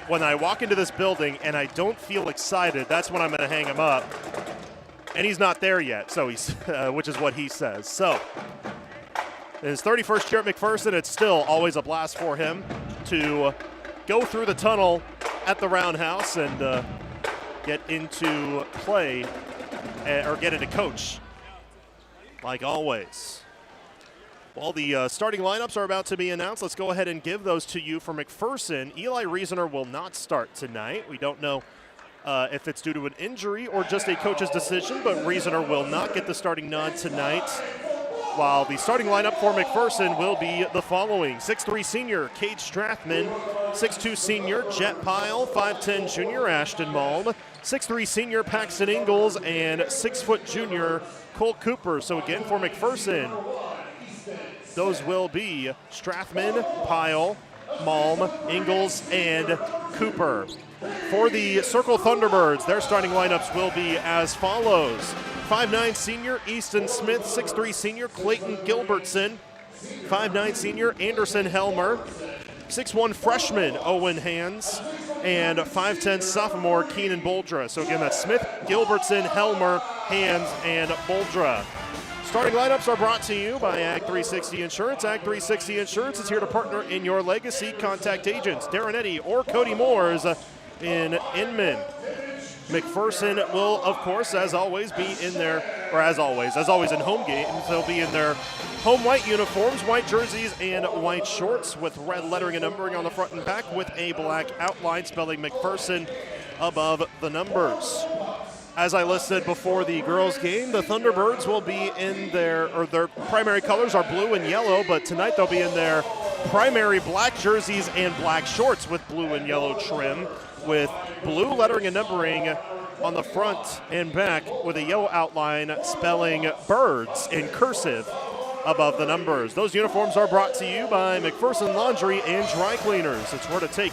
when I walk into this building and I don't feel excited, that's when I'm gonna hang him up. And he's not there yet, so which is what he says. So, in his 31st year at McPherson, it's still always a blast for him to go through the tunnel at the Roundhouse and get into play or get into coach, like always. Well, the starting lineups are about to be announced. Let's go ahead and give those to you for McPherson. Eli Reasoner will not start tonight. We don't know if it's due to an injury or just a coach's decision, but Reasoner will not get the starting nod tonight. While the starting lineup for McPherson will be the following: 6'3" senior Cade Strathman, 6'2" senior Jet Pyle, 5'10" junior Ashton Malm, 6'3" senior Paxton Ingalls, and 6' junior Cole Cooper. So again, for McPherson, those will be Strathman, Pyle, Malm, Ingalls, and Cooper. For the Circle Thunderbirds, their starting lineups will be as follows: 5'9" senior Easton Smith, 6'3" senior Clayton Gilbertson, 5'9" senior Anderson Helmer, 6'1" freshman Owen Hands, and 5'10" sophomore Keenan Boldra. So again, that's Smith, Gilbertson, Helmer, Hands, and Boldra. Starting lineups are brought to you by Ag 360 Insurance. Ag 360 Insurance is here to partner in your legacy. Contact agents Darren Eddy or Cody Moores in Inman. McPherson will, of course, as always, be in their, or as always in home games, they'll be in their home white uniforms, white jerseys, and white shorts with red lettering and numbering on the front and back with a black outline spelling McPherson above the numbers. As I listed before the girls' game, the Thunderbirds will be in their primary colors are blue and yellow, but tonight they'll be in their primary black jerseys and black shorts with blue and yellow trim, with blue lettering and numbering on the front and back with a yellow outline spelling birds in cursive above the numbers. Those uniforms are brought to you by McPherson Laundry and Dry Cleaners. It's where to take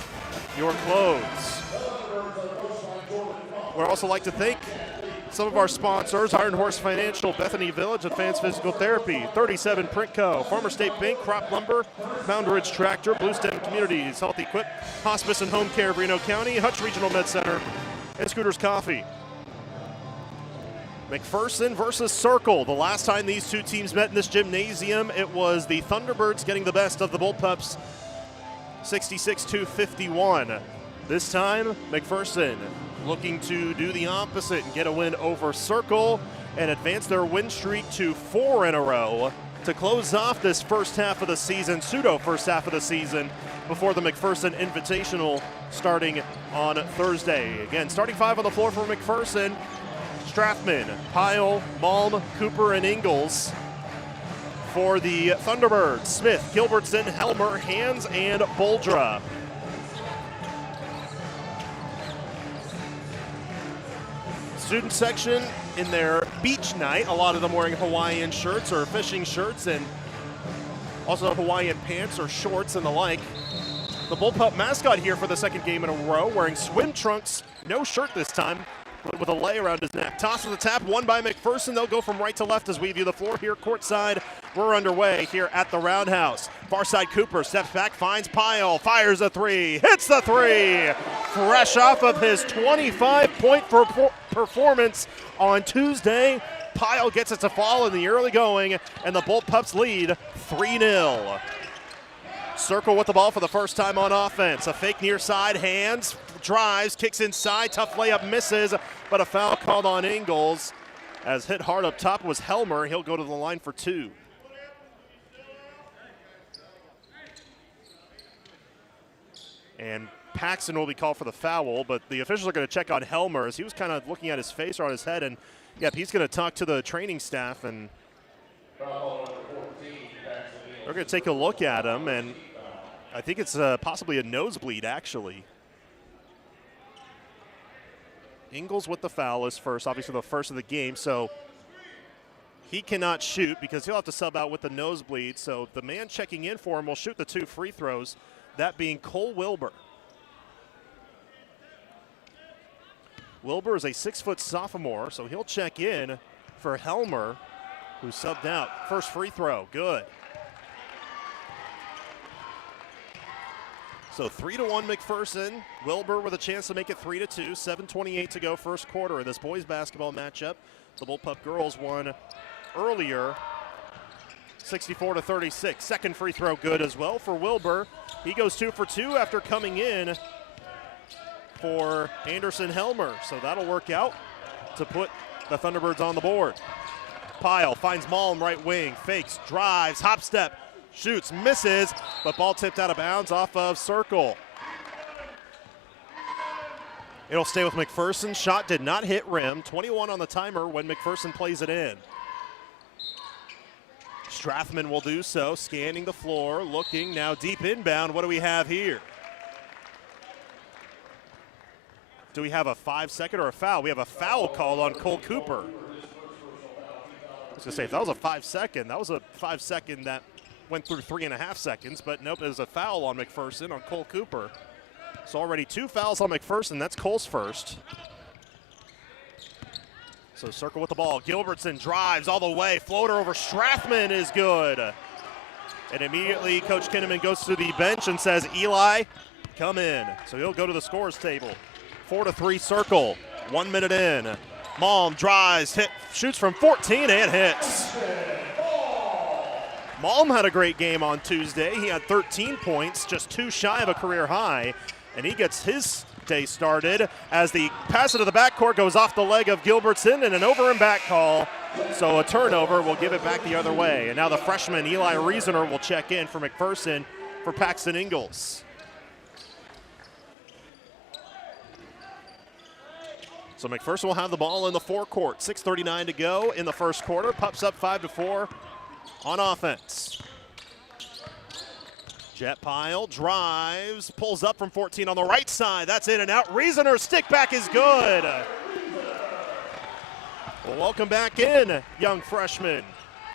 your clothes. We'd also like to thank some of our sponsors: Iron Horse Financial, Bethany Village, Advanced Physical Therapy, 37 Print Co., Farmer State Bank, Crop Lumber, Mountain Ridge Tractor, Blue Stem Communities, Health Equip, Hospice and Home Care of Reno County, Hutch Regional Med Center, and Scooters Coffee. McPherson versus Circle. The last time these two teams met in this gymnasium, it was the Thunderbirds getting the best of the Bullpups, 66-51. This time, McPherson looking to do the opposite and get a win over Circle and advance their win streak to 4 in a row to close off this first half of the season, pseudo first half of the season, before the McPherson Invitational starting on Thursday. Again, starting 5 on the floor for McPherson: Strathman, Pyle, Malm, Cooper, and Ingalls. For the Thunderbirds, Smith, Gilbertson, Helmer, Hands, and Boldra. Student section in their beach night, a lot of them wearing Hawaiian shirts or fishing shirts, and also Hawaiian pants or shorts and the like. The Bullpup mascot here for the second game in a row, wearing swim trunks, no shirt this time, but with a lei around his neck. Toss to the tap, won by McPherson. They'll go from right to left as we view the floor here courtside. We're underway here at the Roundhouse. Far side, Cooper steps back, finds Pyle, fires a three, hits the three! Fresh off of his 25-point performance on Tuesday, Pyle gets it to fall in the early going, and the Bullpups lead 3-0. Circle with the ball for the first time on offense. A fake near side, Hands, drives, kicks inside, tough layup, misses, but a foul called on Ingalls. As hit hard up top was Helmer. He'll go to the line for 2. And Paxton will be called for the foul, but the officials are going to check on Helmer as he was kind of looking at his face or on his head, and yep, he's going to talk to the training staff, and they're going to take a look at him, and I think it's possibly a nosebleed, actually. Ingles with the foul is first, obviously the first of the game, so he cannot shoot because he'll have to sub out with the nosebleed. So the man checking in for him will shoot the 2 free throws, that being Cole Wilbur. Wilbur is a 6-foot sophomore, so he'll check in for Helmer, who subbed out. First free throw, good. So 3-1 McPherson. Wilbur with a chance to make it 3-2. 7:28 to go first quarter in this boys basketball matchup. The Bullpup girls won earlier, 64-36. Second free throw good as well for Wilbur. He goes 2 for 2 after coming in for Anderson Helmer. So that'll work out to put the Thunderbirds on the board. Pyle finds Malm right wing, fakes, drives, hop step, shoots, misses, but ball tipped out of bounds off of Circle. It'll stay with McPherson. Shot did not hit rim. 21 on the timer when McPherson plays it in. Strathman will do so, scanning the floor, looking now deep inbound. What do we have here? Do we have a 5-second or a foul? We have a foul called on Cole Cooper. I was going to say, if that was a 5-second, that was a 5-second that went through 3.5 seconds, but nope, it was a foul on McPherson, on Cole Cooper. So already 2 fouls on McPherson. That's Cole's first. So Circle with the ball. Gilbertson drives all the way. Floater over Strathman is good. And immediately Coach Kinnaman goes to the bench and says, Eli, come in. So he'll go to the scores table. 4-3 Circle. 1 minute in. Malm drives, shoots from 14 and hits. Malm had a great game on Tuesday. He had 13 points, just 2 shy of a career high. And he gets his day started as the pass into the backcourt goes off the leg of Gilbertson and an over and back call. So a turnover will give it back the other way. And now the freshman Eli Riesener will check in for McPherson for Paxton Ingles. So McPherson will have the ball in the forecourt. 6:39 to go in the first quarter. Pups up 5-4 on offense. Jet Pyle drives, pulls up from 14 on the right side. That's in and out. Riesener stick back is good. Well, welcome back in, young freshman.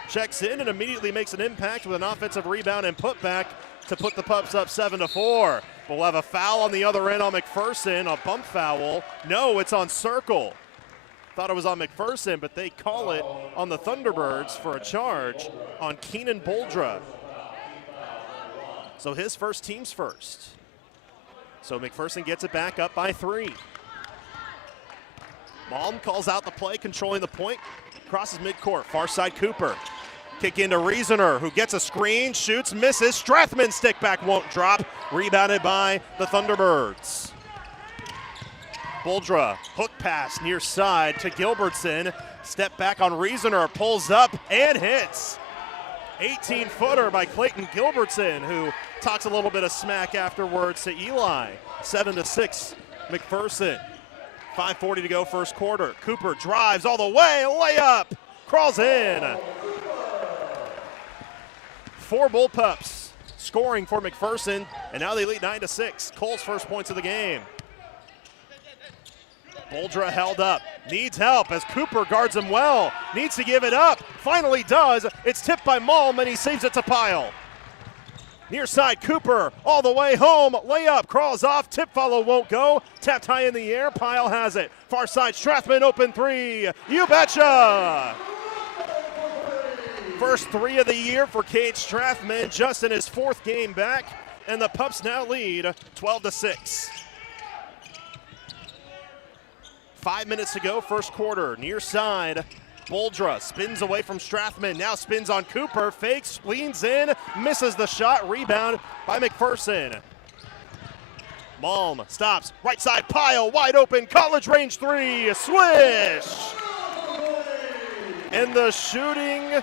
Checks in and immediately makes an impact with an offensive rebound and putback to put the Pups up 7-4. We'll have a foul on the other end on McPherson, a bump foul. No, it's on Circle. Thought it was on McPherson, but they call it on the Thunderbirds for a charge on Keenan Boldra. So his first, team's first. So McPherson gets it back up by 3. Malm calls out the play, controlling the point, crosses midcourt, far side Cooper. Kick into Riesener, who gets a screen, shoots, misses. Strathman stick back won't drop. Rebounded by the Thunderbirds. Boldra, hook pass near side to Gilbertson. Step back on Riesener, pulls up and hits. 18-footer by Clayton Gilbertson, who talks a little bit of smack afterwards to Eli. 7-6, McPherson. 5:40 to go first quarter. Cooper drives all the way, layup, crawls in. 4 Bullpups scoring for McPherson, and now they lead 9-6. Cole's first points of the game. Boldra held up, needs help as Cooper guards him well. Needs to give it up, finally does. It's tipped by Malm and he saves it to Pyle. Near side Cooper, all the way home, layup, crawls off, tip follow won't go. Tapped high in the air, Pyle has it. Far side Strathman, open 3, you betcha! First 3 of the year for Cade Strathman, just in his 4th game back, and the Pups now lead 12-6. 5 minutes to go, first quarter. Near side, Boldra spins away from Strathman, now spins on Cooper, fakes, leans in, misses the shot, rebound by McPherson. Malm stops, right side Pyle, wide open, college range 3, swish! And the shooting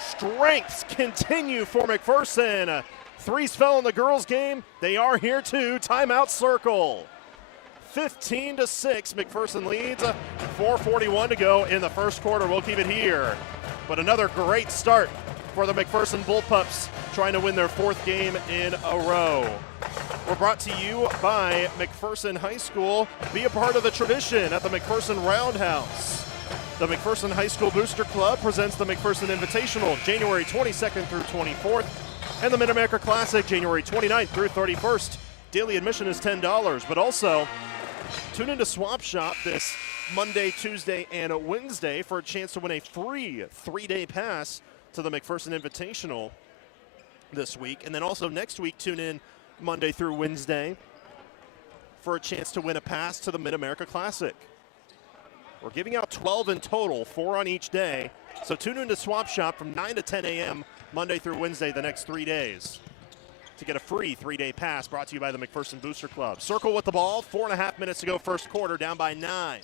strengths continue for McPherson. 3s fell in the girls' game, they are here too, timeout Circle. 15-6, McPherson leads, 4:41 to go in the first quarter. We'll keep it here. But another great start for the McPherson Bullpups, trying to win their 4th game in a row. We're brought to you by McPherson High School. Be a part of the tradition at the McPherson Roundhouse. The McPherson High School Booster Club presents the McPherson Invitational January 22nd through 24th and the Mid-America Classic January 29th through 31st. Daily admission is $10, but also tune into Swap Shop this Monday, Tuesday, and Wednesday for a chance to win a free 3-day pass to the McPherson Invitational this week. And then also next week, tune in Monday through Wednesday for a chance to win a pass to the Mid-America Classic. We're giving out 12 in total, 4 on each day. So tune into Swap Shop from 9 to 10 a.m. Monday through Wednesday the next 3 days to get a free 3-day pass brought to you by the McPherson Booster Club. Circle with the ball, 4.5 minutes to go first quarter, down by 9.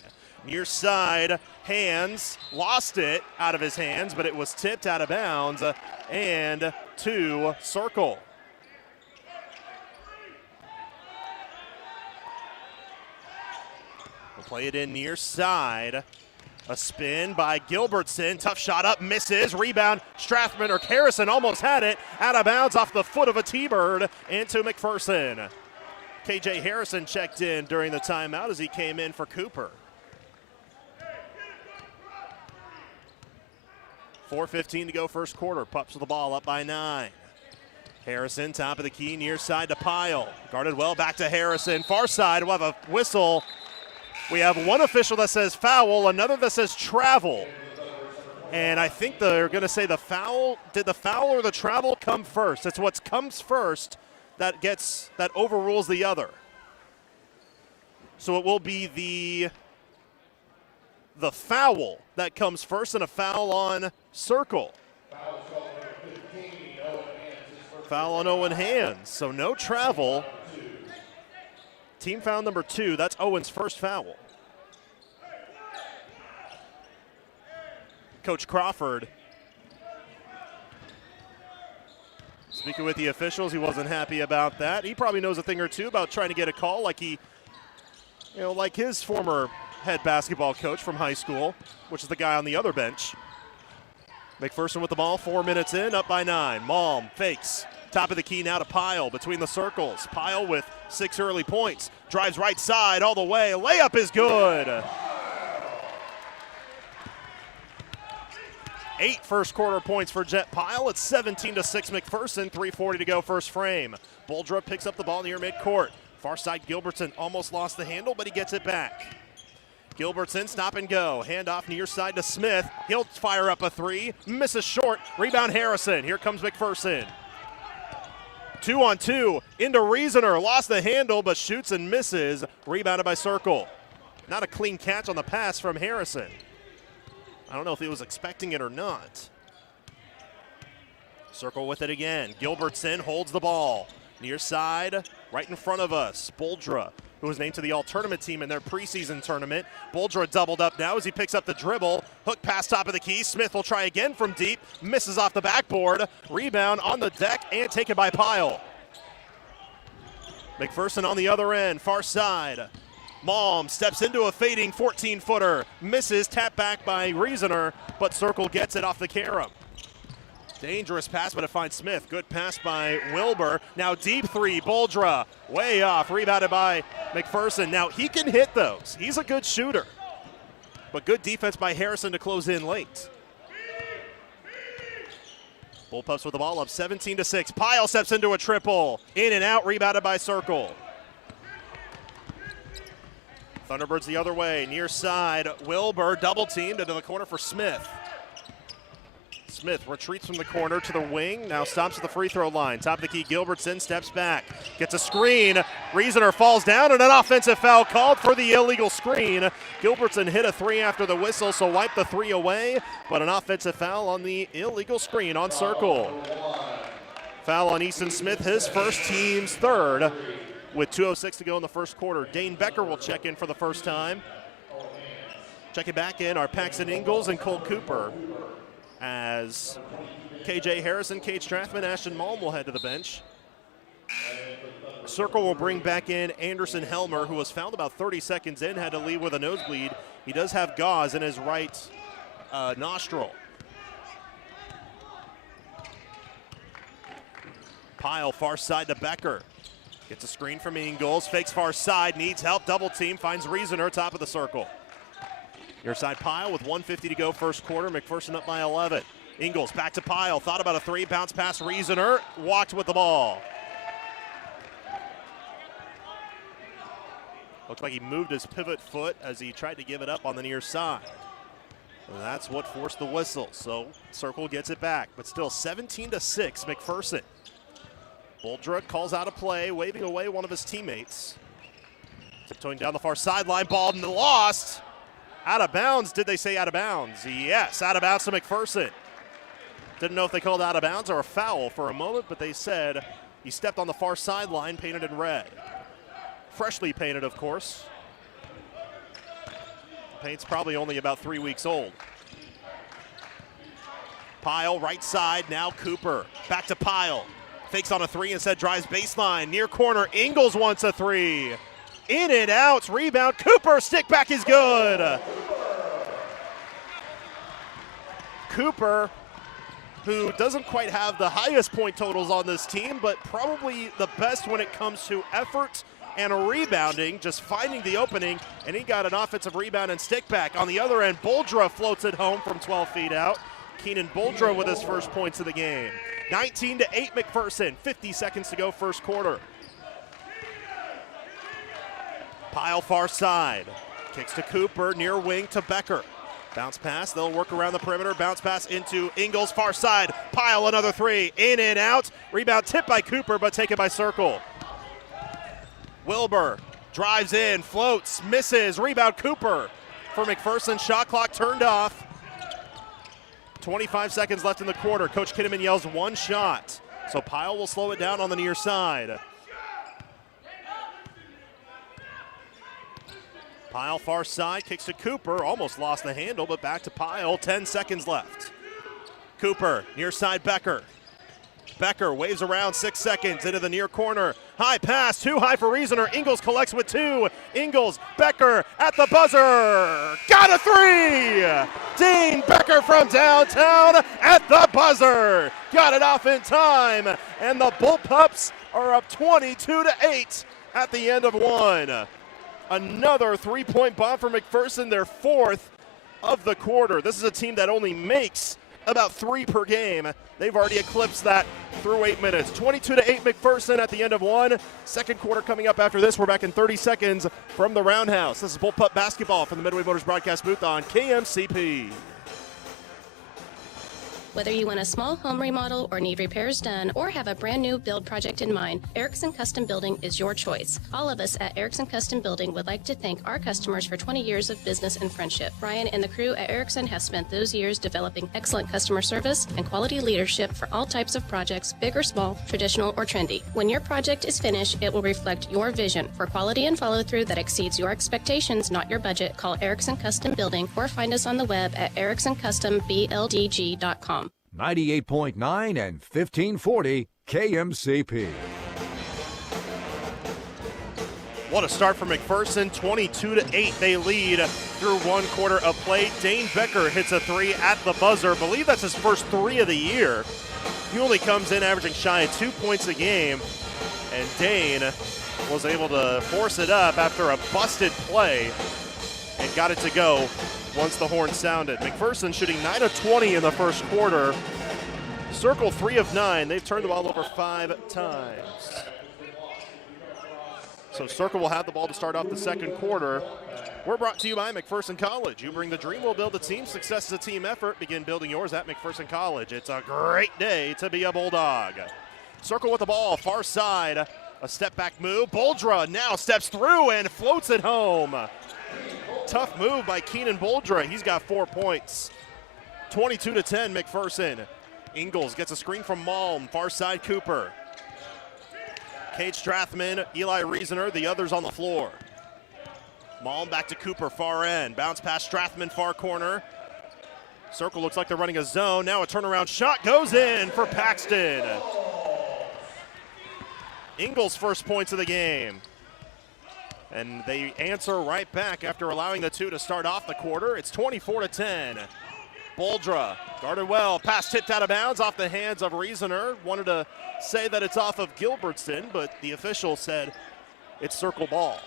Near side, Hands lost it out of his hands, but it was tipped out of bounds and to Circle. We'll play it in near side. A spin by Gilbertson. Tough shot up, misses. Rebound, Strathman or Harrison almost had it. Out of bounds off the foot of a T-Bird into McPherson. KJ Harrison checked in during the timeout as he came in for Cooper. 4:15 to go first quarter. Pups with the ball up by 9. Harrison, top of the key, near side to Pyle. Guarded well, back to Harrison. Far side, we'll have a whistle. We have one official that says foul, another that says travel. And I think they're going to say the foul. Did the foul or the travel come first? It's what comes first that overrules the other. So it will be the foul that comes first, and a foul on Circle. Foul on Owen Hands. So no travel. Team foul number 2. That's Owen's first foul. Coach Crawford speaking with the officials. He wasn't happy about that. He probably knows a thing or two about trying to get a call like like his former head basketball coach from high school, which is the guy on the other bench. McPherson with the ball, 4 minutes in, up by 9. Malm fakes. Top of the key now to Pyle between the circles. Pyle with 6 early points. Drives right side all the way. Layup is good. 8 first quarter points for Jet Pyle. It's 17-6 McPherson. 3:40 to go first frame. Boldra picks up the ball near midcourt. Far side Gilbertson almost lost the handle, but he gets it back. Gilbertson stop and go. Handoff near side to Smith. He'll fire up a 3. Misses short. Rebound Harrison. Here comes McPherson. 2-on-2 into Reasoner. Lost the handle, but shoots and misses. Rebounded by Circle. Not a clean catch on the pass from Harrison. I don't know if he was expecting it or not. Circle with it again. Gilbertson holds the ball. Near side, right in front of us. Boldra, who was named to the all-tournament team in their preseason tournament. Boldra doubled up now as he picks up the dribble. Hook pass top of the key. Smith will try again from deep. Misses off the backboard. Rebound on the deck and taken by Pyle. McPherson on the other end, far side. Malm steps into a fading 14-footer. Misses, tap back by Reasoner, but Circle gets it off the carom. Dangerous pass, but it finds Smith. Good pass by Wilbur. Now deep 3, Boldra. Way off, rebounded by McPherson. Now he can hit those. He's a good shooter. But good defense by Harrison to close in late. Bullpups with the ball up 17-6. Pyle steps into a triple. In and out, rebounded by Circle. Thunderbirds the other way, near side. Wilbur double teamed into the corner for Smith. Smith retreats from the corner to the wing, now stops at the free throw line. Top of the key, Gilbertson steps back, gets a screen. Reasoner falls down, and an offensive foul called for the illegal screen. Gilbertson hit a 3 after the whistle, so wipe the 3 away, but an offensive foul on the illegal screen on Circle. Foul on Easton Smith, his first, team's third, with 2:06 to go in the first quarter. Dane Becker will check in for the first time. Checking back in are Paxton Ingalls and Cole Cooper, as KJ Harrison, Cade Strathman, Ashton Malm will head to the bench. Circle will bring back in Anderson Helmer, who was fouled about 30 seconds in, had to leave with a nosebleed. He does have gauze in his right nostril. Pyle far side to Becker. Gets a screen from Ingles, fakes far side, needs help, double team, finds Riesener, top of the circle. Near side Pyle with 1:50 to go first quarter, McPherson up by 11. Ingles back to Pyle, thought about a three, bounce pass Riesener, walked with the ball. Looks like he moved his pivot foot as he tried to give it up on the near side. And that's what forced the whistle, so Circle gets it back, but still 17-6 McPherson. Boldra calls out a play, waving away one of his teammates. Tiptoeing down the far sideline, ball and lost. Out of bounds, did they say out of bounds? Yes, out of bounds to McPherson. Didn't know if they called out of bounds or a foul for a moment, but they said he stepped on the far sideline, painted in red. Freshly painted, of course. Paint's probably only about 3 weeks old. Pyle, right side, now Cooper. Back to Pyle. Fakes on a three, instead drives baseline. Near corner, Ingles wants a three. In and out, rebound, Cooper, stick back is good. Cooper, who doesn't quite have the highest point totals on this team, but probably the best when it comes to effort and rebounding, just finding the opening, and he got an offensive rebound and stick back. On the other end, Boldra floats it home from 12 feet out. Keenan Boldra with his first points of the game. 19-8 McPherson, 50 seconds to go first quarter. Pyle far side, kicks to Cooper, near wing to Becker. Bounce pass, they'll work around the perimeter, bounce pass into Ingles, far side. Pyle another three, in and out. Rebound tipped by Cooper, but taken by Circle. Wilbur drives in, floats, misses, rebound Cooper for McPherson. Shot clock turned off. 25 seconds left in the quarter. Coach Kinnaman yells one shot. So Pyle will slow it down on the near side. Pyle far side, kicks to Cooper, almost lost the handle, but back to Pyle, 10 seconds left. Cooper, near side Becker. Becker waves around, 6 seconds into the near corner. High pass, too high for Riesener. Ingles collects with two. Ingles, Becker at the buzzer. Got a three! Dean Becker from downtown at the buzzer. Got it off in time, and the Bullpups are up 22-8 at the end of one. Another three-point bomb for McPherson, their fourth of the quarter. This is a team that only makes about 3 per game. They've already eclipsed that through 8 minutes. 22-8 McPherson at the end of one. Second quarter coming up after this. We're back in 30 seconds from the Roundhouse. This is Bullpup basketball from the Midway Motors broadcast booth on KMCP. Whether you want a small home remodel or need repairs done or have a brand new build project in mind, Erickson Custom Building is your choice. All of us at Erickson Custom Building would like to thank our customers for 20 years of business and friendship. Ryan and the crew at Erickson have spent those years developing excellent customer service and quality leadership for all types of projects, big or small, traditional or trendy. When your project is finished, it will reflect your vision for quality and follow-through that exceeds your expectations, not your budget. Call Erickson Custom Building or find us on the web at ericksoncustombldg.com. 98.9 and 1540 KMCP. What a start for McPherson, 22-8. They lead through one quarter of play. Dane Becker hits a three at the buzzer. I believe that's his first three of the year. He only comes in averaging shy of 2 points a game, and Dane was able to force it up after a busted play and got it to go once the horn sounded. McPherson shooting 9 of 20 in the first quarter. Circle 3 of 9. They've turned the ball over 5 times. So Circle will have the ball to start off the second quarter. We're brought to you by McPherson College. You bring the dream, we'll build the team. Success is a team effort. Begin building yours at McPherson College. It's a great day to be a Bulldog. Circle with the ball, far side. A step back move. Boldra now steps through and floats it home. Tough move by Keenan Boldra. He's got 4 points. 22-10 McPherson. Ingles gets a screen from Malm. Far side Cooper. Cade Strathman, Eli Riesener, the others on the floor. Malm back to Cooper, far end. Bounce past Strathman, far corner. Circle looks like they're running a zone. Now a turnaround shot goes in for Paxton. Ingles' first points of the game. And they answer right back after allowing the two to start off the quarter. It's 24-10. Boldra Guarded well, pass tipped out of bounds off the hands of Reasoner. Wanted to say that it's off of Gilbertson, but the official said it's Circle ball.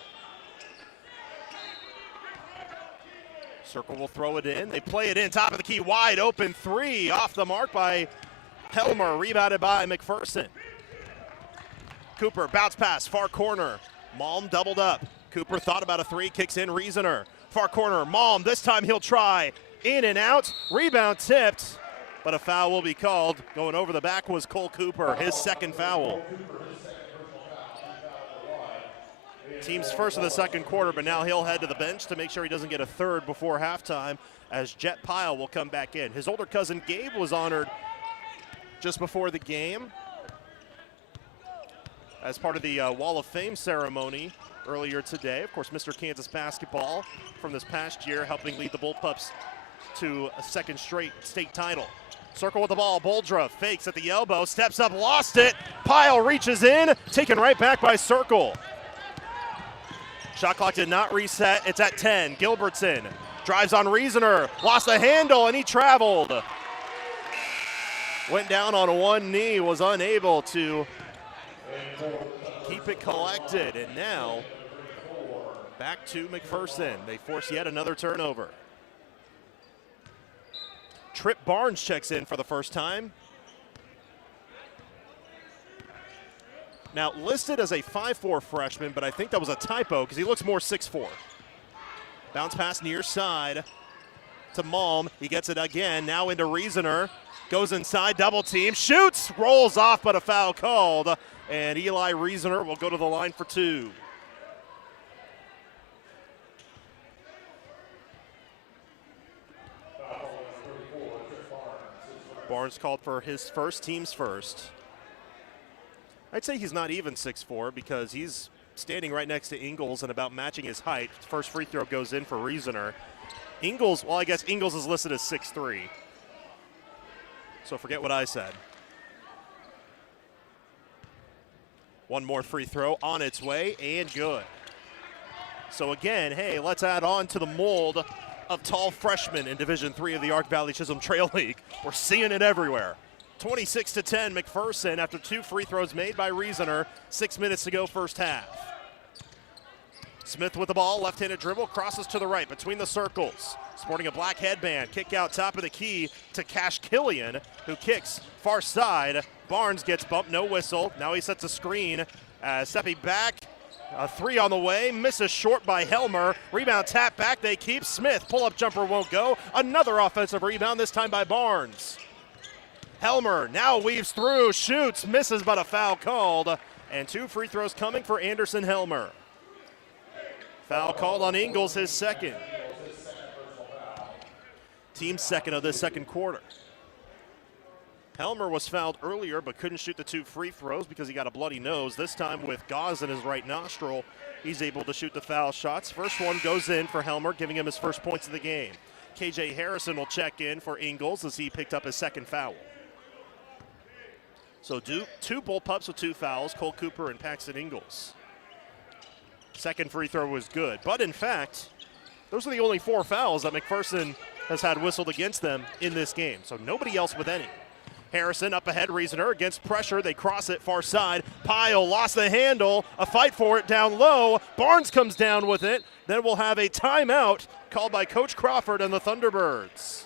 Circle will throw it in. They play it in, top of the key, wide open three, off the mark by Helmer, rebounded by McPherson. Cooper, bounce pass, far corner. Malm doubled up. Cooper thought about a three, kicks in Reasoner. Far corner, Malm, this time he'll try. In and out, rebound tipped, but a foul will be called. Going over the back was Cole Cooper, his second foul. Team's first of the second quarter, but now he'll head to the bench to make sure he doesn't get a third before halftime, as Jet Pyle will come back in. His older cousin Gabe was honored just before the game as part of the Wall of Fame ceremony earlier today. Of course, Mr. Kansas basketball from this past year, helping lead the Bullpups to a second straight state title. Circle with the ball, Boldra fakes at the elbow, steps up, lost it. Pyle reaches in, taken right back by Circle. Shot clock did not reset, it's at 10. Gilbertson drives on Reasoner, lost the handle, and he traveled. Went down on one knee, was unable to keep it collected, and now back to McPherson. They force yet another turnover. Trip Barnes checks in for the first time. Now listed as a 5'4" freshman, but I think that was a typo because he looks more 6'4". Bounce pass near side to Malm. He gets it again, now into Reasoner. Goes inside, double team, shoots, rolls off, but a foul called. And Eli Reasoner will go to the line for two. Barnes called for his first, team's first. I'd say he's not even 6'4" because he's standing right next to Ingles and about matching his height. First free throw goes in for Reasoner. Ingles, well, I guess Ingles is listed as 6'3". So forget what I said. One more free throw on its way and good. So again, hey, let's add on to the mold of tall freshmen in Division III of the Ark Valley Chisholm Trail League. We're seeing it everywhere. 26-10 McPherson after two free throws made by Reasoner. 6 minutes to go first half. Smith with the ball, left-handed dribble, crosses to the right between the circles. Sporting a black headband, kick out top of the key to Cash Killian, who kicks far side. Barnes gets bumped, no whistle. Now he sets a screen. Seppi back, a three on the way, misses short by Helmer. Rebound tap back, they keep. Smith, pull-up jumper won't go. Another offensive rebound, this time by Barnes. Helmer now weaves through, shoots, misses, but a foul called. And two free throws coming for Anderson Helmer. Foul called on Ingles, his second. Team second of this second quarter. Helmer was fouled earlier but couldn't shoot the two free throws because he got a bloody nose. This time with gauze in his right nostril, he's able to shoot the foul shots. First one goes in for Helmer, giving him his first points of the game. KJ Harrison will check in for Ingles as he picked up his second foul. So two Bullpups with two fouls, Cole Cooper and Paxton Ingles. Second free throw was good, but in fact, those are the only four fouls that McPherson has had whistled against them in this game, so nobody else with any. Harrison up ahead, Reasoner against pressure. They cross it far side. Pyle lost the handle. A fight for it down low. Barnes comes down with it. Then we'll have a timeout called by Coach Crawford and the Thunderbirds.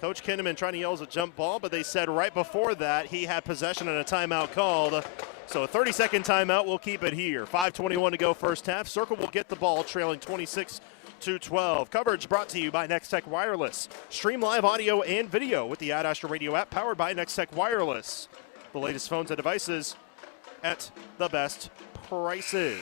Coach Kinnaman trying to yell as a jump ball, but they said right before that he had possession and a timeout called. So a 30-second timeout, we'll keep it here. 5:21 to go first half. Circle will get the ball, trailing 26-12. Coverage brought to you by Next Tech Wireless. Stream live audio and video with the Ad Astra Radio app powered by Next Tech Wireless. The latest phones and devices at the best prices.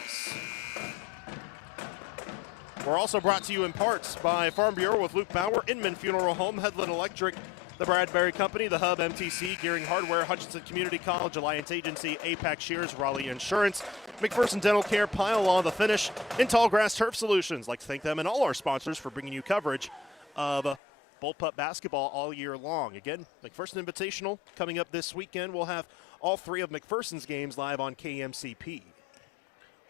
We're also brought to you in parts by Farm Bureau with Luke Bauer, Inman Funeral Home, Headland Electric, the Bradbury Company, the Hub MTC, Gearing Hardware, Hutchinson Community College, Alliance Agency, APAC Shears, Raleigh Insurance, McPherson Dental Care, Pile on the finish, and Tallgrass Turf Solutions. Like to thank them and all our sponsors for bringing you coverage of Bullpup basketball all year long. Again, McPherson Invitational coming up this weekend. We'll have all three of McPherson's games live on KMCP.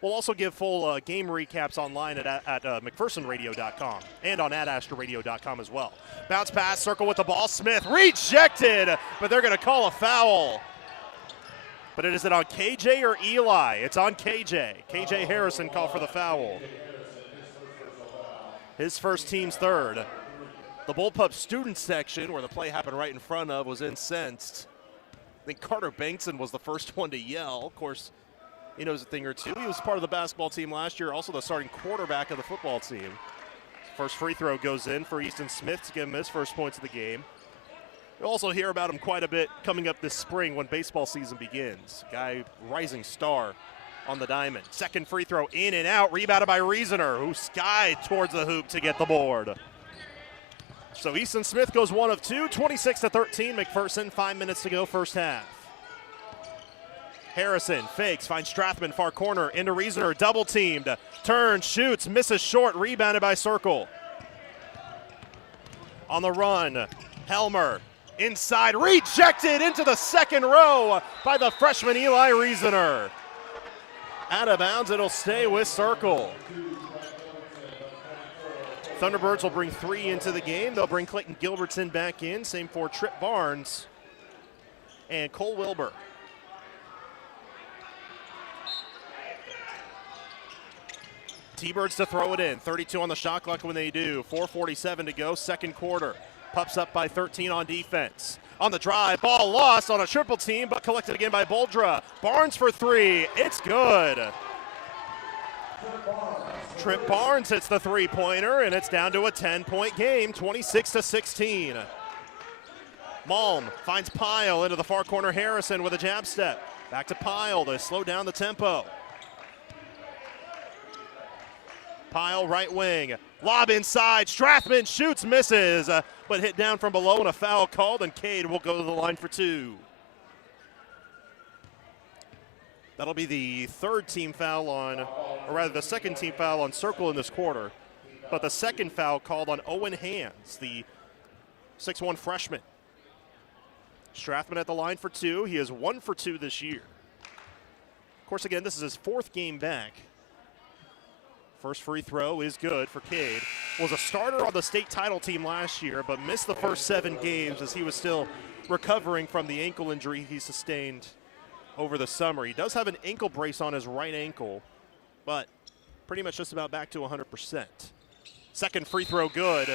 We'll also give full game recaps online at McPhersonRadio.com and on AdAstraRadio.com as well. Bounce pass, Circle with the ball. Smith rejected, but they're going to call a foul. But is it on KJ or Eli? It's on KJ. KJ Harrison called for the foul. His first, team's third. The Bullpup student section, where the play happened right in front of, was incensed. I think Carter Bankson was the first one to yell. Of course, he knows a thing or two. He was part of the basketball team last year, also the starting quarterback of the football team. First free throw goes in for Easton Smith to give him his first points of the game. You'll also hear about him quite a bit coming up this spring when baseball season begins. Guy, rising star on the diamond. Second free throw in and out, rebounded by Reasoner, who skied towards the hoop to get the board. So Easton Smith goes 1 of 2, 26-13, McPherson, 5 minutes to go, first half. Harrison fakes, finds Strathman, far corner, into Reasoner, double teamed, turns, shoots, misses short, rebounded by Circle. On the run, Helmer, inside, rejected into the second row by the freshman Eli Reasoner. Out of bounds, it'll stay with Circle. Thunderbirds will bring 3 into the game. They'll bring Clayton Gilbertson back in. Same for Trip Barnes and Cole Wilbur. T-Birds to throw it in. 32 on the shot clock when they do. 4:47 to go, second quarter. Pups up by 13 on defense. On the drive, ball lost on a triple team, but collected again by Boldra. Barnes for 3. It's good. Trip Barnes hits the three-pointer, and it's down to a 10-point game, 26-16. Malm finds Pyle into the far corner. Harrison with a jab step. Back to Pyle to slow down the tempo. Pyle right wing. Lob inside. Strathman shoots, misses, but hit down from below and a foul called, and Cade will go to the line for 2. That'll be the third team foul on, or rather the second team foul on Circle in this quarter. But the second foul called on Owen Hands, the 6'1 freshman. Strathman at the line for 2. He is 1 for 2 this year. Of course, again, this is his 4th game back. First free throw is good for Cade. Was a starter on the state title team last year, but missed the first 7 games as he was still recovering from the ankle injury he sustained over the summer. He does have an ankle brace on his right ankle, but pretty much just about back to 100%. Second free throw good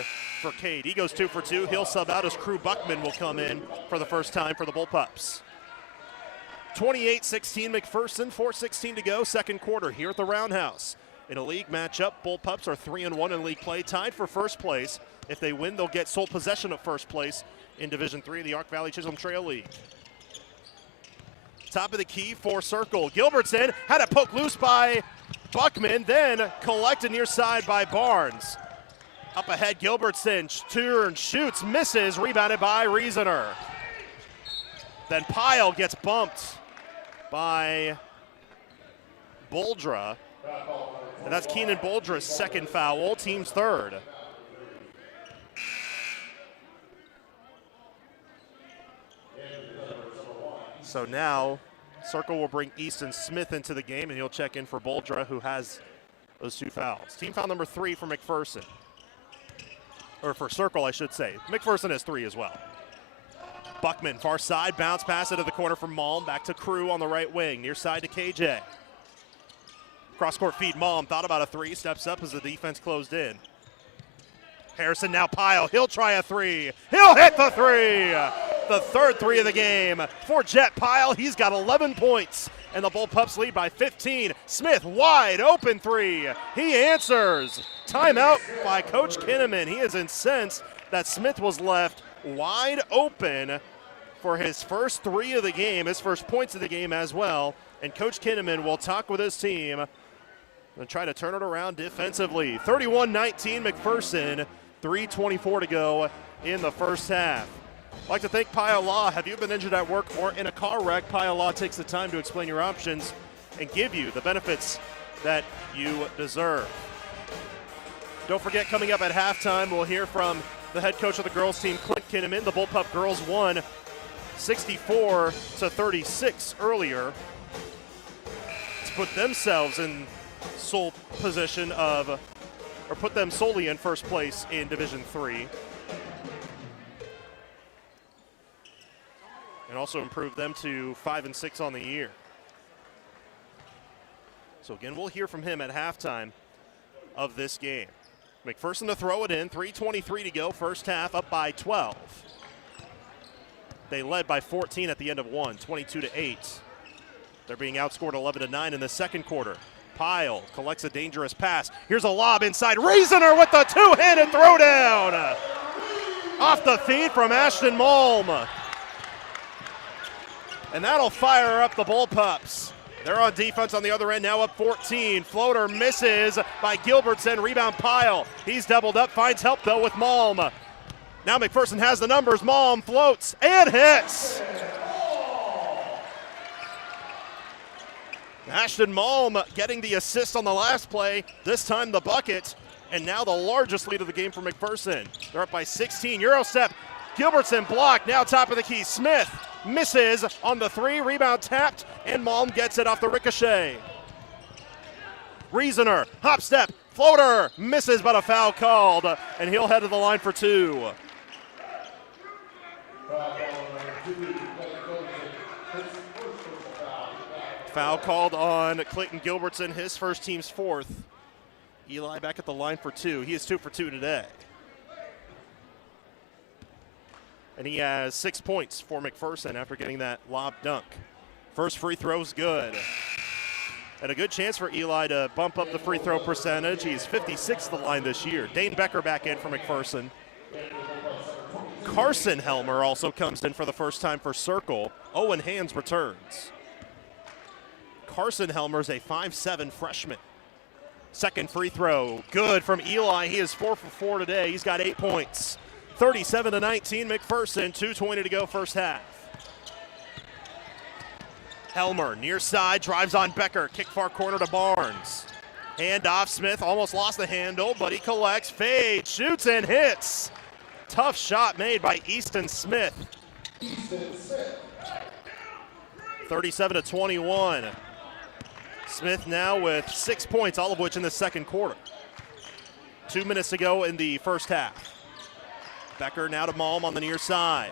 for Cade. He goes 2 for 2. He'll sub out as Crew Buckman will come in for the first time for the Bullpups. 28-16 McPherson, 4:16 to go, second quarter here at the Roundhouse. In a league matchup, Bullpups are 3-1 in league play, tied for first place. If they win, they'll get sole possession of first place in Division III of the Ark Valley Chisholm Trail League. Top of the key for Circle. Gilbertson had it poked loose by Buckman, then collected near side by Barnes. Up ahead, Gilbertson turns, shoots, misses, rebounded by Reasoner. Then Pyle gets bumped by Boldra. And that's Keenan Boldra's second foul, team's third. So now Circle will bring Easton Smith into the game, and he'll check in for Boldra, who has those 2 fouls. Team foul number 3 for McPherson. Or for Circle, I should say. McPherson has 3 as well. Buckman, far side, bounce pass into the corner from Malm. Back to Crew on the right wing, near side to KJ. Cross-court feed, Malm thought about a 3, steps up as the defense closed in. Harrison now Pyle, he'll try a 3. He'll hit the 3! The third 3 of the game for Jet Pyle. He's got 11 points, and the Bullpups lead by 15. Smith, wide open 3. He answers. Timeout by Coach Kinnaman. He is incensed that Smith was left wide open for his first 3 of the game, his first points of the game as well. And Coach Kinnaman will talk with his team and try to turn it around defensively. 31-19 McPherson, 3:24 to go in the first half. I'd like to thank Pyle Law. Have you been injured at work or in a car wreck? Pyle Law takes the time to explain your options and give you the benefits that you deserve. Don't forget, coming up at halftime, we'll hear from the head coach of the girls team, Clint Kinnaman. The Bullpup girls won 64-36 earlier. It's put themselves in sole position of, or put them solely in first place in Division III. And also improve them to 5-6 on the year. So again, we'll hear from him at halftime of this game. McPherson to throw it in, 3:23 to go, first half, up by 12. They led by 14 at the end of one, 22-8. They're being outscored 11-9 in the second quarter. Pyle collects a dangerous pass. Here's a lob inside. Reasoner with the two-handed throwdown. Off the feed from Ashton Malm. And that'll fire up the Bullpups. They're on defense on the other end, now up 14. Floater misses by Gilbertson. Rebound Pyle. He's doubled up, finds help though with Malm. Now McPherson has the numbers. Malm floats and hits. Ashton Malm getting the assist on the last play, this time the bucket, and now the largest lead of the game for McPherson. They're up by 16. Euro step. Gilbertson blocked, now top of the key. Smith misses on the three, rebound tapped, and Malm gets it off the ricochet. Reasoner, hop step, floater, misses, but a foul called, and he'll head to the line for two. Foul called on Clayton Gilbertson, his first team's fourth. Eli back at the line for two. He is 2 for 2 today. And he has 6 points for McPherson after getting that lob dunk. First free throw's good. And a good chance for Eli to bump up the free throw percentage. He's 56th the line this year. Dane Becker back in for McPherson. Carson Helmer also comes in for the first time for Circle. Owen Hands returns. Carson Helmer's a 5'7" freshman. Second free throw, good from Eli. He is 4 for 4 today. He's got 8 points. 37-19, McPherson, 2:20 to go first half. Helmer, near side, drives on Becker, kick far corner to Barnes. Hand off, Smith almost lost the handle, but he collects, fades, shoots and hits. Tough shot made by Easton Smith. 37-21. Smith now with 6 points, all of which in the second quarter. 2 minutes to go in the first half. Becker now to Malm on the near side.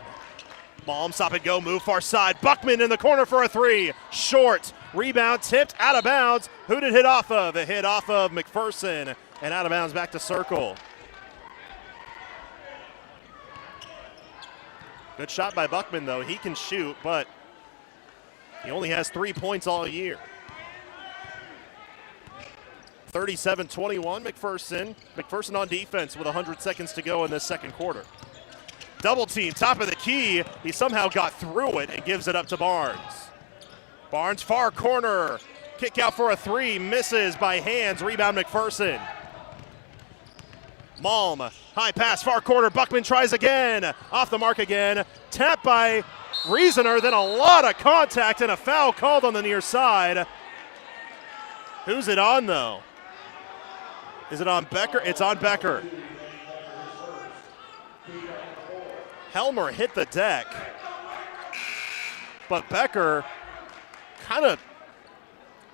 Malm, stop and go, move far side. Buckman in the corner for a three. Short. Rebound tipped out of bounds. Who did it hit off of? It hit off of McPherson. And out of bounds back to Circle. Good shot by Buckman, though. He can shoot, but he only has 3 points all year. 37-21, McPherson. McPherson on defense with 100 seconds to go in this second quarter. Double team, top of the key. He somehow got through it and gives it up to Barnes. Barnes, far corner. Kick out for a three, misses by Hands. Rebound McPherson. Malm, high pass, far corner. Buckman tries again. Off the mark again. Tap by Reasoner, then a lot of contact and a foul called on the near side. Who's it on, though? Is it on Becker? It's on Becker. Helmer hit the deck. But Becker kind of,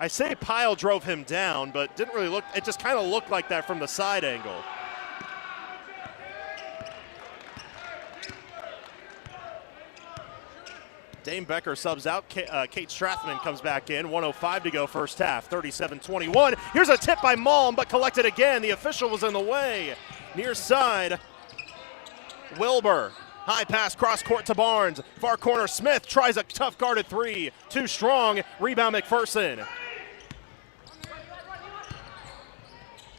I say Pyle drove him down, but didn't really look, it just kind of looked like that from the side angle. Dame Becker subs out. Kate Strathman comes back in. 1:05 to go first half. 37-21. Here's a tip by Malm, but collected again. The official was in the way. Near side, Wilbur. High pass, cross court to Barnes. Far corner, Smith tries a tough guarded three. Too strong. Rebound McPherson.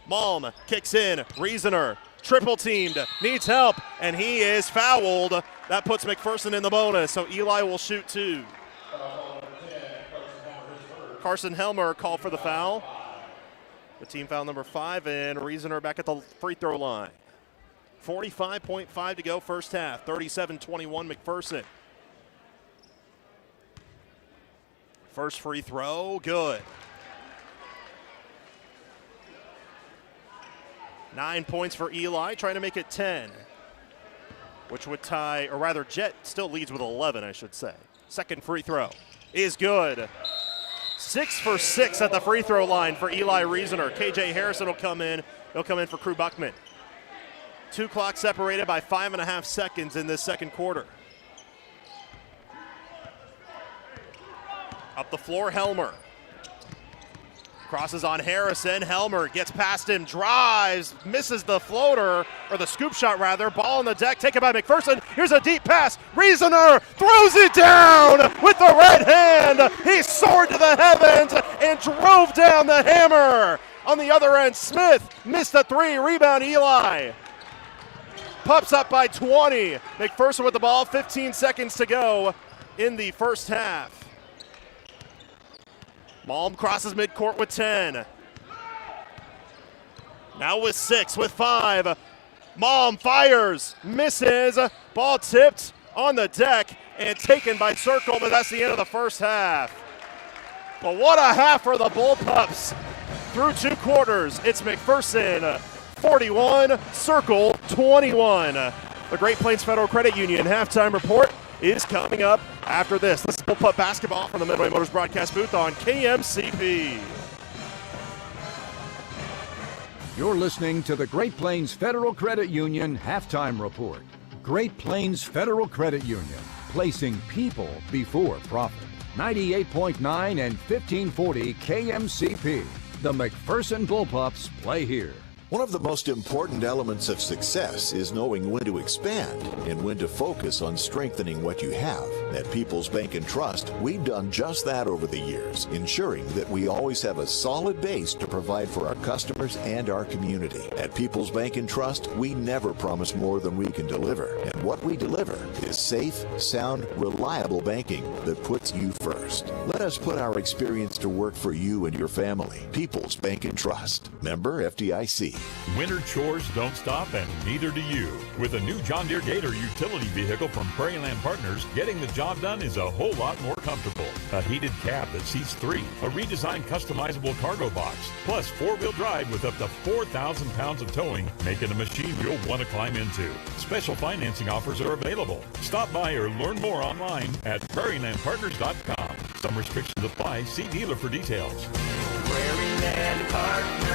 Malm kicks in. Reasoner. Triple teamed. Needs help. And he is fouled. That puts McPherson in the bonus, so Eli will shoot two. Carson Helmer called for the foul. The team foul number 5, and Reasoner back at the free throw line. 45.5 to go first half. 37-21 McPherson. First free throw, good. 9 points for Eli, trying to make it 10. Which would tie, or rather Jet still leads with 11, I should say. Second free throw is good. 6 for 6 at the free throw line for Eli Reasoner. KJ Harrison will come in. He'll come in for Crew Buckman. 2 clock separated by 5.5 seconds in this second quarter. Up the floor, Helmer. Crosses on Harrison. Helmer gets past him, drives, misses the floater, or the scoop shot rather. Ball on the deck, taken by McPherson. Here's a deep pass. Reasoner throws it down with the right hand. He soared to the heavens and drove down the hammer. On the other end, Smith missed the 3. Rebound, Eli. Pups up by 20. McPherson with the ball, 15 seconds to go in the first half. Malm crosses midcourt with 10. Now with 6, with 5. Malm fires, misses. Ball tipped on the deck and taken by Circle, but that's the end of the first half. But what a half for the Bullpups. Through 2 quarters, it's McPherson 41, Circle 21. The Great Plains Federal Credit Union halftime report is coming up after this. This is Bullpup basketball from the Midway Motors broadcast booth on KMCP. You're listening to the Great Plains Federal Credit Union halftime report. Great Plains Federal Credit Union, placing people before profit. 98.9 and 1540 KMCP. The McPherson Bullpups play here. One of the most important elements of success is knowing when to expand and when to focus on strengthening what you have. At People's Bank and Trust, we've done just that over the years, ensuring that we always have a solid base to provide for our customers and our community. At People's Bank and Trust, we never promise more than we can deliver. And what we deliver is safe, sound, reliable banking that puts you first. Let us put our experience to work for you and your family. People's Bank and Trust. Member FDIC. Winter chores don't stop, and neither do you. With a new John Deere Gator utility vehicle from Prairie Land Partners, getting the job done is a whole lot more comfortable. A heated cab that seats 3, a redesigned customizable cargo box, plus 4-wheel drive with up to 4,000 pounds of towing, making a machine you'll want to climb into. Special financing offers are available. Stop by or learn more online at prairielandpartners.com. Some restrictions apply. See dealer for details. Prairie Land Partners.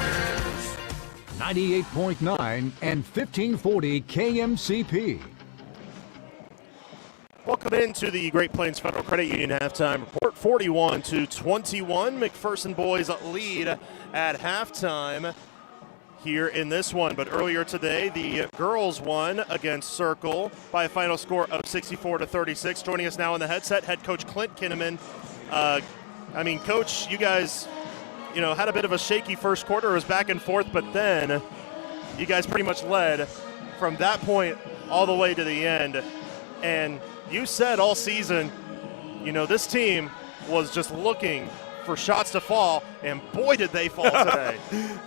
98.9 and 1540 KMCP. Welcome into the Great Plains Federal Credit Union halftime report. 41-21. McPherson boys lead at halftime here in this one. But earlier today, the girls won against Circle by a final score of 64-36. Joining us now in the headset, head coach Clint Kinnaman. Coach, you guys had a bit of a shaky first quarter. It was back and forth, but then you guys pretty much led from that point all the way to the end. And you said all season, this team was just looking for shots to fall, and boy, did they fall today.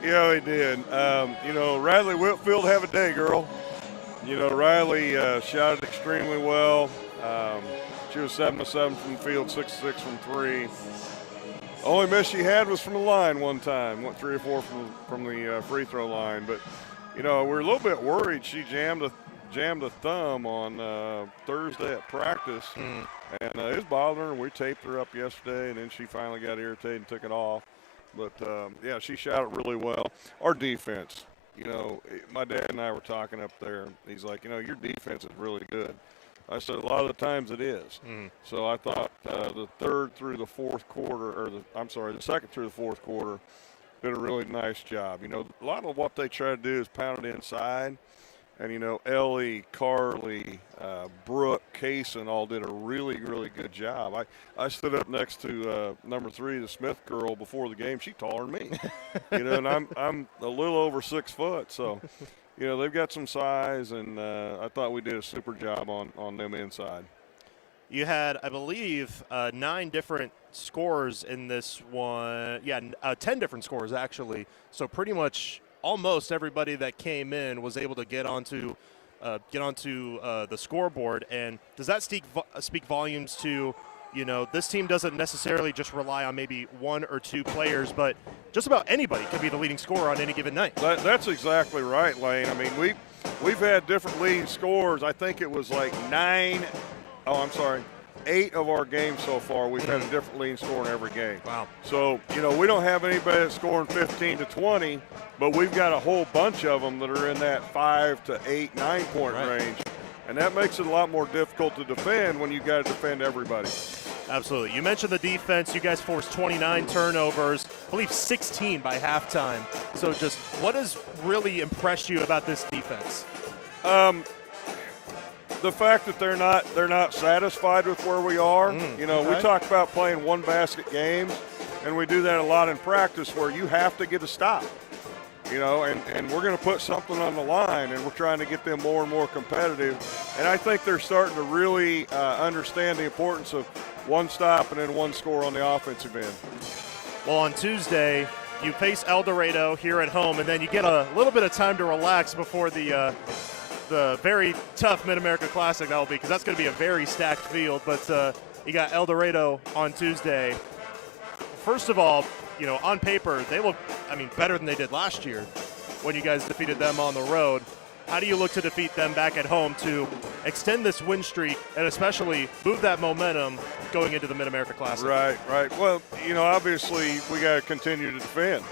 Yeah, they did. Riley Whitfield, have a day, girl. Riley shot it extremely well. She was 7-7 from the field, 6-6 from 3. Only miss she had was from the line one time. Went 3 or 4 from the free throw line. But, we're a little bit worried. She jammed a thumb on Thursday at practice. And it was bothering her. We taped her up yesterday, and then she finally got irritated and took it off. But, she shot it really well. Our defense, my dad and I were talking up there. He's like, your defense is really good. I said a lot of the times it is. So I thought the second through the fourth quarter, did a really nice job. A lot of what they try to do is pound it inside. And, Ellie, Carly, Brooke, Kaysen all did a really, really good job. I stood up next to number 3, the Smith girl, before the game. She's taller than me. And I'm a little over 6 foot. So, they've got some size, and I thought we did a super job on them inside. You had, I believe, 9 different scores in this one. Yeah, 10 different scores, actually. So pretty much almost everybody that came in was able to get onto the scoreboard. And does that speak volumes to, this team doesn't necessarily just rely on maybe 1 or 2 players, but just about anybody can be the leading scorer on any given night. That's exactly right, Lane. we've had different leading scorers. I think it was like 8 8 of our games so far, we've had a different leading score in every game. Wow. So, we don't have anybody that's scoring 15 to 20, but we've got a whole bunch of them that are in that 5 to 8, 9-point range. And that makes it a lot more difficult to defend when you've got to defend everybody. Absolutely. You mentioned the defense. You guys forced 29 turnovers, I believe 16 by halftime. So just what has really impressed you about this defense? The fact that they're not satisfied with where we are. We talk about playing one-basket games, and we do that a lot in practice where you have to get a stop. And we're going to put something on the line, and we're trying to get them more and more competitive. And I think they're starting to really understand the importance of one stop and then one score on the offensive end. Well, on Tuesday, you face El Dorado here at home, and then you get a little bit of time to relax before the very tough Mid-America Classic that will be, because that's going to be a very stacked field. But you got El Dorado on Tuesday. First of all, on paper, they look, better than they did last year when you guys defeated them on the road. How do you look to defeat them back at home to extend this win streak and especially move that momentum going into the Mid-America Classic? Right. Well, obviously we got to continue to defend,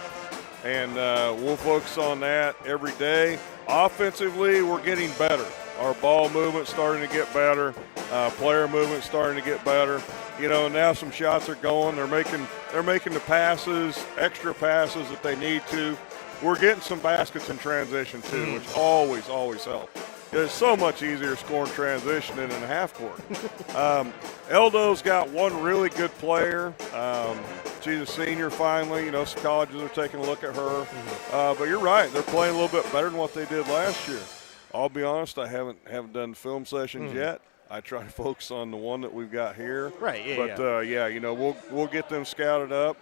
and we'll focus on that every day. Offensively, we're getting better. Our ball movement's starting to get better. Player movement's starting to get better. Now some shots are going. They're making the passes, extra passes that they need to. We're getting some baskets in transition too, which always helps. It's so much easier scoring transition than in a half court. Eldo's got one really good player. She's a senior finally. Some colleges are taking a look at her. But you're right. They're playing a little bit better than what they did last year. I'll be honest, I haven't done film sessions yet. I try to focus on the one that we've got here. Right, we'll get them scouted up,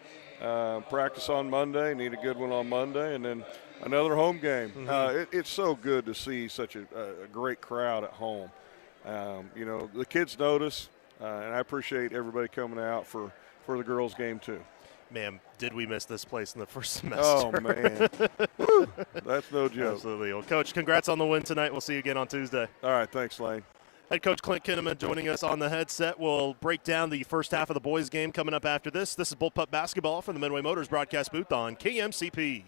practice on Monday, need a good one on Monday, and then another home game. It's so good to see such a great crowd at home. The kids notice, and I appreciate everybody coming out for the girls' game too. Man, did we miss this place in the first semester. Oh, man. Woo, that's no joke. Absolutely. Well, Coach, congrats on the win tonight. We'll see you again on Tuesday. All right, thanks, Lane. Head coach Clint Kinnaman joining us on the headset. We'll break down the first half of the boys' game coming up after this. This is Bullpup Basketball from the Midway Motors broadcast booth on KMCP.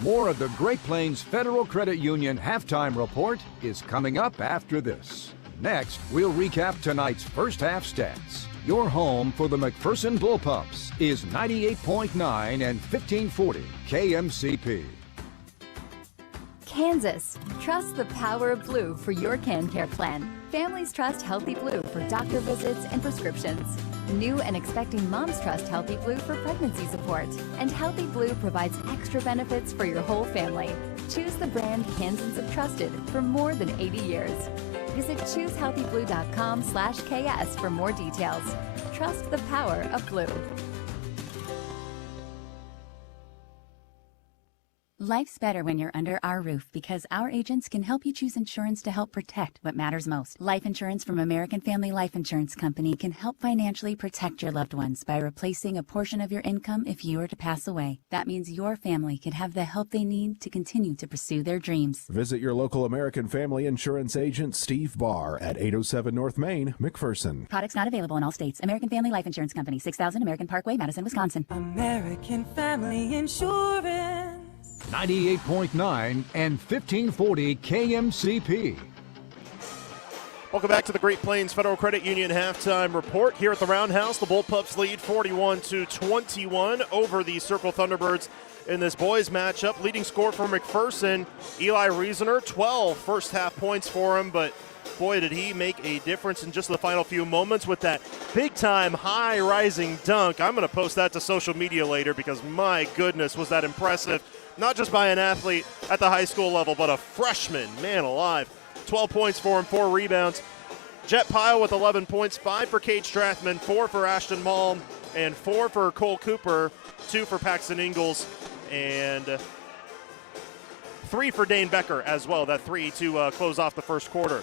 More of the Great Plains Federal Credit Union halftime report is coming up after this. Next, we'll recap tonight's first half stats. Your home for the McPherson Bullpups is 98.9 and 1540 KMCP. Kansas. Trust the power of blue for your CanCare plan. Families trust Healthy Blue for doctor visits and prescriptions. New and expecting moms trust Healthy Blue for pregnancy support. And Healthy Blue provides extra benefits for your whole family. Choose the brand Kansans have trusted for more than 80 years. Visit choosehealthyblue.com/KS for more details. Trust the power of blue. Life's better when you're under our roof because our agents can help you choose insurance to help protect what matters most. Life insurance from American Family Life Insurance Company can help financially protect your loved ones by replacing a portion of your income if you were to pass away. That means your family can have the help they need to continue to pursue their dreams. Visit your local American Family Insurance agent, Steve Barr, at 807 North Main, McPherson. Products not available in all states. American Family Life Insurance Company, 6000 American Parkway, Madison, Wisconsin. American Family Insurance. 98.9 and 1540 KMCP. Welcome back to the Great Plains Federal Credit Union halftime report. Here at the Roundhouse, the Bullpups lead 41-21 over the Circle Thunderbirds in this boys matchup. Leading scorer for McPherson, Eli Reasoner, 12 first half points for him, but boy, did he make a difference in just the final few moments with that big-time high-rising dunk. I'm going to post that to social media later because, my goodness, was that impressive. Not just by an athlete at the high school level, but a freshman, man alive. 12 points for him, 4 rebounds. Jet Pyle with 11 points, 5 for Kate Strathman, 4 for Ashton Malm, and 4 for Cole Cooper, 2 for Paxton Ingalls, and 3 for Dane Becker as well. That 3 to close off the first quarter.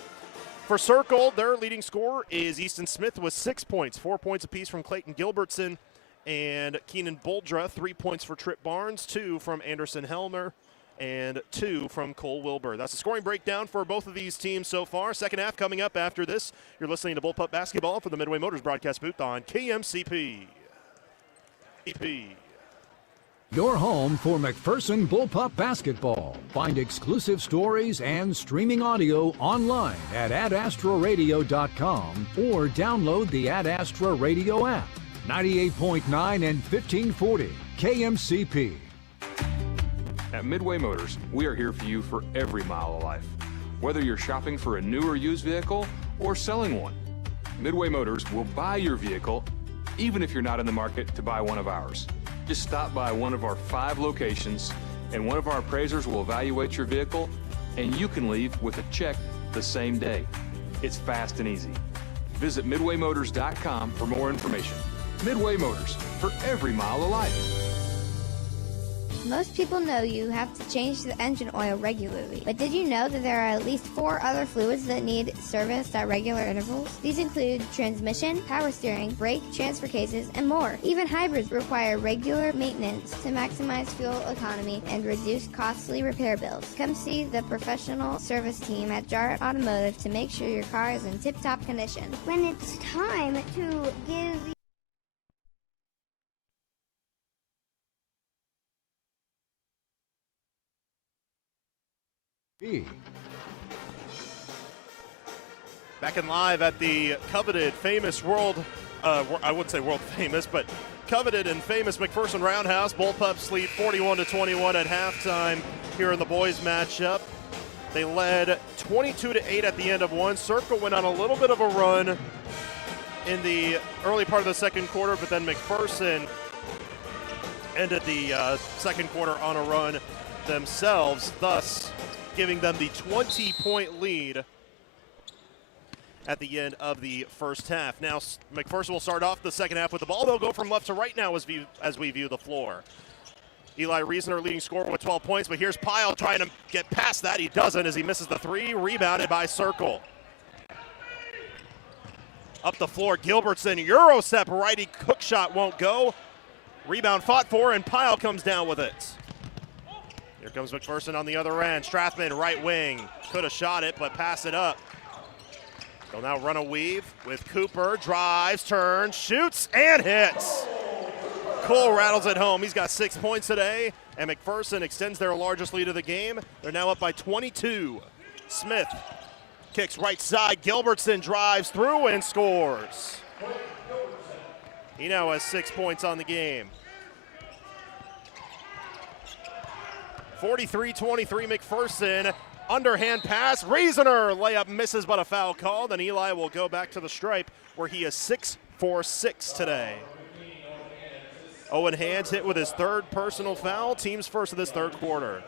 For Circle, their leading scorer is Easton Smith with 6 points, 4 points apiece from Clayton Gilbertson and Keenan Boldra, 3 points for Trip Barnes, 2 from Anderson Helmer. and 2 from Cole Wilbur. That's the scoring breakdown for both of these teams so far. Second half coming up after this. You're listening to Bullpup Basketball from the Midway Motors broadcast booth on KMCP. Your home for McPherson Bullpup Basketball. Find exclusive stories and streaming audio online at adastraradio.com or download the Ad Astra Radio app. 98.9 and 1540 KMCP. At Midway Motors, we are here for you for every mile of life. Whether you're shopping for a new or used vehicle or selling one, Midway Motors will buy your vehicle even if you're not in the market to buy one of ours. Just stop by one of our 5 locations and one of our appraisers will evaluate your vehicle and you can leave with a check the same day. It's fast and easy. Visit MidwayMotors.com for more information. Midway Motors, for every mile of life. Most people know you have to change the engine oil regularly, but did you know that there are at least 4 other fluids that need serviced at regular intervals? These include transmission, power steering, brake, transfer cases, and more. Even hybrids require regular maintenance to maximize fuel economy and reduce costly repair bills. Come see the professional service team at Jarrett Automotive to make sure your car is in tip-top condition. When it's time to give Back in live at the coveted, famous I wouldn't say world famous, but coveted and famous McPherson Roundhouse. Bullpups lead 41-21 at halftime here in the boys matchup. They led 22-8 at the end of one. Circle went on a little bit of a run in the early part of the second quarter, but then McPherson ended the second quarter on a run themselves, thus giving them the 20-point lead at the end of the first half. Now McPherson will start off the second half with the ball. They'll go from left to right now as we view the floor. Eli Reasoner leading scorer with 12 points, but here's Pyle trying to get past that. He doesn't as he misses the 3, rebounded by Circle. Up the floor, Gilbertson, Euro step, righty hook shot won't go. Rebound fought for, and Pyle comes down with it. Here comes McPherson on the other end. Strathman, right wing. Could have shot it, but pass it up. They'll now run a weave with Cooper. Drives, turns, shoots, and hits. Cole rattles it home. He's got 6 points today, and McPherson extends their largest lead of the game. They're now up by 22. Smith kicks right side. Gilbertson drives through and scores. He now has 6 points on the game. 43-23 McPherson. Underhand pass. Reasoner layup misses, but a foul called, and Eli will go back to the stripe where he is 6 for 6 today. Owen Hands hit with his 3rd personal foul. Team's first of this third quarter.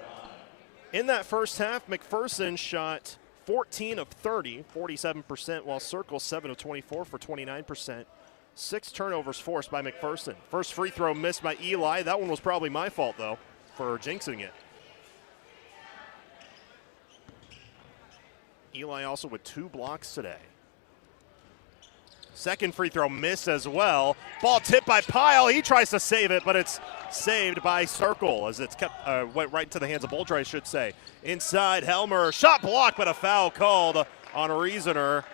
In that first half, McPherson shot 14 of 30, 47%, while Circle 7 of 24 for 29%. 6 turnovers forced by McPherson. First free throw missed by Eli. That one was probably my fault, though, for jinxing it. Eli also with 2 blocks today. Second free throw missed as well. Ball tipped by Pyle. He tries to save it, but it's saved by Circle as it's went right into the hands of Boldre, I should say. Inside, Helmer. Shot blocked, but a foul called on Reasoner.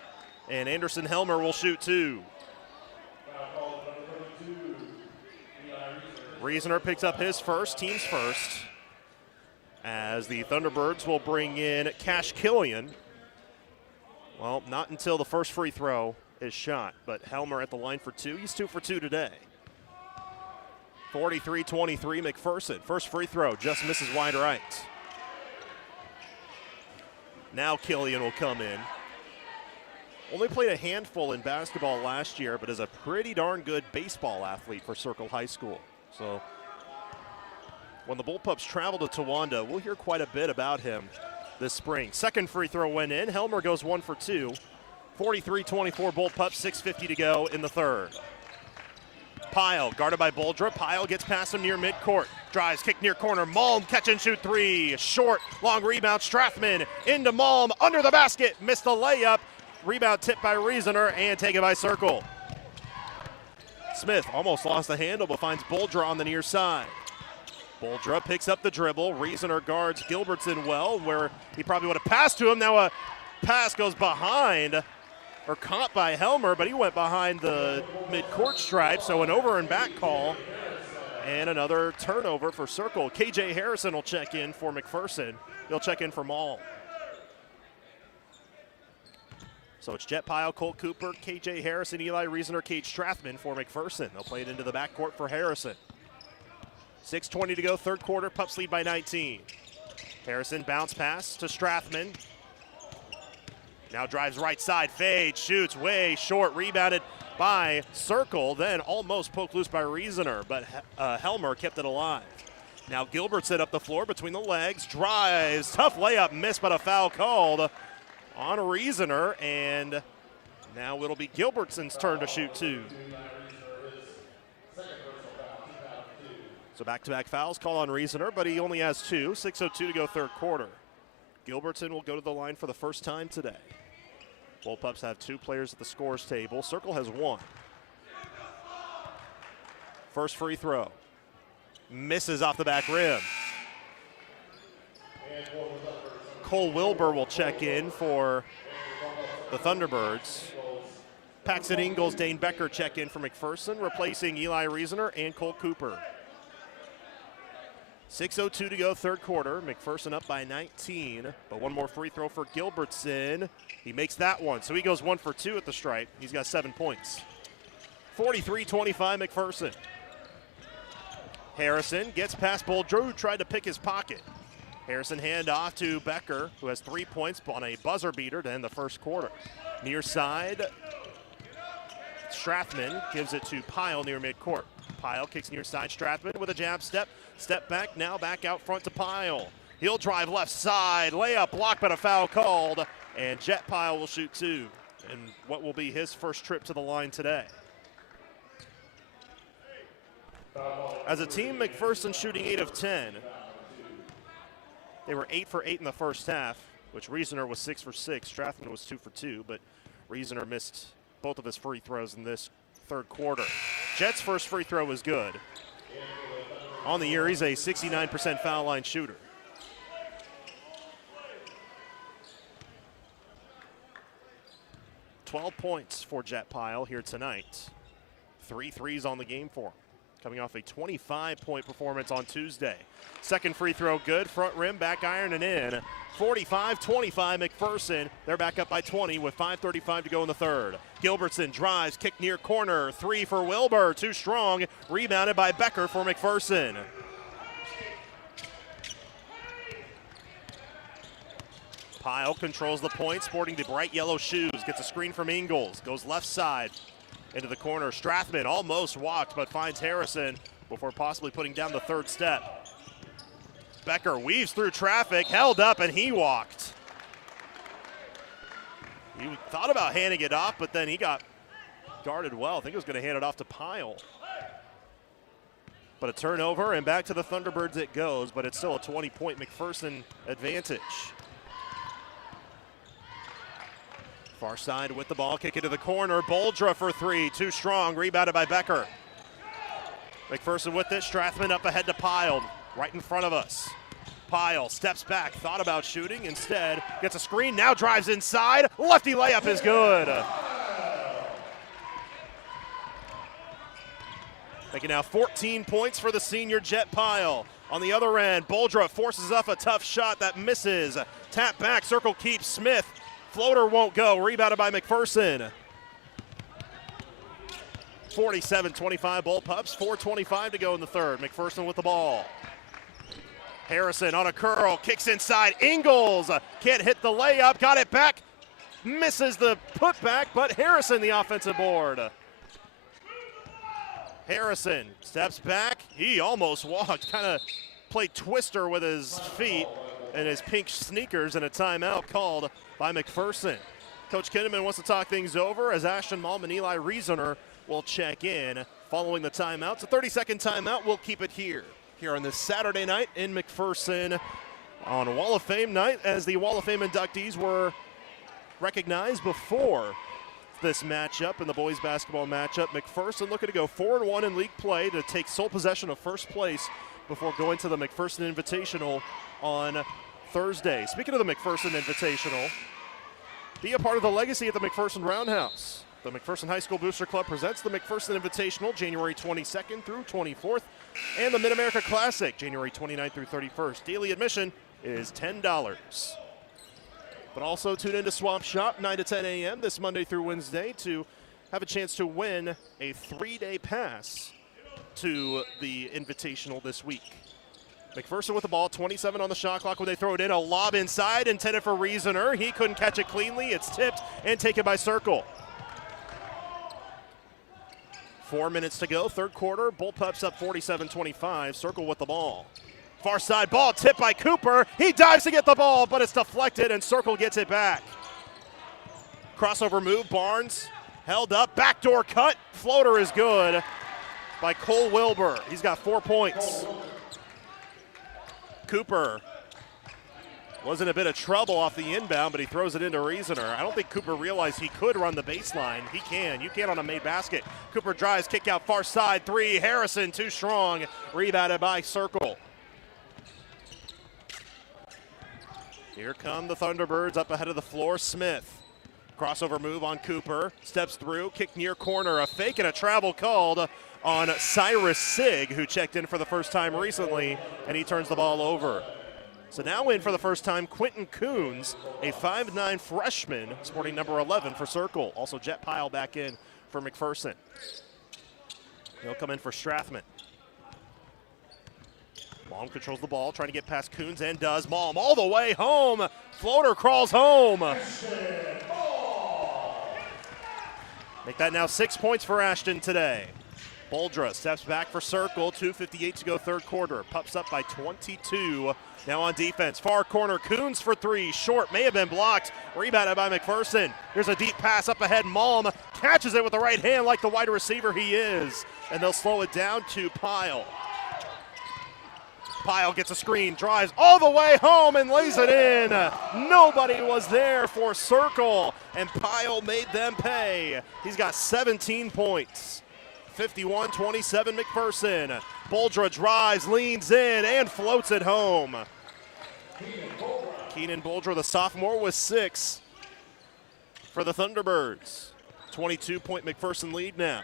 And Anderson Helmer will shoot 2. Reasoner picks up his first, team's first, as the Thunderbirds will bring in Cash Killian. Well, not until the first free throw is shot, but Helmer at the line for 2. He's 2 for 2 today. 43-23 McPherson. First free throw just misses wide right. Now Killian will come in. Only played a handful in basketball last year, but is a pretty darn good baseball athlete for Circle High School. So when the Bullpups travel to Towanda, we'll hear quite a bit about him this spring. Second free throw went in. Helmer goes 1 for 2. 43-24 Bullpups, 6:50 to go in the third. Pyle guarded by Boldra. Pyle gets past him near midcourt. Drives, kick near corner. Malm catch and shoot 3. Short, long rebound. Strathman into Malm under the basket. Missed the layup. Rebound tipped by Reasoner and taken by Circle. Smith almost lost the handle but finds Boldra on the near side. Boldra picks up the dribble. Reasoner guards Gilbertson well, where he probably would have passed to him. Now a pass goes behind, or caught by Helmer, but he went behind the mid-court stripe, so an over and back call. And another turnover for Circle. KJ Harrison will check in for McPherson. He'll check in for Maul. So it's Jet Pyle, Cole Cooper, KJ Harrison, Eli Reasoner, Cade Strathman for McPherson. They'll play it into the backcourt for Harrison. 6:20 to go, third quarter. Pups lead by 19. Harrison bounce pass to Strathman. Now drives right side, fade, shoots way short, rebounded by Circle, then almost poked loose by Reasoner, but Helmer kept it alive. Now Gilbertson up the floor between the legs, drives, tough layup, missed, but a foul called on Reasoner, and now it'll be Gilbertson's turn to shoot two. So back-to-back fouls call on Reasoner, but he only has two. 6:02 to go, third quarter. Gilbertson will go to the line for the first time today. Bullpups have two players at the scores table. Circle has one. First free throw. Misses off the back rim. Cole Wilbur will check in for the Thunderbirds. Paxton Ingalls, Dane Becker check in for McPherson, replacing Eli Reasoner and Cole Cooper. 6:02 to go, third quarter. McPherson up by 19, but one more free throw for Gilbertson. He makes that one, so he goes 1 for 2 at the stripe. He's got 7 points. 43-25 McPherson. Harrison gets past Boldrew, who tried to pick his pocket. Harrison hand off to Becker, who has 3 points on a buzzer beater to end the first quarter. Near side, Strathman gives it to Pyle near midcourt. Pyle kicks near side, Strathman with a jab step. Step back, now back out front to Pyle. He'll drive left side, layup blocked, but a foul called. And Jet Pyle will shoot two, and what will be his first trip to the line today. As a team, McPherson shooting 8 of 10. They were 8 for 8 in the first half, which Reasoner was 6 for 6. Strathman was 2 for 2, but Reasoner missed both of his free throws in this third quarter. Jet's first free throw was good. On the year, he's a 69% foul line shooter. $12 points for Jet Pyle here tonight. 3 threes on the game for him, coming off a 25-point performance on Tuesday. Second free throw good, front rim, back iron and in. 45-25 McPherson. They're back up by 20 with 5:35 to go in the third. Gilbertson drives, kick near corner, 3 for Wilbur, too strong, rebounded by Becker for McPherson. Pyle controls the point, sporting the bright yellow shoes, gets a screen from Ingalls, goes left side into the corner. Strathman almost walked, but finds Harrison before possibly putting down the third step. Becker weaves through traffic, held up, and he walked. He thought about handing it off, but then he got guarded well. I think he was going to hand it off to Pyle. But a turnover, and back to the Thunderbirds it goes, but it's still a 20-point McPherson advantage. Far side with the ball, kick into the corner. Boldra for 3, too strong, rebounded by Becker. McPherson with it, Strathman up ahead to Pyle, right in front of us. Pyle steps back, thought about shooting, instead gets a screen, now drives inside. Lefty layup is good. Making now 14 points for the senior Jet Pyle. On the other end, Boldra forces up a tough shot that misses. Tap back, Circle keeps Smith. Floater won't go, rebounded by McPherson. 47-25 Bullpups, 4:25 to go in the third. McPherson with the ball. Harrison on a curl, kicks inside. Ingalls can't hit the layup, got it back. Misses the putback, but Harrison the offensive board. Harrison steps back. He almost walked, kind of played twister with his feet and his pink sneakers, and a timeout called by McPherson. Coach Kinnaman wants to talk things over as Ashton Malm and Eli Reasoner will check in following the timeout. It's a 30-second timeout. We'll keep it here on this Saturday night in McPherson on Wall of Fame night, as the Wall of Fame inductees were recognized before this matchup in the boys basketball matchup. McPherson looking to go 4-1 in league play to take sole possession of first place before going to the McPherson Invitational on Thursday. Speaking of the McPherson Invitational, be a part of the legacy at the McPherson Roundhouse. The McPherson High School Booster Club presents the McPherson Invitational January 22nd through 24th and the Mid-America Classic January 29th through 31st. Daily admission is $10. But also tune in to Swamp Shop 9 to 10 a.m. this Monday through Wednesday to have a chance to win a 3-day pass to the Invitational this week. McPherson with the ball, 27 on the shot clock when they throw it in. A lob inside intended for Reasoner. He couldn't catch it cleanly. It's tipped and taken by Circle. 4 minutes to go, third quarter. Bullpups up 47-25. Circle with the ball. Far side ball tipped by Cooper. He dives to get the ball, but it's deflected and Circle gets it back. Crossover move, Barnes held up, backdoor cut. Floater is good by Cole Wilbur. He's got 4 points. Cooper was in a bit of trouble off the inbound, but he throws it into Reasoner. I don't think Cooper realized he could run the baseline. He can. You can on a made basket. Cooper drives, kick out far side, three. Harrison too strong. Rebounded by Circle. Here come the Thunderbirds up ahead of the floor. Smith. Crossover move on Cooper. Steps through, kick near corner. A fake and a travel called on Cyrus Sig, who checked in for the first time recently, and he turns the ball over. So now in for the first time, Quentin Coons, a 5'9 freshman, sporting number 11 for Circle. Also Jet Pyle back in for McPherson. He'll come in for Strathman. Malm controls the ball, trying to get past Coons, and does. Malm all the way home. Floater crawls home. Make that now 6 points for Ashton today. Boldra steps back for Circle, 2:58 to go third quarter. Pups up by 22. Now on defense, far corner, Coons for three. Short, may have been blocked. Rebounded by McPherson. Here's a deep pass up ahead. Malm catches it with the right hand like the wide receiver he is. And they'll slow it down to Pyle. Pyle gets a screen, drives all the way home and lays it in. Nobody was there for Circle, and Pyle made them pay. He's got 17 points. 51-27 McPherson. Boldra drives, leans in, and floats it home. Keenan Boldra, the sophomore, with 6 for the Thunderbirds. 22-point McPherson lead now.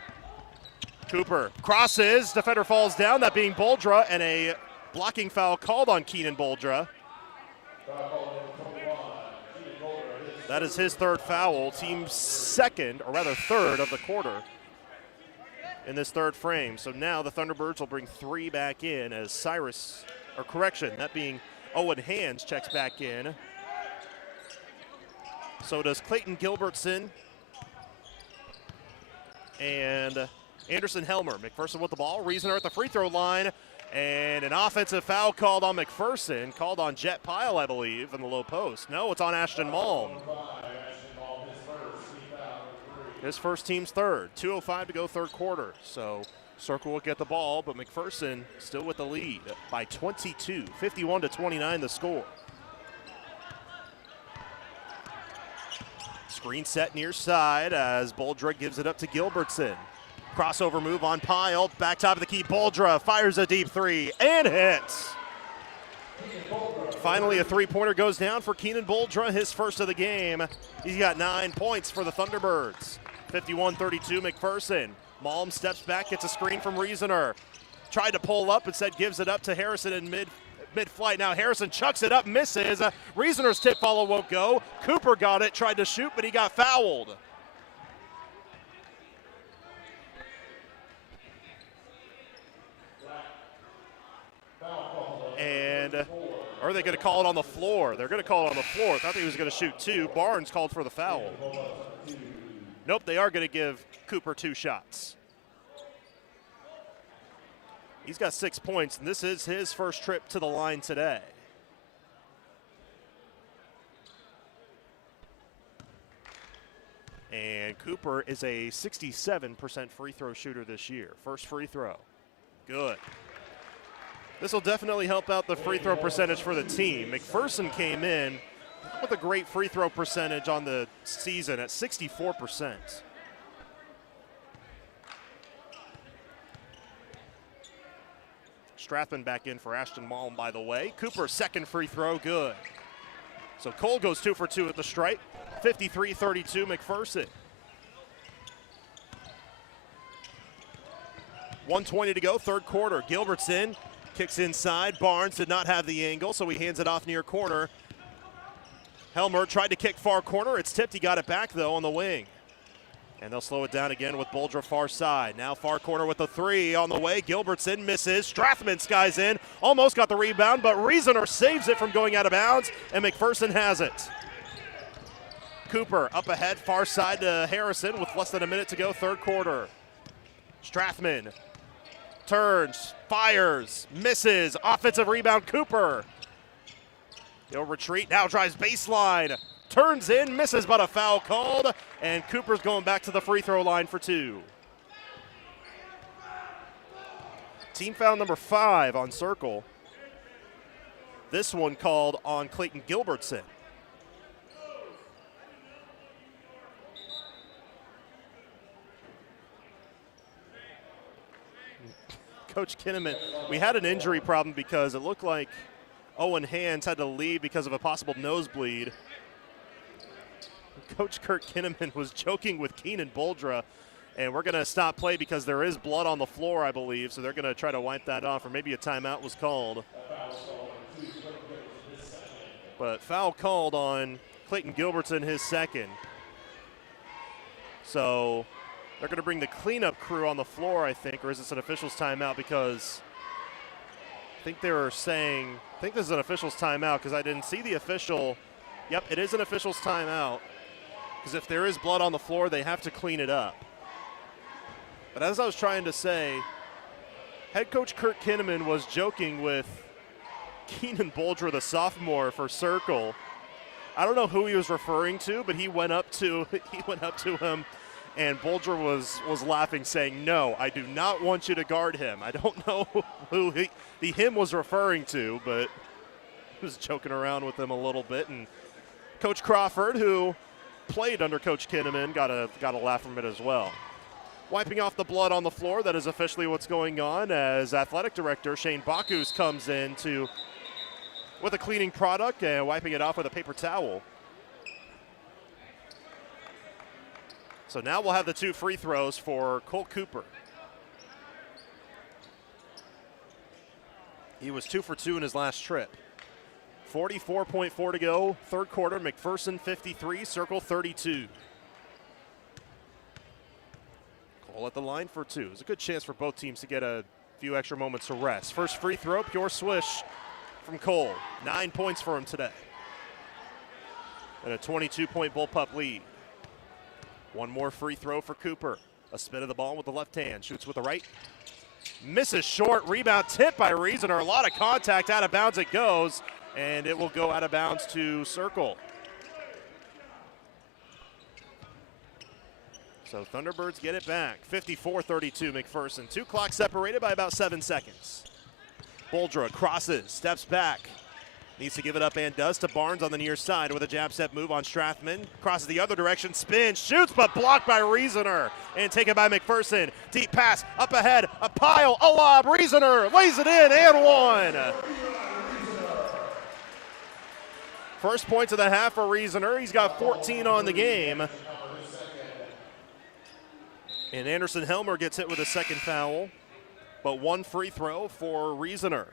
Cooper crosses, defender falls down, that being Boldra, and a blocking foul called on Keenan Boldra. That is his third foul, team's second, or rather third of the quarter in this third frame. So now the Thunderbirds will bring 3 back in as Cyrus, or correction, that being Owen Hands checks back in. So does Clayton Gilbertson and Anderson Helmer. McPherson with the ball, Reasoner at the free throw line, and an offensive foul called on McPherson, called on Jet Pyle, I believe, in the low post. No, it's on Ashton Malm. His first, team's third. 2:05 to go third quarter. So Circle will get the ball, but McPherson still with the lead by 22. 51-29 the score. Screen set near side as Boldra gives it up to Gilbertson. Crossover move on Pyle. Back top of the key. Boldra fires a deep three and hits. Finally, a three-pointer goes down for Keenan Boldra, his first of the game. He's got 9 points for the Thunderbirds. 51-32 McPherson. Malm steps back, gets a screen from Reasoner. Tried to pull up, instead gives it up to Harrison in mid-flight. Now Harrison chucks it up, misses. Reasoner's tip follow won't go. Cooper got it, tried to shoot, but he got fouled. And are they going to call it on the floor? They're going to call it on the floor. I thought he was going to shoot 2. Barnes called for the foul. Nope, they are going to give Cooper 2 shots. He's got 6 points, and this is his first trip to the line today. And Cooper is a 67% free throw shooter this year. First free throw. Good. This will definitely help out the free throw percentage for the team. McPherson came in with a great free throw percentage on the season at 64%. Strathman back in for Ashton Malm, by the way. Cooper, second free throw, good. So Cole goes 2 for 2 at the stripe. 53-32 McPherson. 1:20 to go, third quarter. Gilbertson kicks inside. Barnes did not have the angle, so he hands it off near corner. Helmer tried to kick far corner. It's tipped. He got it back, though, on the wing. And they'll slow it down again with Boldra far side. Now far corner with the three on the way. Gilbertson misses. Strathman skies in. Almost got the rebound, but Reasoner saves it from going out of bounds, and McPherson has it. Cooper up ahead, far side to Harrison with less than a minute to go, third quarter. Strathman turns, fires, misses. Offensive rebound, Cooper. He'll retreat, now drives baseline. Turns in, misses, but a foul called, and Cooper's going back to the free throw line for 2. Team foul number 5 on Circle. This one called on Clayton Gilbertson. Coach Kinnaman, we had an injury problem because it looked like Owen Hands had to leave because of a possible nosebleed. Coach Kurt Kinnaman was joking with Keenan Boldra, and we're going to stop play because there is blood on the floor, I believe, so they're going to try to wipe that off, or maybe a timeout was called. But foul called on Clayton Gilbertson, his second. So they're going to bring the cleanup crew on the floor, I think, or is this an official's timeout? Because I think they were saying, I think this is an official's timeout because I didn't see the official. Yep, it is an official's timeout. Because if there is blood on the floor, they have to clean it up. But as I was trying to say, head coach Kurt Kinnaman was joking with Keenan Boldra, the sophomore for Circle. I don't know who he was referring to, but he went up to him, and Boldra was laughing, saying, "No, I do not want you to guard him." I don't know who the him was referring to, but he was joking around with him a little bit. And Coach Crawford, who played under Coach Kinnaman, got a laugh from it as well. Wiping off the blood on the floor, that is officially what's going on as athletic director Shane Bacchus comes in with a cleaning product and wiping it off with a paper towel. So now we'll have the 2 free throws for Cole Cooper. He was 2 for 2 in his last trip. 44.4 to go, third quarter. McPherson 53, Circle 32. Cole at the line for 2. It's a good chance for both teams to get a few extra moments to rest. First free throw, pure swish from Cole. 9 points for him today. And a 22-point bullpup lead. One more free throw for Cooper. A spin of the ball with the left hand. Shoots with the right. Misses short. Rebound tip by Reasoner. A lot of contact. Out of bounds it goes. And it will go out of bounds to Circle. So Thunderbirds get it back. 54-32 McPherson. 2 clock separated by about 7 seconds. Boldra crosses, steps back. Needs to give it up and does to Barnes on the near side with a jab step move on Strathman. Crosses the other direction, spins, shoots, but blocked by Reasoner. And taken by McPherson. Deep pass, up ahead, a pile, a lob. Reasoner lays it in and one. First points of the half for Reasoner. He's got 14 on the game. And Anderson Helmer gets hit with a second foul, but 1 free throw for Reasoner.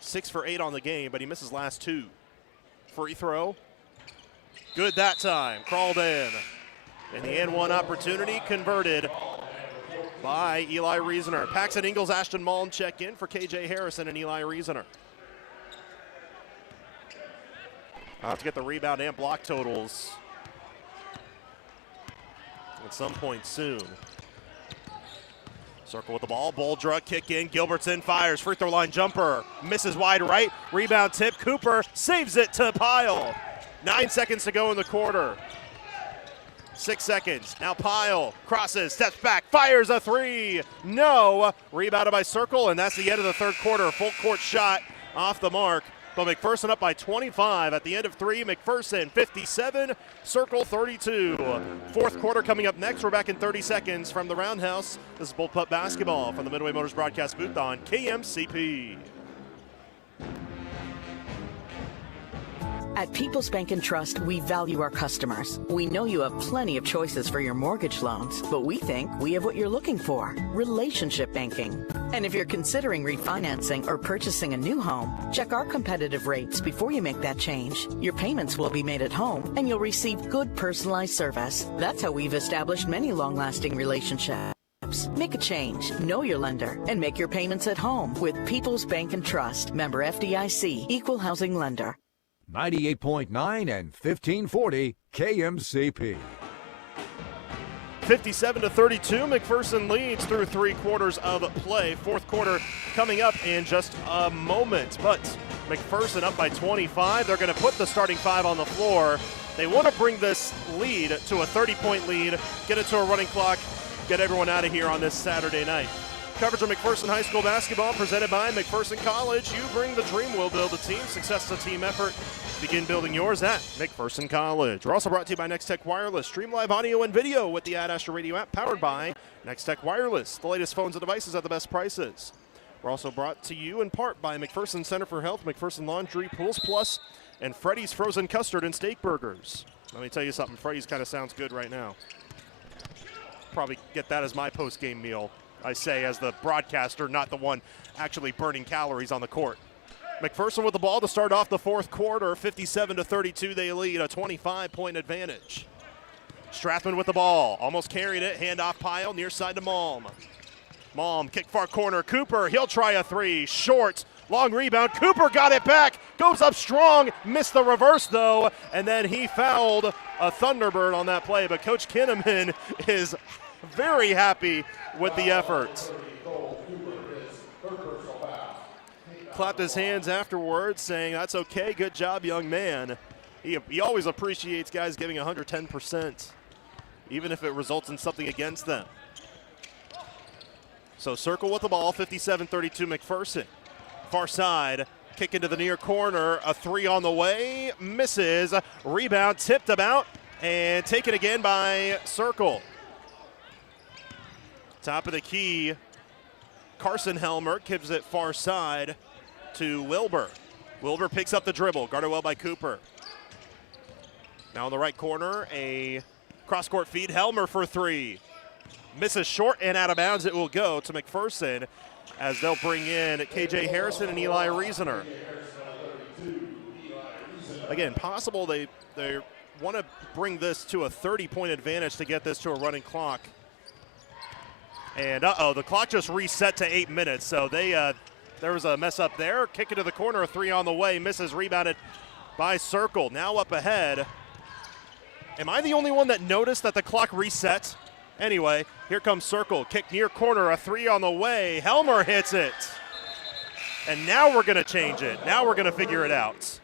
6 for 8 on the game, but he misses last 2. Free throw. Good that time. Crawled in. And the N1 opportunity converted by Eli Reasoner. Paxton Ingles, Ashton Malm check in for KJ Harrison and Eli Reasoner. I'll have to get the rebound and block totals at some point soon. Circle with the ball. Boldra kick in. Gilbertson fires. Free throw line jumper. Misses wide right. Rebound tip. Cooper saves it to Pyle. 9 seconds to go in the quarter. 6 seconds. Now Pyle crosses, steps back, fires a 3. No. Rebounded by Circle, and that's the end of the third quarter. Full court shot off the mark But McPherson up by 25 at the end of 3. McPherson 57, Circle 32. Fourth quarter coming up next. We're back in 30 seconds from the Roundhouse. This is Bullpup basketball from the Midway Motors broadcast booth on KMCP. At People's Bank and Trust, we value our customers. We know you have plenty of choices for your mortgage loans, but we think we have what you're looking for: relationship banking. And if you're considering refinancing or purchasing a new home, check our competitive rates before you make that change. Your payments will be made at home, and you'll receive good personalized service. That's how we've established many long-lasting relationships. Make a change, know your lender, and make your payments at home with People's Bank and Trust. Member FDIC, Equal Housing Lender. 98.9 and 1540 KMCP. 57-32, McPherson leads through 3 quarters of play. Fourth quarter coming up in just a moment. But McPherson up by 25. They're going to put the starting 5 on the floor. They want to bring this lead to a 30-point lead, get it to a running clock, get everyone out of here on this Saturday night. Coverage of McPherson High School basketball presented by McPherson College. You bring the dream, we'll build a team. Success is a team effort. Begin building yours at McPherson College. We're also brought to you by Next Tech Wireless. Stream live audio and video with the Ad Astra Radio app, powered by Next Tech Wireless. The latest phones and devices at the best prices. We're also brought to you in part by McPherson Center for Health, McPherson Laundry, Pools Plus, and Freddy's Frozen Custard and Steak Burgers. Let me tell you something, Freddy's kind of sounds good right now. Probably get that as my post-game meal, I say, as the broadcaster, not the one actually burning calories on the court. McPherson with the ball to start off the fourth quarter. 57-32, they lead, a 25-point advantage. Strathman with the ball, almost carried it, handoff Pyle, near side to Malm. Malm, kick far corner, Cooper, he'll try a 3, short, long rebound, Cooper got it back, goes up strong, missed the reverse though, and then he fouled a Thunderbird on that play, but Coach Kinnaman is very happy with the effort. Clapped his hands afterwards, saying, "That's okay, good job, young man." He always appreciates guys giving 110%, even if it results in something against them. So Circle with the ball, 57-32 McPherson. Far side, kick into the near corner, a 3 on the way, misses, rebound tipped about, and taken again by Circle. Top of the key, Carson Helmer gives it far side to Wilbur. Wilbur picks up the dribble, guarded well by Cooper. Now in the right corner, a cross-court feed, Helmer for 3. Misses short and out of bounds. It will go to McPherson as they'll bring in KJ Harrison and Eli Reasoner. Again, possible they want to bring this to a 30-point advantage to get this to a running clock. And the clock just reset to 8 minutes, so there was a mess up there. Kick it to the corner, a 3 on the way, misses, rebounded by Circle. Now up ahead. Am I the only one that noticed that the clock reset? Anyway, here comes Circle, kick near corner, a 3 on the way. Helmer hits it. And now we're gonna change it. Now we're gonna figure it out.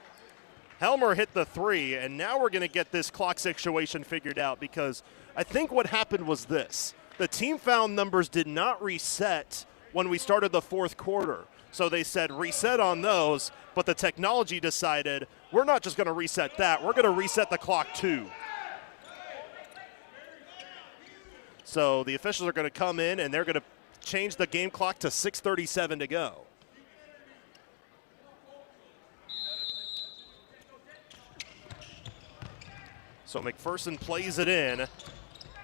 Helmer hit the 3, and now we're gonna get this clock situation figured out, because I think what happened was this. The team foul numbers did not reset when we started the fourth quarter. So they said reset on those, but the technology decided we're not just gonna reset that, we're gonna reset the clock too. So the officials are gonna come in and they're gonna change the game clock to 6:37 to go. So McPherson plays it in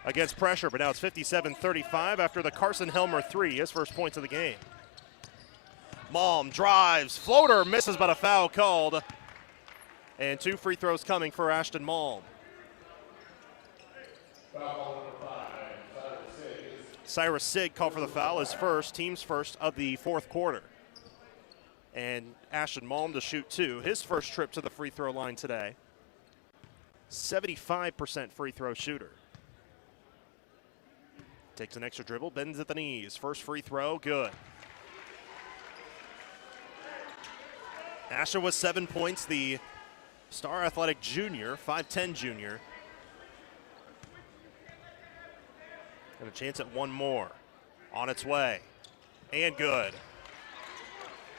against pressure, but now it's 57-35 after the Carson Helmer 3, his first points of the game. Malm drives, floater misses, but a foul called. And 2 free throws coming for Ashton Malm. Cyrus Sig called for the foul, his first, team's first of the fourth quarter. And Ashton Malm to shoot 2, his first trip to the free throw line today. 75% free throw shooter. Takes an extra dribble, bends at the knees. First free throw, good. Asher with 7 points, the star athletic junior, 5'10 junior. And a chance at one more. On its way. And good.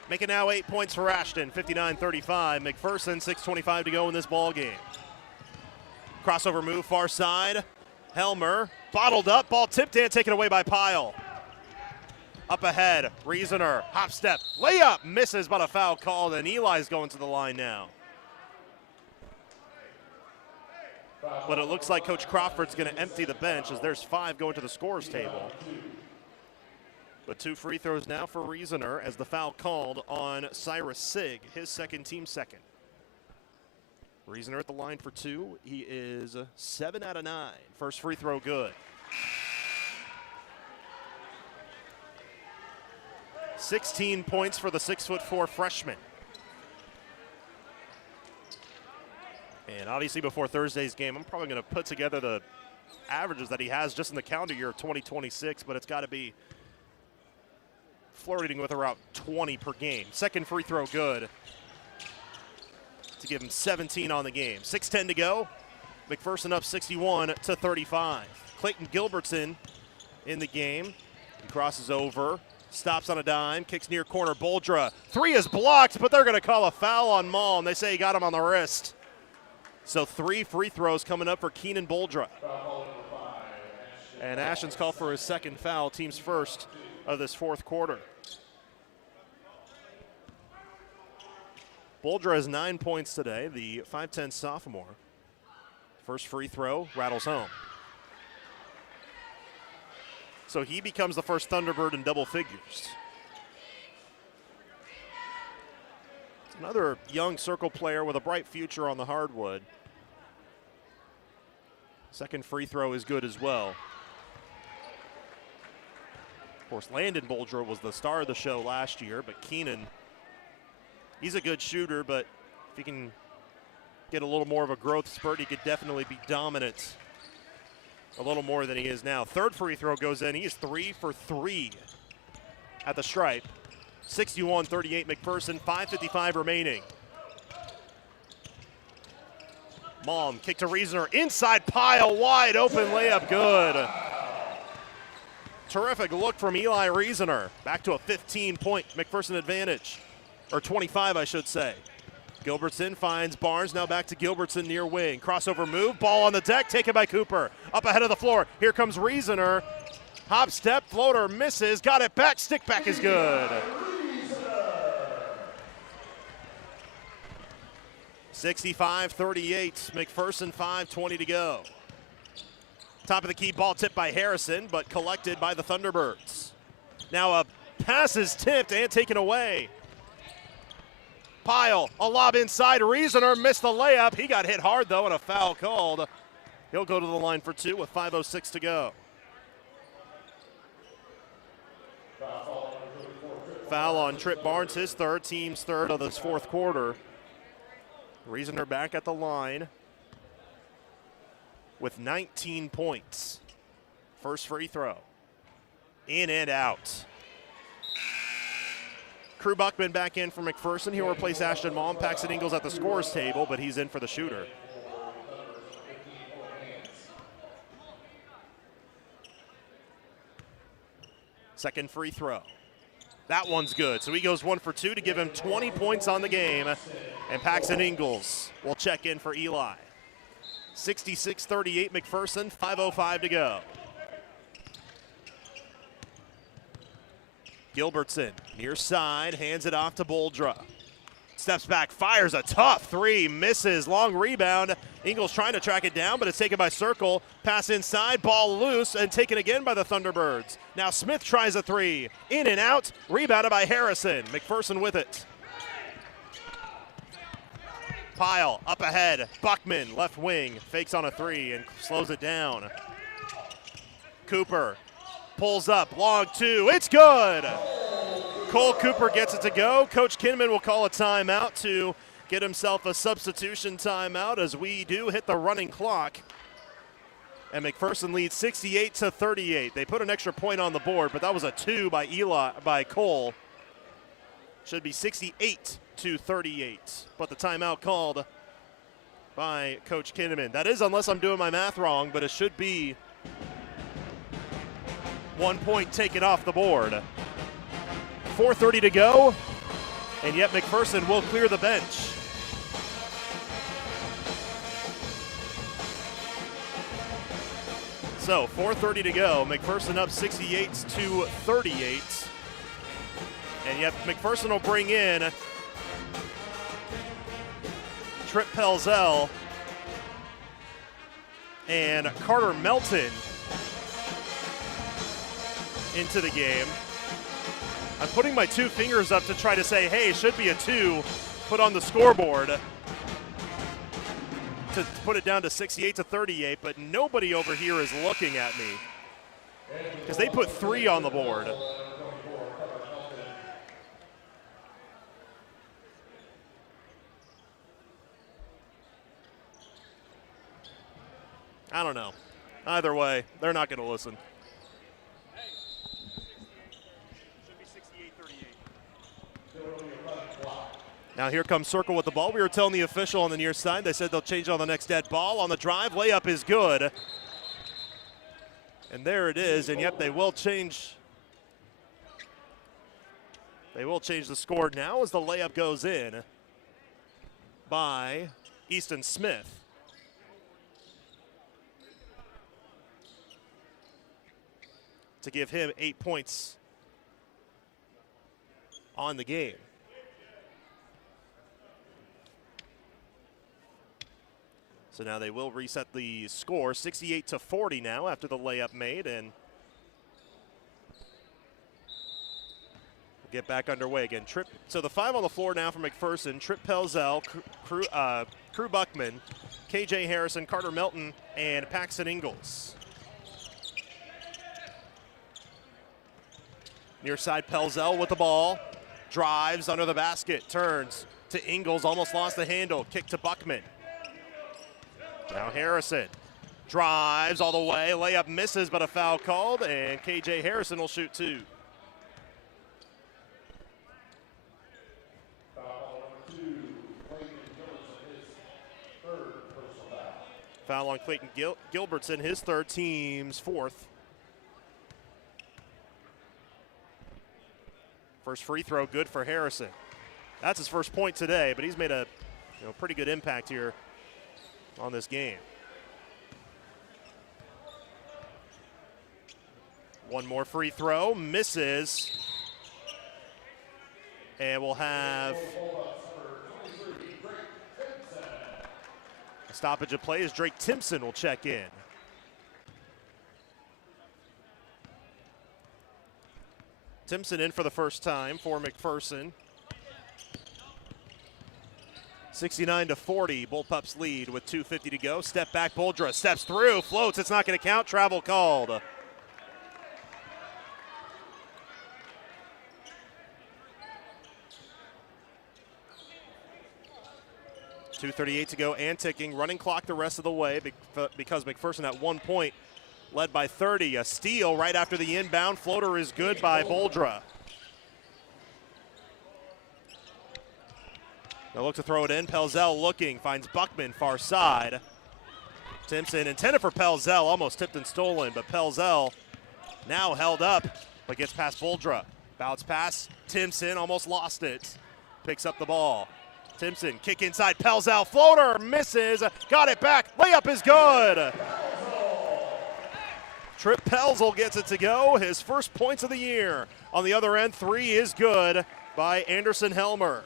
Make it now 8 points for Ashton, 59-35. McPherson, 6:25 to go in this ball game. Crossover move, far side. Helmer, bottled up, ball tipped in, taken away by Pyle. Up ahead, Reasoner, hop step, layup, misses, but a foul called, and Eli's going to the line now. But it looks like Coach Crawford's going to empty the bench as there's 5 going to the scorers table. But 2 free throws now for Reasoner as the foul called on Cyrus Sig, his second, team second. Reasoner at the line for 2. He is 7 out of 9. First free throw good. 16 points for the 6'4" freshman. And obviously before Thursday's game, I'm probably going to put together the averages that he has just in the calendar year of 2026, but it's got to be flirting with around 20 per game. Second free throw good to give him 17 on the game. 6:10 to go. McPherson up 61-35. Clayton Gilbertson in the game. He crosses over, stops on a dime, kicks near corner. Boldra. 3 is blocked, but they're going to call a foul on Malm. They say he got him on the wrist. So 3 free throws coming up for Keenan Boldra. And Ashton's called for his second foul, team's first of this fourth quarter. Boldra has 9 points today, the 5'10" sophomore. First free throw rattles home. So he becomes the first Thunderbird in double figures. Another young Circle player with a bright future on the hardwood. Second free throw is good as well. Of course, Landon Boldra was the star of the show last year, but Keenan, he's a good shooter, but if he can get a little more of a growth spurt, he could definitely be dominant a little more than he is now. Third free throw goes in. He is 3 for 3 at the stripe. 61-38 McPherson, 5:55 remaining. Malm, kick to Reasoner, inside Pyle, wide open layup, good. Terrific look from Eli Reasoner. Back to a 15-point McPherson advantage, or 25, I should say. Gilbertson finds Barnes, now back to Gilbertson near wing. Crossover move, ball on the deck, taken by Cooper. Up ahead of the floor, here comes Reasoner. Hop step, floater misses, got it back, stick back is good. 65-38, McPherson 5:20 to go. Top of the key, ball tipped by Harrison, but collected by the Thunderbirds. Now a pass is tipped and taken away. Pyle, a lob inside, Reasoner missed the layup. He got hit hard though and a foul called. He'll go to the line for 2 with 5:06 to go. Foul on Trip Barnes, his third, team's third of this fourth quarter. Reasoner back at the line with 19 points. First free throw. In and out. Crew Buckman back in for McPherson. He'll replace Ashton Malm. Paxton Ingles at the scorers table, but he's in for the shooter. Second free throw. That one's good. So he goes 1 for 2 to give him 20 points on the game. And Paxton Ingles will check in for Eli. 66-38 McPherson, 5:05 to go. Gilbertson, near side, hands it off to Boldra. Steps back, fires a tough 3, misses, long rebound. Ingles trying to track it down, but it's taken by Circle. Pass inside, ball loose, and taken again by the Thunderbirds. Now Smith tries a 3, in and out, rebounded by Harrison. McPherson with it. Pyle up ahead, Buckman, left wing, fakes on a 3 and slows it down. Cooper pulls up, long 2, it's good! Cole Cooper gets it to go. Coach Kinman will call a timeout to get himself a substitution timeout as we do hit the running clock. And McPherson leads 68-38. They put an extra point on the board, but that was a 2 by Cole. Should be 68-38. But the timeout called by Coach Kinman. That is, unless I'm doing my math wrong, but it should be 1 point taken off the board. 4:30 to go. And yet McPherson will clear the bench. So 4:30 to go. McPherson up 68-38. And yet McPherson will bring in Trip Pelzel and Carter Melton into the game. I'm putting my two fingers up to try to say, hey, it should be a 2 put on the scoreboard to put it down to 68-38, but nobody over here is looking at me because they put 3 on the board. I don't know. Either way, they're not going to listen. Now here comes Circle with the ball. We were telling the official on the near side, they said they'll change it on the next dead ball. On the drive, layup is good. And there it is, and yep, they will change. They will change the score now as the layup goes in by Easton Smith. To give him 8 points on the game. So now they will reset the score, 68-40 now after the layup made, and we'll get back underway again. So the 5 on the floor now for McPherson: Trip Pelzel, Crew Buckman, KJ Harrison, Carter Melton, and Paxton Ingalls. Near side, Pelzel with the ball, drives under the basket, turns to Ingalls, almost lost the handle, kick to Buckman. Now Harrison drives all the way, layup misses, but a foul called, and KJ Harrison will shoot 2. Foul on Clayton Gilbertson, his third, team's 4th. First free throw, good for Harrison. That's his first point today, but he's made a pretty good impact here on this game. One more free throw, misses. And we'll have a stoppage of play as Drake Timpson will check in. Timpson in for the first time for McPherson. 69-40, Bullpups lead with 2:50 to go. Step back, Boldra steps through, floats, it's not going to count, travel called. .238 to go and ticking, running clock the rest of the way because McPherson at 1 point led by 30. A steal right after the inbound, floater is good by Boldra. They'll look to throw it in. Pelzel looking, finds Buckman far side. Timpson intended for Pelzel, almost tipped and stolen, but Pelzel now held up, but gets past Boldra. Bounce pass, Timpson almost lost it. Picks up the ball. Timpson, kick inside, Pelzel, floater, misses, got it back, layup is good. Trip Pelzel gets it to go, his first points of the year. On the other end, 3 is good by Anderson Helmer.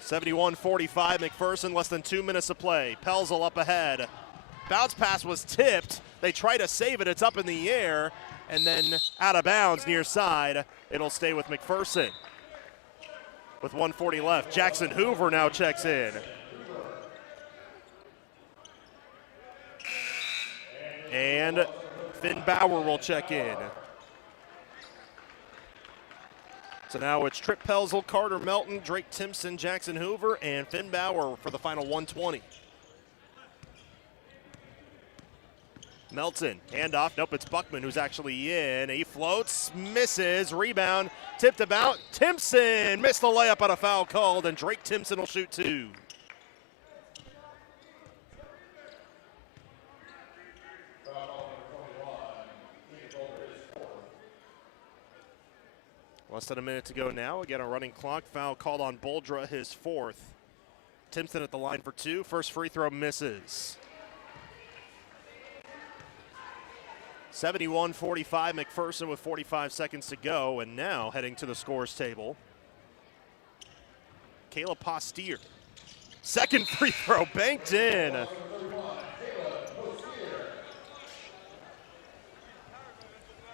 71-45, McPherson, less than 2 minutes of play. Pelzel up ahead. Bounce pass was tipped. They try to save it. It's up in the air and then out of bounds near side. It'll stay with McPherson. With 1:40 left, Jackson Hoover now checks in. And Finn Bauer will check in. So now it's Trip Pelzel, Carter Melton, Drake Timpson, Jackson Hoover, and Finn Bauer for the final 120. Melton, handoff. Nope, it's Buckman who's actually in. He floats, misses, rebound, tipped about. Timpson missed the layup on a foul called, and Drake Timpson will shoot 2. Less than a minute to go now. Again, a running clock. Foul called on Boldra, his fourth. Timpson at the line for two. First free throw misses. 71-45, McPherson with 45 seconds to go, and now heading to the scores table. Caleb Postier. Second free throw banked in.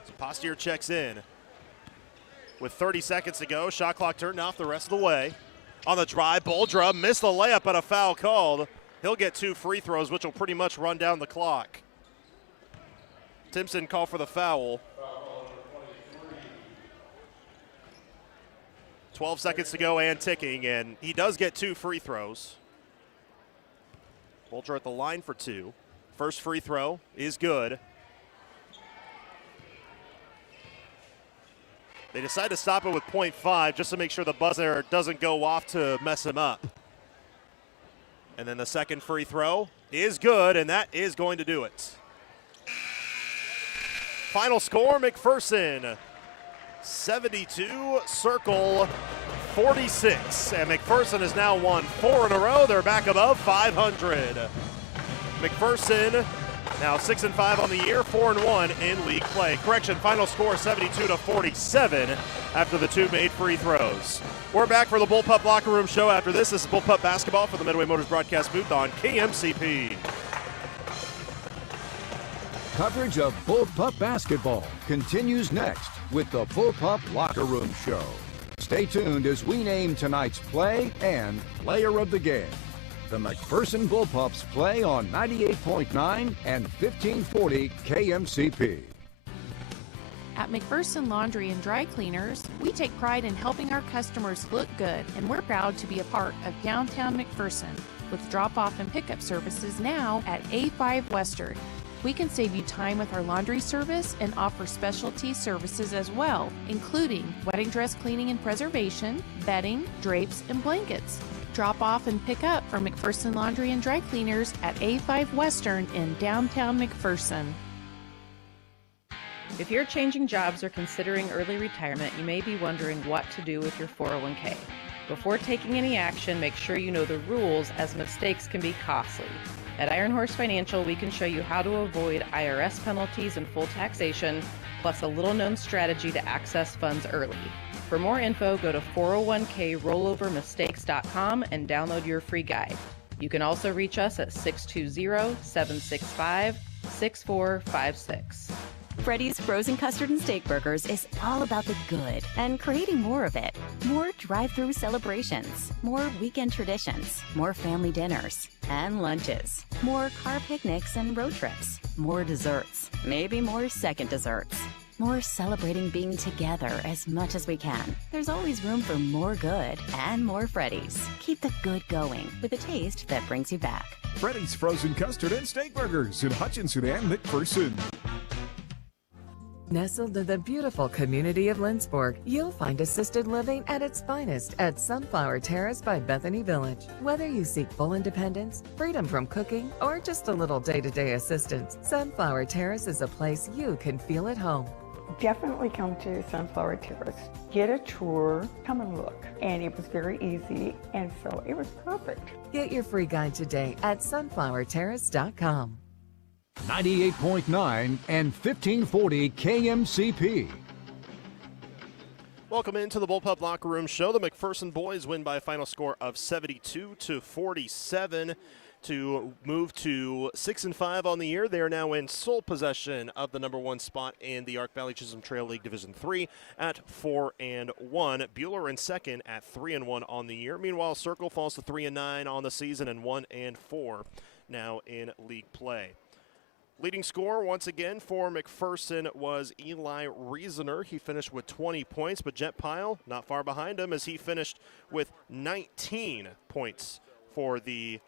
So Postier checks in. With 30 seconds to go, shot clock turned off the rest of the way. On the drive, Boldra missed the layup, but a foul called. He'll get two free throws, which will pretty much run down the clock. Timpson called for the foul. 12 seconds to go and ticking, and he does get two free throws. Boldra at the line for two. First free throw is good. They decide to stop it with .5 just to make sure the buzzer doesn't go off to mess him up. And then the second free throw is good, and that is going to do it. Final score, McPherson 72, Circle 46. And McPherson has now won 4 in a row. They're back above 500. McPherson now 6-5 on the year, 4-1 in league play. Correction, final score 72-47 after the two made free throws. We're back for the Bullpup Locker Room Show after this. This is Bullpup Basketball for the Midway Motors broadcast booth on KMCP. Coverage of Bullpup basketball continues next with the Bullpup Locker Room Show. Stay tuned as we name tonight's play and player of the game. The McPherson Bullpups play on 98.9 and 1540 KMCP. At McPherson Laundry and Dry Cleaners, we take pride in helping our customers look good, and we're proud to be a part of downtown McPherson with drop-off and pickup services now at A5 Western. We can save you time with our laundry service and offer specialty services as well, including wedding dress cleaning and preservation, bedding, drapes, and blankets. Drop off and pick up from McPherson Laundry and Dry Cleaners at A5 Western in downtown McPherson. If you're changing jobs or considering early retirement, you may be wondering what to do with your 401k. Before taking any action, make sure you know the rules, as mistakes can be costly. At Iron Horse Financial, we can show you how to avoid IRS penalties and full taxation, plus a little-known strategy to access funds early. For more info, go to 401krollovermistakes.com and download your free guide. You can also reach us at 620-765-6456. Freddy's Frozen Custard and Steak Burgers is all about the good and creating more of it. More drive-through celebrations, more weekend traditions, more family dinners and lunches, more car picnics and road trips, more desserts, maybe more second desserts, more celebrating being together as much as we can. There's always room for more good and more Freddy's. Keep the good going with a taste that brings you back. Freddy's Frozen Custard and Steak Burgers in Hutchinson and McPherson. Nestled in the beautiful community of Lindsborg, you'll find assisted living at its finest at Sunflower Terrace by Bethany Village. Whether you seek full independence, freedom from cooking, or just a little day-to-day assistance, Sunflower Terrace is a place you can feel at home. Definitely come to Sunflower Terrace. Get a tour, come and look. And it was very easy, and so it was perfect. Get your free guide today at sunflowerterrace.com. 98.9 and 1540 KMCP. Welcome into the Bullpup Locker Room Show. The McPherson boys win by a final score of 72-47 to move to 6-5 on the year. They are now in sole possession of the number one spot in the Ark Valley Chisholm Trail League Division 3 at 4-1. Bueller in second at 3-1 on the year. Meanwhile, Circle falls to 3-9 on the season and 1-4 now in league play. Leading scorer once again for McPherson was Eli Reasoner. He finished with 20 points, but Jet Pyle not far behind him as he finished with 19 points for the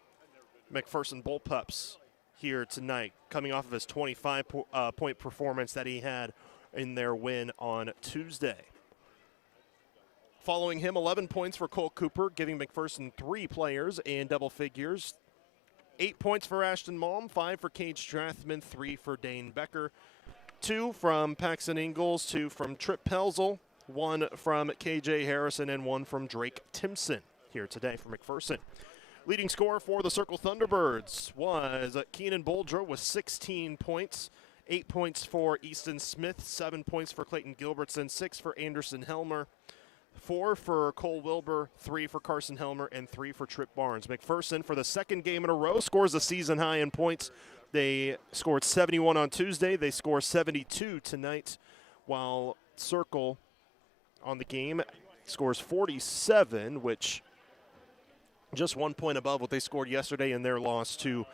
McPherson Bullpups here tonight, coming off of his 25-point performance that he had in their win on Tuesday. Following him, 11 points for Cole Cooper, giving McPherson 3 players in double figures. 8 points for Ashton Malm, 5 for Cade Strathman, 3 for Dane Becker, 2 from Paxton Ingalls, 2 from Trip Pelzel, one from KJ Harrison, and one from Drake Timpson here today for McPherson. Leading scorer for the Circle Thunderbirds was Keenan Boldra with 16 points. 8 points for Easton Smith, 7 points for Clayton Gilbertson, 6 for Anderson Helmer, 4 for Cole Wilbur, 3 for Carson Helmer, and 3 for Trip Barnes. McPherson, for the second game in a row, scores a season high in points. They scored 71 on Tuesday. They score 72 tonight, while Circle on the game scores 47, which just 1 point above what they scored yesterday in their loss to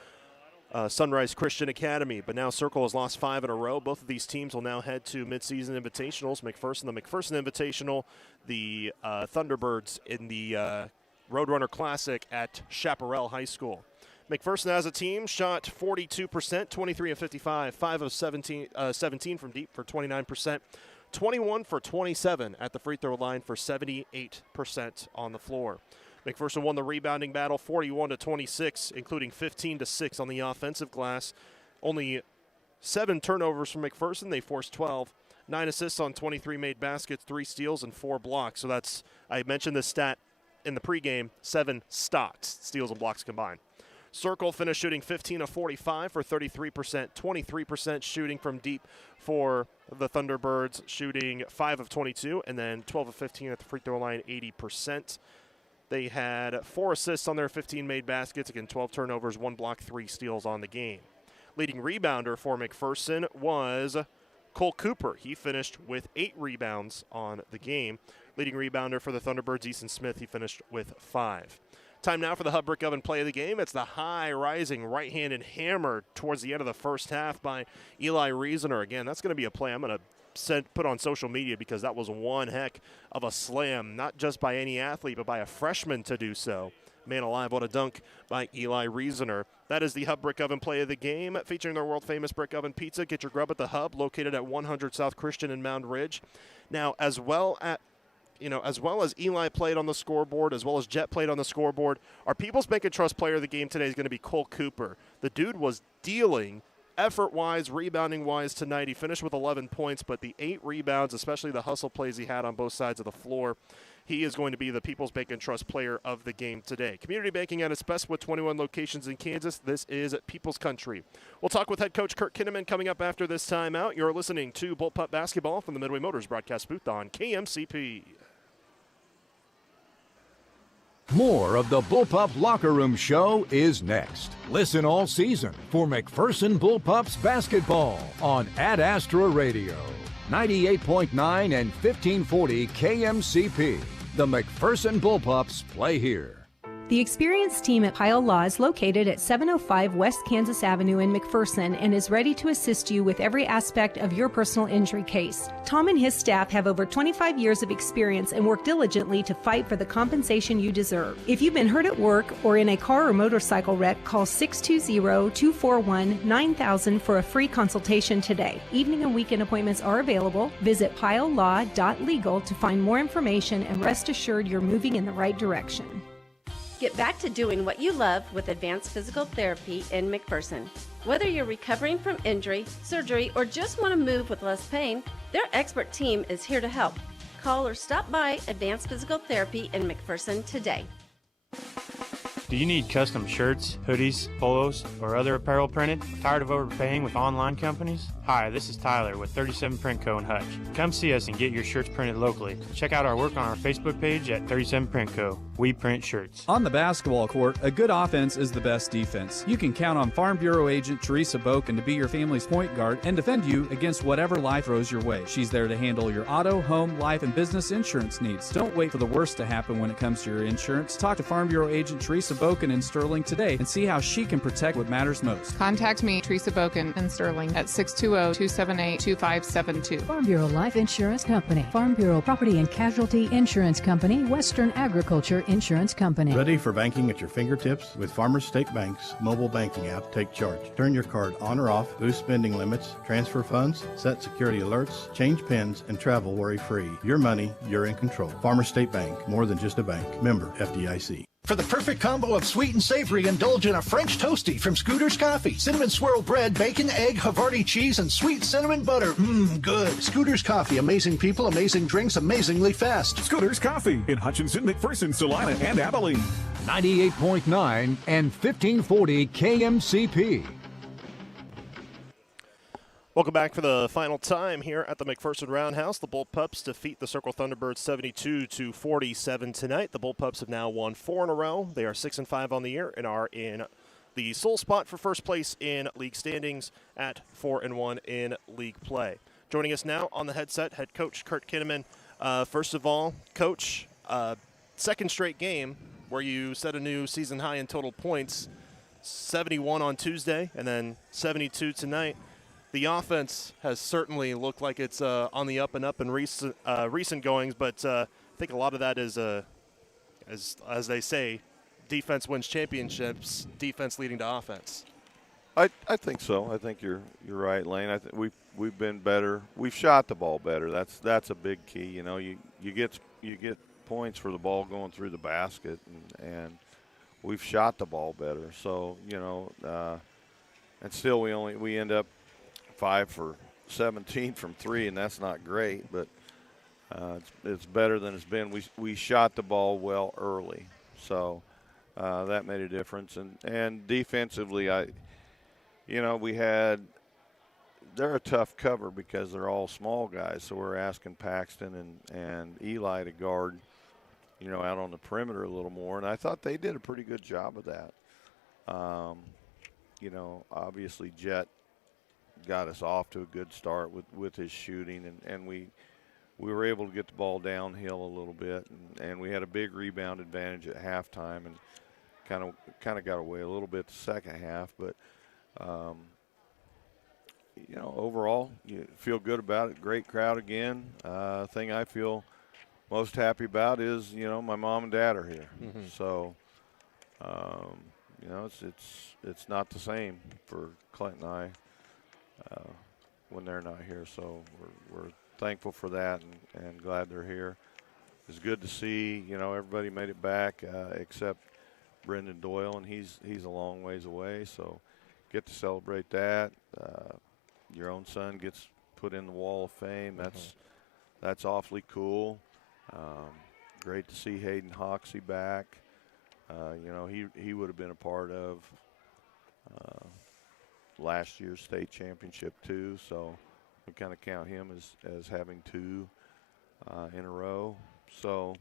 Sunrise Christian Academy. But now Circle has lost 5 in a row. Both of these teams will now head to midseason invitationals. McPherson, the McPherson Invitational, the Thunderbirds in the Roadrunner Classic at Chaparral High School. McPherson as a team shot 42%, 23 of 55, 5 of 17 from deep for 29%, 21 for 27 at the free throw line for 78% on the floor. McPherson won the rebounding battle 41-26, including 15-6 on the offensive glass. Only 7 turnovers from McPherson. They forced 12. 9 assists on 23 made baskets, 3 steals, and 4 blocks. So that's, I mentioned this stat in the pregame, 7 stocks, steals and blocks combined. Circle finished shooting 15 of 45 for 33%, 23% shooting from deep for the Thunderbirds, shooting 5 of 22, and then 12 of 15 at the free throw line, 80%. They had 4 assists on their 15 made baskets, again 12 turnovers, 1 block, 3 steals on the game. Leading rebounder for McPherson was Cole Cooper. He finished with 8 rebounds on the game. Leading rebounder for the Thunderbirds, Easton Smith, he finished with 5. Time now for the Hub Brick Oven play of the game. It's the high-rising right-handed hammer towards the end of the first half by Eli Reasoner. Again, that's going to be a play I'm going to put on social media because that was one heck of a slam, not just by any athlete, but by a freshman to do so. Man alive, what a dunk by Eli Reasoner. That is the Hub Brick Oven play of the game, featuring their world-famous Brick Oven Pizza. Get your grub at the Hub, located at 100 South Christian in Mound Ridge. Now, as well as Eli played on the scoreboard, as well as Jet played on the scoreboard, our People's Bank and Trust player of the game today is going to be Cole Cooper. The dude was dealing effort-wise, rebounding-wise tonight. He finished with 11 points, but the 8 rebounds, especially the hustle plays he had on both sides of the floor, he is going to be the People's Bank and Trust player of the game today. Community banking at its best with 21 locations in Kansas. This is People's Country. We'll talk with head coach Kurt Kinnaman coming up after this timeout. You're listening to Bullpup Basketball from the Midway Motors broadcast booth on KMCP. More of the Bullpup Locker Room Show is next. Listen all season for McPherson Bullpups basketball on Ad Astra Radio. 98.9 and 1540 KMCP. The McPherson Bullpups play here. The experienced team at Pyle Law is located at 705 West Kansas Avenue in McPherson and is ready to assist you with every aspect of your personal injury case. Tom and his staff have over 25 years of experience and work diligently to fight for the compensation you deserve. If you've been hurt at work or in a car or motorcycle wreck, call 620-241-9000 for a free consultation today. Evening and weekend appointments are available. Visit pylelaw.legal to find more information and rest assured you're moving in the right direction. Get back to doing what you love with Advanced Physical Therapy in McPherson. Whether you're recovering from injury, surgery, or just want to move with less pain, their expert team is here to help. Call or stop by Advanced Physical Therapy in McPherson today. Do you need custom shirts, hoodies, polos, or other apparel printed? Tired of overpaying with online companies? Hi, this is Tyler with 37 Print Co. in Hutch. Come see us and get your shirts printed locally. Check out our work on our Facebook page at 37 Print Co. We print shirts. On the basketball court, a good offense is the best defense. You can count on Farm Bureau agent Teresa Boken to be your family's point guard and defend you against whatever life throws your way. She's there to handle your auto, home, life, and business insurance needs. Don't wait for the worst to happen when it comes to your insurance. Talk to Farm Bureau agent Teresa Boken in Sterling today and see how she can protect what matters most. Contact me, Teresa Boken in Sterling at 620-278-2572. Farm Bureau Life Insurance Company, Farm Bureau Property and Casualty Insurance Company, Western Agriculture Insurance Company. Ready for banking at your fingertips? With Farmers State Bank's mobile banking app, Take Charge. Turn your card on or off, boost spending limits, transfer funds, set security alerts, change PINs, and travel worry-free. Your money, you're in control. Farmers State Bank, more than just a bank. Member FDIC. For the perfect combo of sweet and savory, indulge in a French toasty from Scooter's Coffee. Cinnamon swirl bread, bacon, egg, Havarti cheese, and sweet cinnamon butter. Mmm, good. Scooter's Coffee. Amazing people, amazing drinks, amazingly fast. Scooter's Coffee in Hutchinson, McPherson, Salina, and Abilene. 98.9 and 1540 KMCP. Welcome back for the final time here at the McPherson Roundhouse. The Bullpups defeat the Circle Thunderbirds 72-47 tonight. The Bullpups have now won 4 in a row. They are 6-5 on the year and are in the sole spot for first place in league standings at 4-1 in league play. Joining us now on the headset, head coach Kurt Kinnaman. First of all, Coach, second straight game where you set a new season high in total points, 71 on Tuesday and then 72 tonight. The offense has certainly looked like it's on the up and up in recent goings, but I think a lot of that is, as they say, defense wins championships, defense leading to offense. I think so. I think you're right, Lane. I think we've been better. We've shot the ball better. That's a big key. You know, you get points for the ball going through the basket, and we've shot the ball better. So and still we end up 5 for 17 from 3, and that's not great, but it's better than it's been. We shot the ball well early, so that made a difference. And defensively, they're a tough cover because they're all small guys, so we're asking Paxton and Eli to guard, out on the perimeter a little more, and I thought they did a pretty good job of that. Obviously Jet got us off to a good start with his shooting, and we were able to get the ball downhill a little bit, and we had a big rebound advantage at halftime, and kind of got away a little bit the second half, but overall you feel good about it. Great crowd again. Thing I feel most happy about is my mom and dad are here. Mm-hmm. So it's not the same for Clint and I when they're not here, so we're thankful for that and glad they're here. It's good to see, everybody made it back except Brendan Doyle, and he's a long ways away, so get to celebrate that. Your own son gets put in the Wall of Fame. That's awfully cool. Great to see Hayden Hoxie back. He would have been a part of last year's state championship too, so we kind of count him as having 2 in a row. So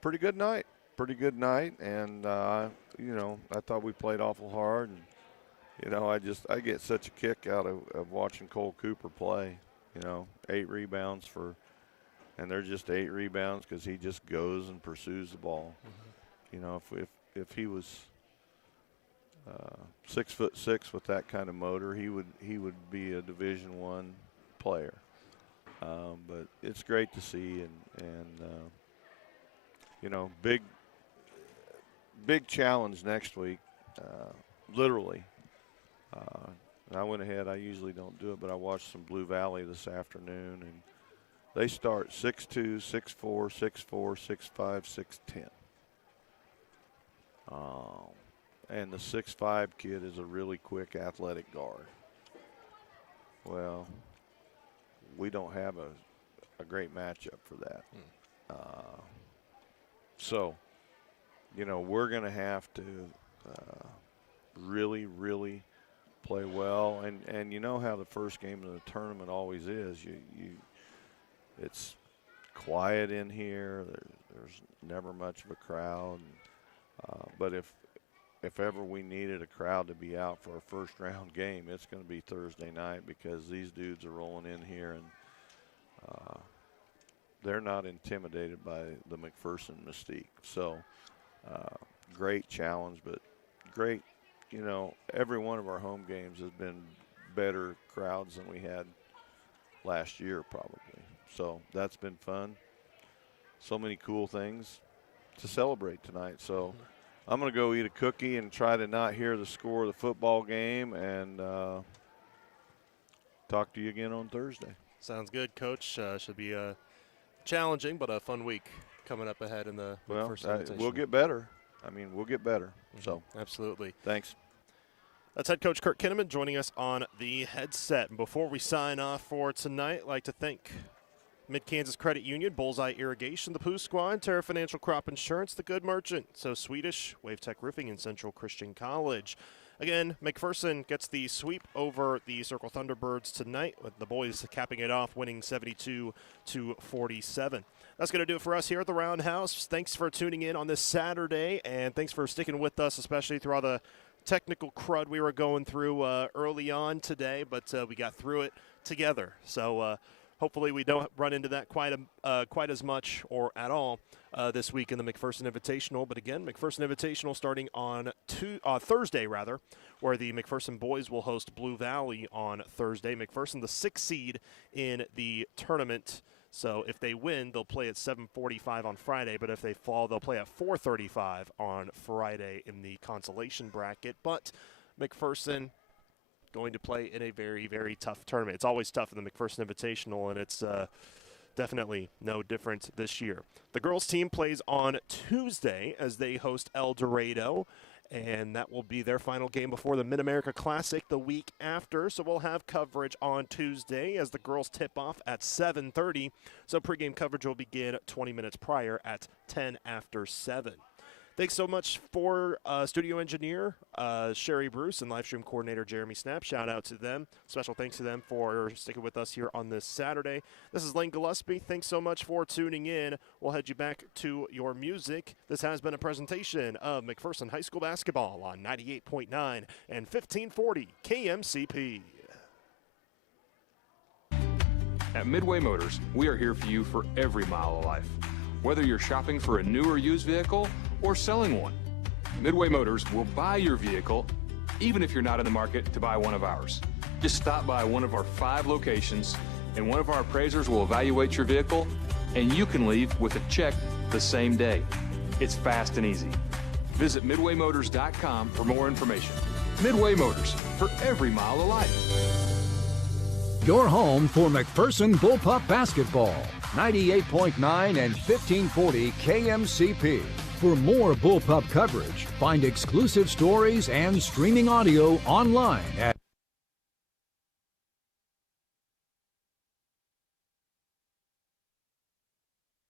pretty good night, and I thought we played awful hard, and I get such a kick out of watching Cole Cooper play. 8 rebounds and they're just 8 rebounds because he just goes and pursues the ball. Mm-hmm. If he was 6'6" with that kind of motor, he would be a Division I player. But it's great to see, and big challenge next week, literally. And I went ahead. I usually don't do it, but I watched some Blue Valley this afternoon, and they start 6'2", 6'4", 6'4", 6'5", 6'10". And the 6'5" kid is a really quick athletic guard. Well, we don't have a great matchup for that. So, we're going to have to really, really play well. And you know how the first game of the tournament always is. It's quiet in here. There's never much of a crowd. But if ever we needed a crowd to be out for a first-round game, it's going to be Thursday night, because these dudes are rolling in here, and they're not intimidated by the McPherson mystique. So great challenge, but great, every one of our home games has been better crowds than we had last year probably. So that's been fun. So many cool things to celebrate tonight. So I'm going to go eat a cookie and try to not hear the score of the football game, and talk to you again on Thursday. Sounds good, Coach. Should be challenging, but a fun week coming up ahead in the Well, first invitation. we'll get better. I mean, we'll get better. So absolutely. Thanks. That's head coach Kurt Kinnaman joining us on the headset. And before we sign off for tonight, I'd like to thank Mid-Kansas Credit Union, Bullseye Irrigation, the Pooh Squad, Terra Financial Crop Insurance, The Good Merchant, So Swedish, Wave Tech Roofing, and Central Christian College. Again, McPherson gets the sweep over the Circle Thunderbirds tonight, with the boys capping it off, winning 72-47. That's going to do it for us here at the Roundhouse. Thanks for tuning in on this Saturday, and thanks for sticking with us, especially through all the technical crud we were going through early on today, but we got through it together. So hopefully we don't run into that quite as much or at all this week in the McPherson Invitational. But again, McPherson Invitational starting on Thursday, where the McPherson boys will host Blue Valley on Thursday. McPherson, the 6th seed in the tournament. So if they win, they'll play at 7:45 on Friday. But if they fall, they'll play at 4:35 on Friday in the consolation bracket. But McPherson going to play in a very, very tough tournament. It's always tough in the McPherson Invitational, and it's definitely no different this year. The girls' team plays on Tuesday as they host El Dorado, and that will be their final game before the Mid-America Classic the week after. So we'll have coverage on Tuesday as the girls tip off at 7:30. So pregame coverage will begin 20 minutes prior at 10 after 7. Thanks so much for studio engineer Sherry Bruce and live stream coordinator Jeremy Snap. Shout out to them. Special thanks to them for sticking with us here on this Saturday. This is Lane Gillespie. Thanks so much for tuning in. We'll head you back to your music. This has been a presentation of McPherson High School basketball on 98.9 and 1540 KMCP. At Midway Motors, we are here for you for every mile of life. Whether you're shopping for a new or used vehicle or selling one, Midway Motors will buy your vehicle even if you're not in the market to buy one of ours. Just stop by one of our 5 locations and one of our appraisers will evaluate your vehicle and you can leave with a check the same day. It's fast and easy. Visit MidwayMotors.com for more information. Midway Motors, for every mile of life. Your home for McPherson Bullpup Basketball, 98.9 and 1540 KMCP. For more Bullpup coverage, find exclusive stories and streaming audio online at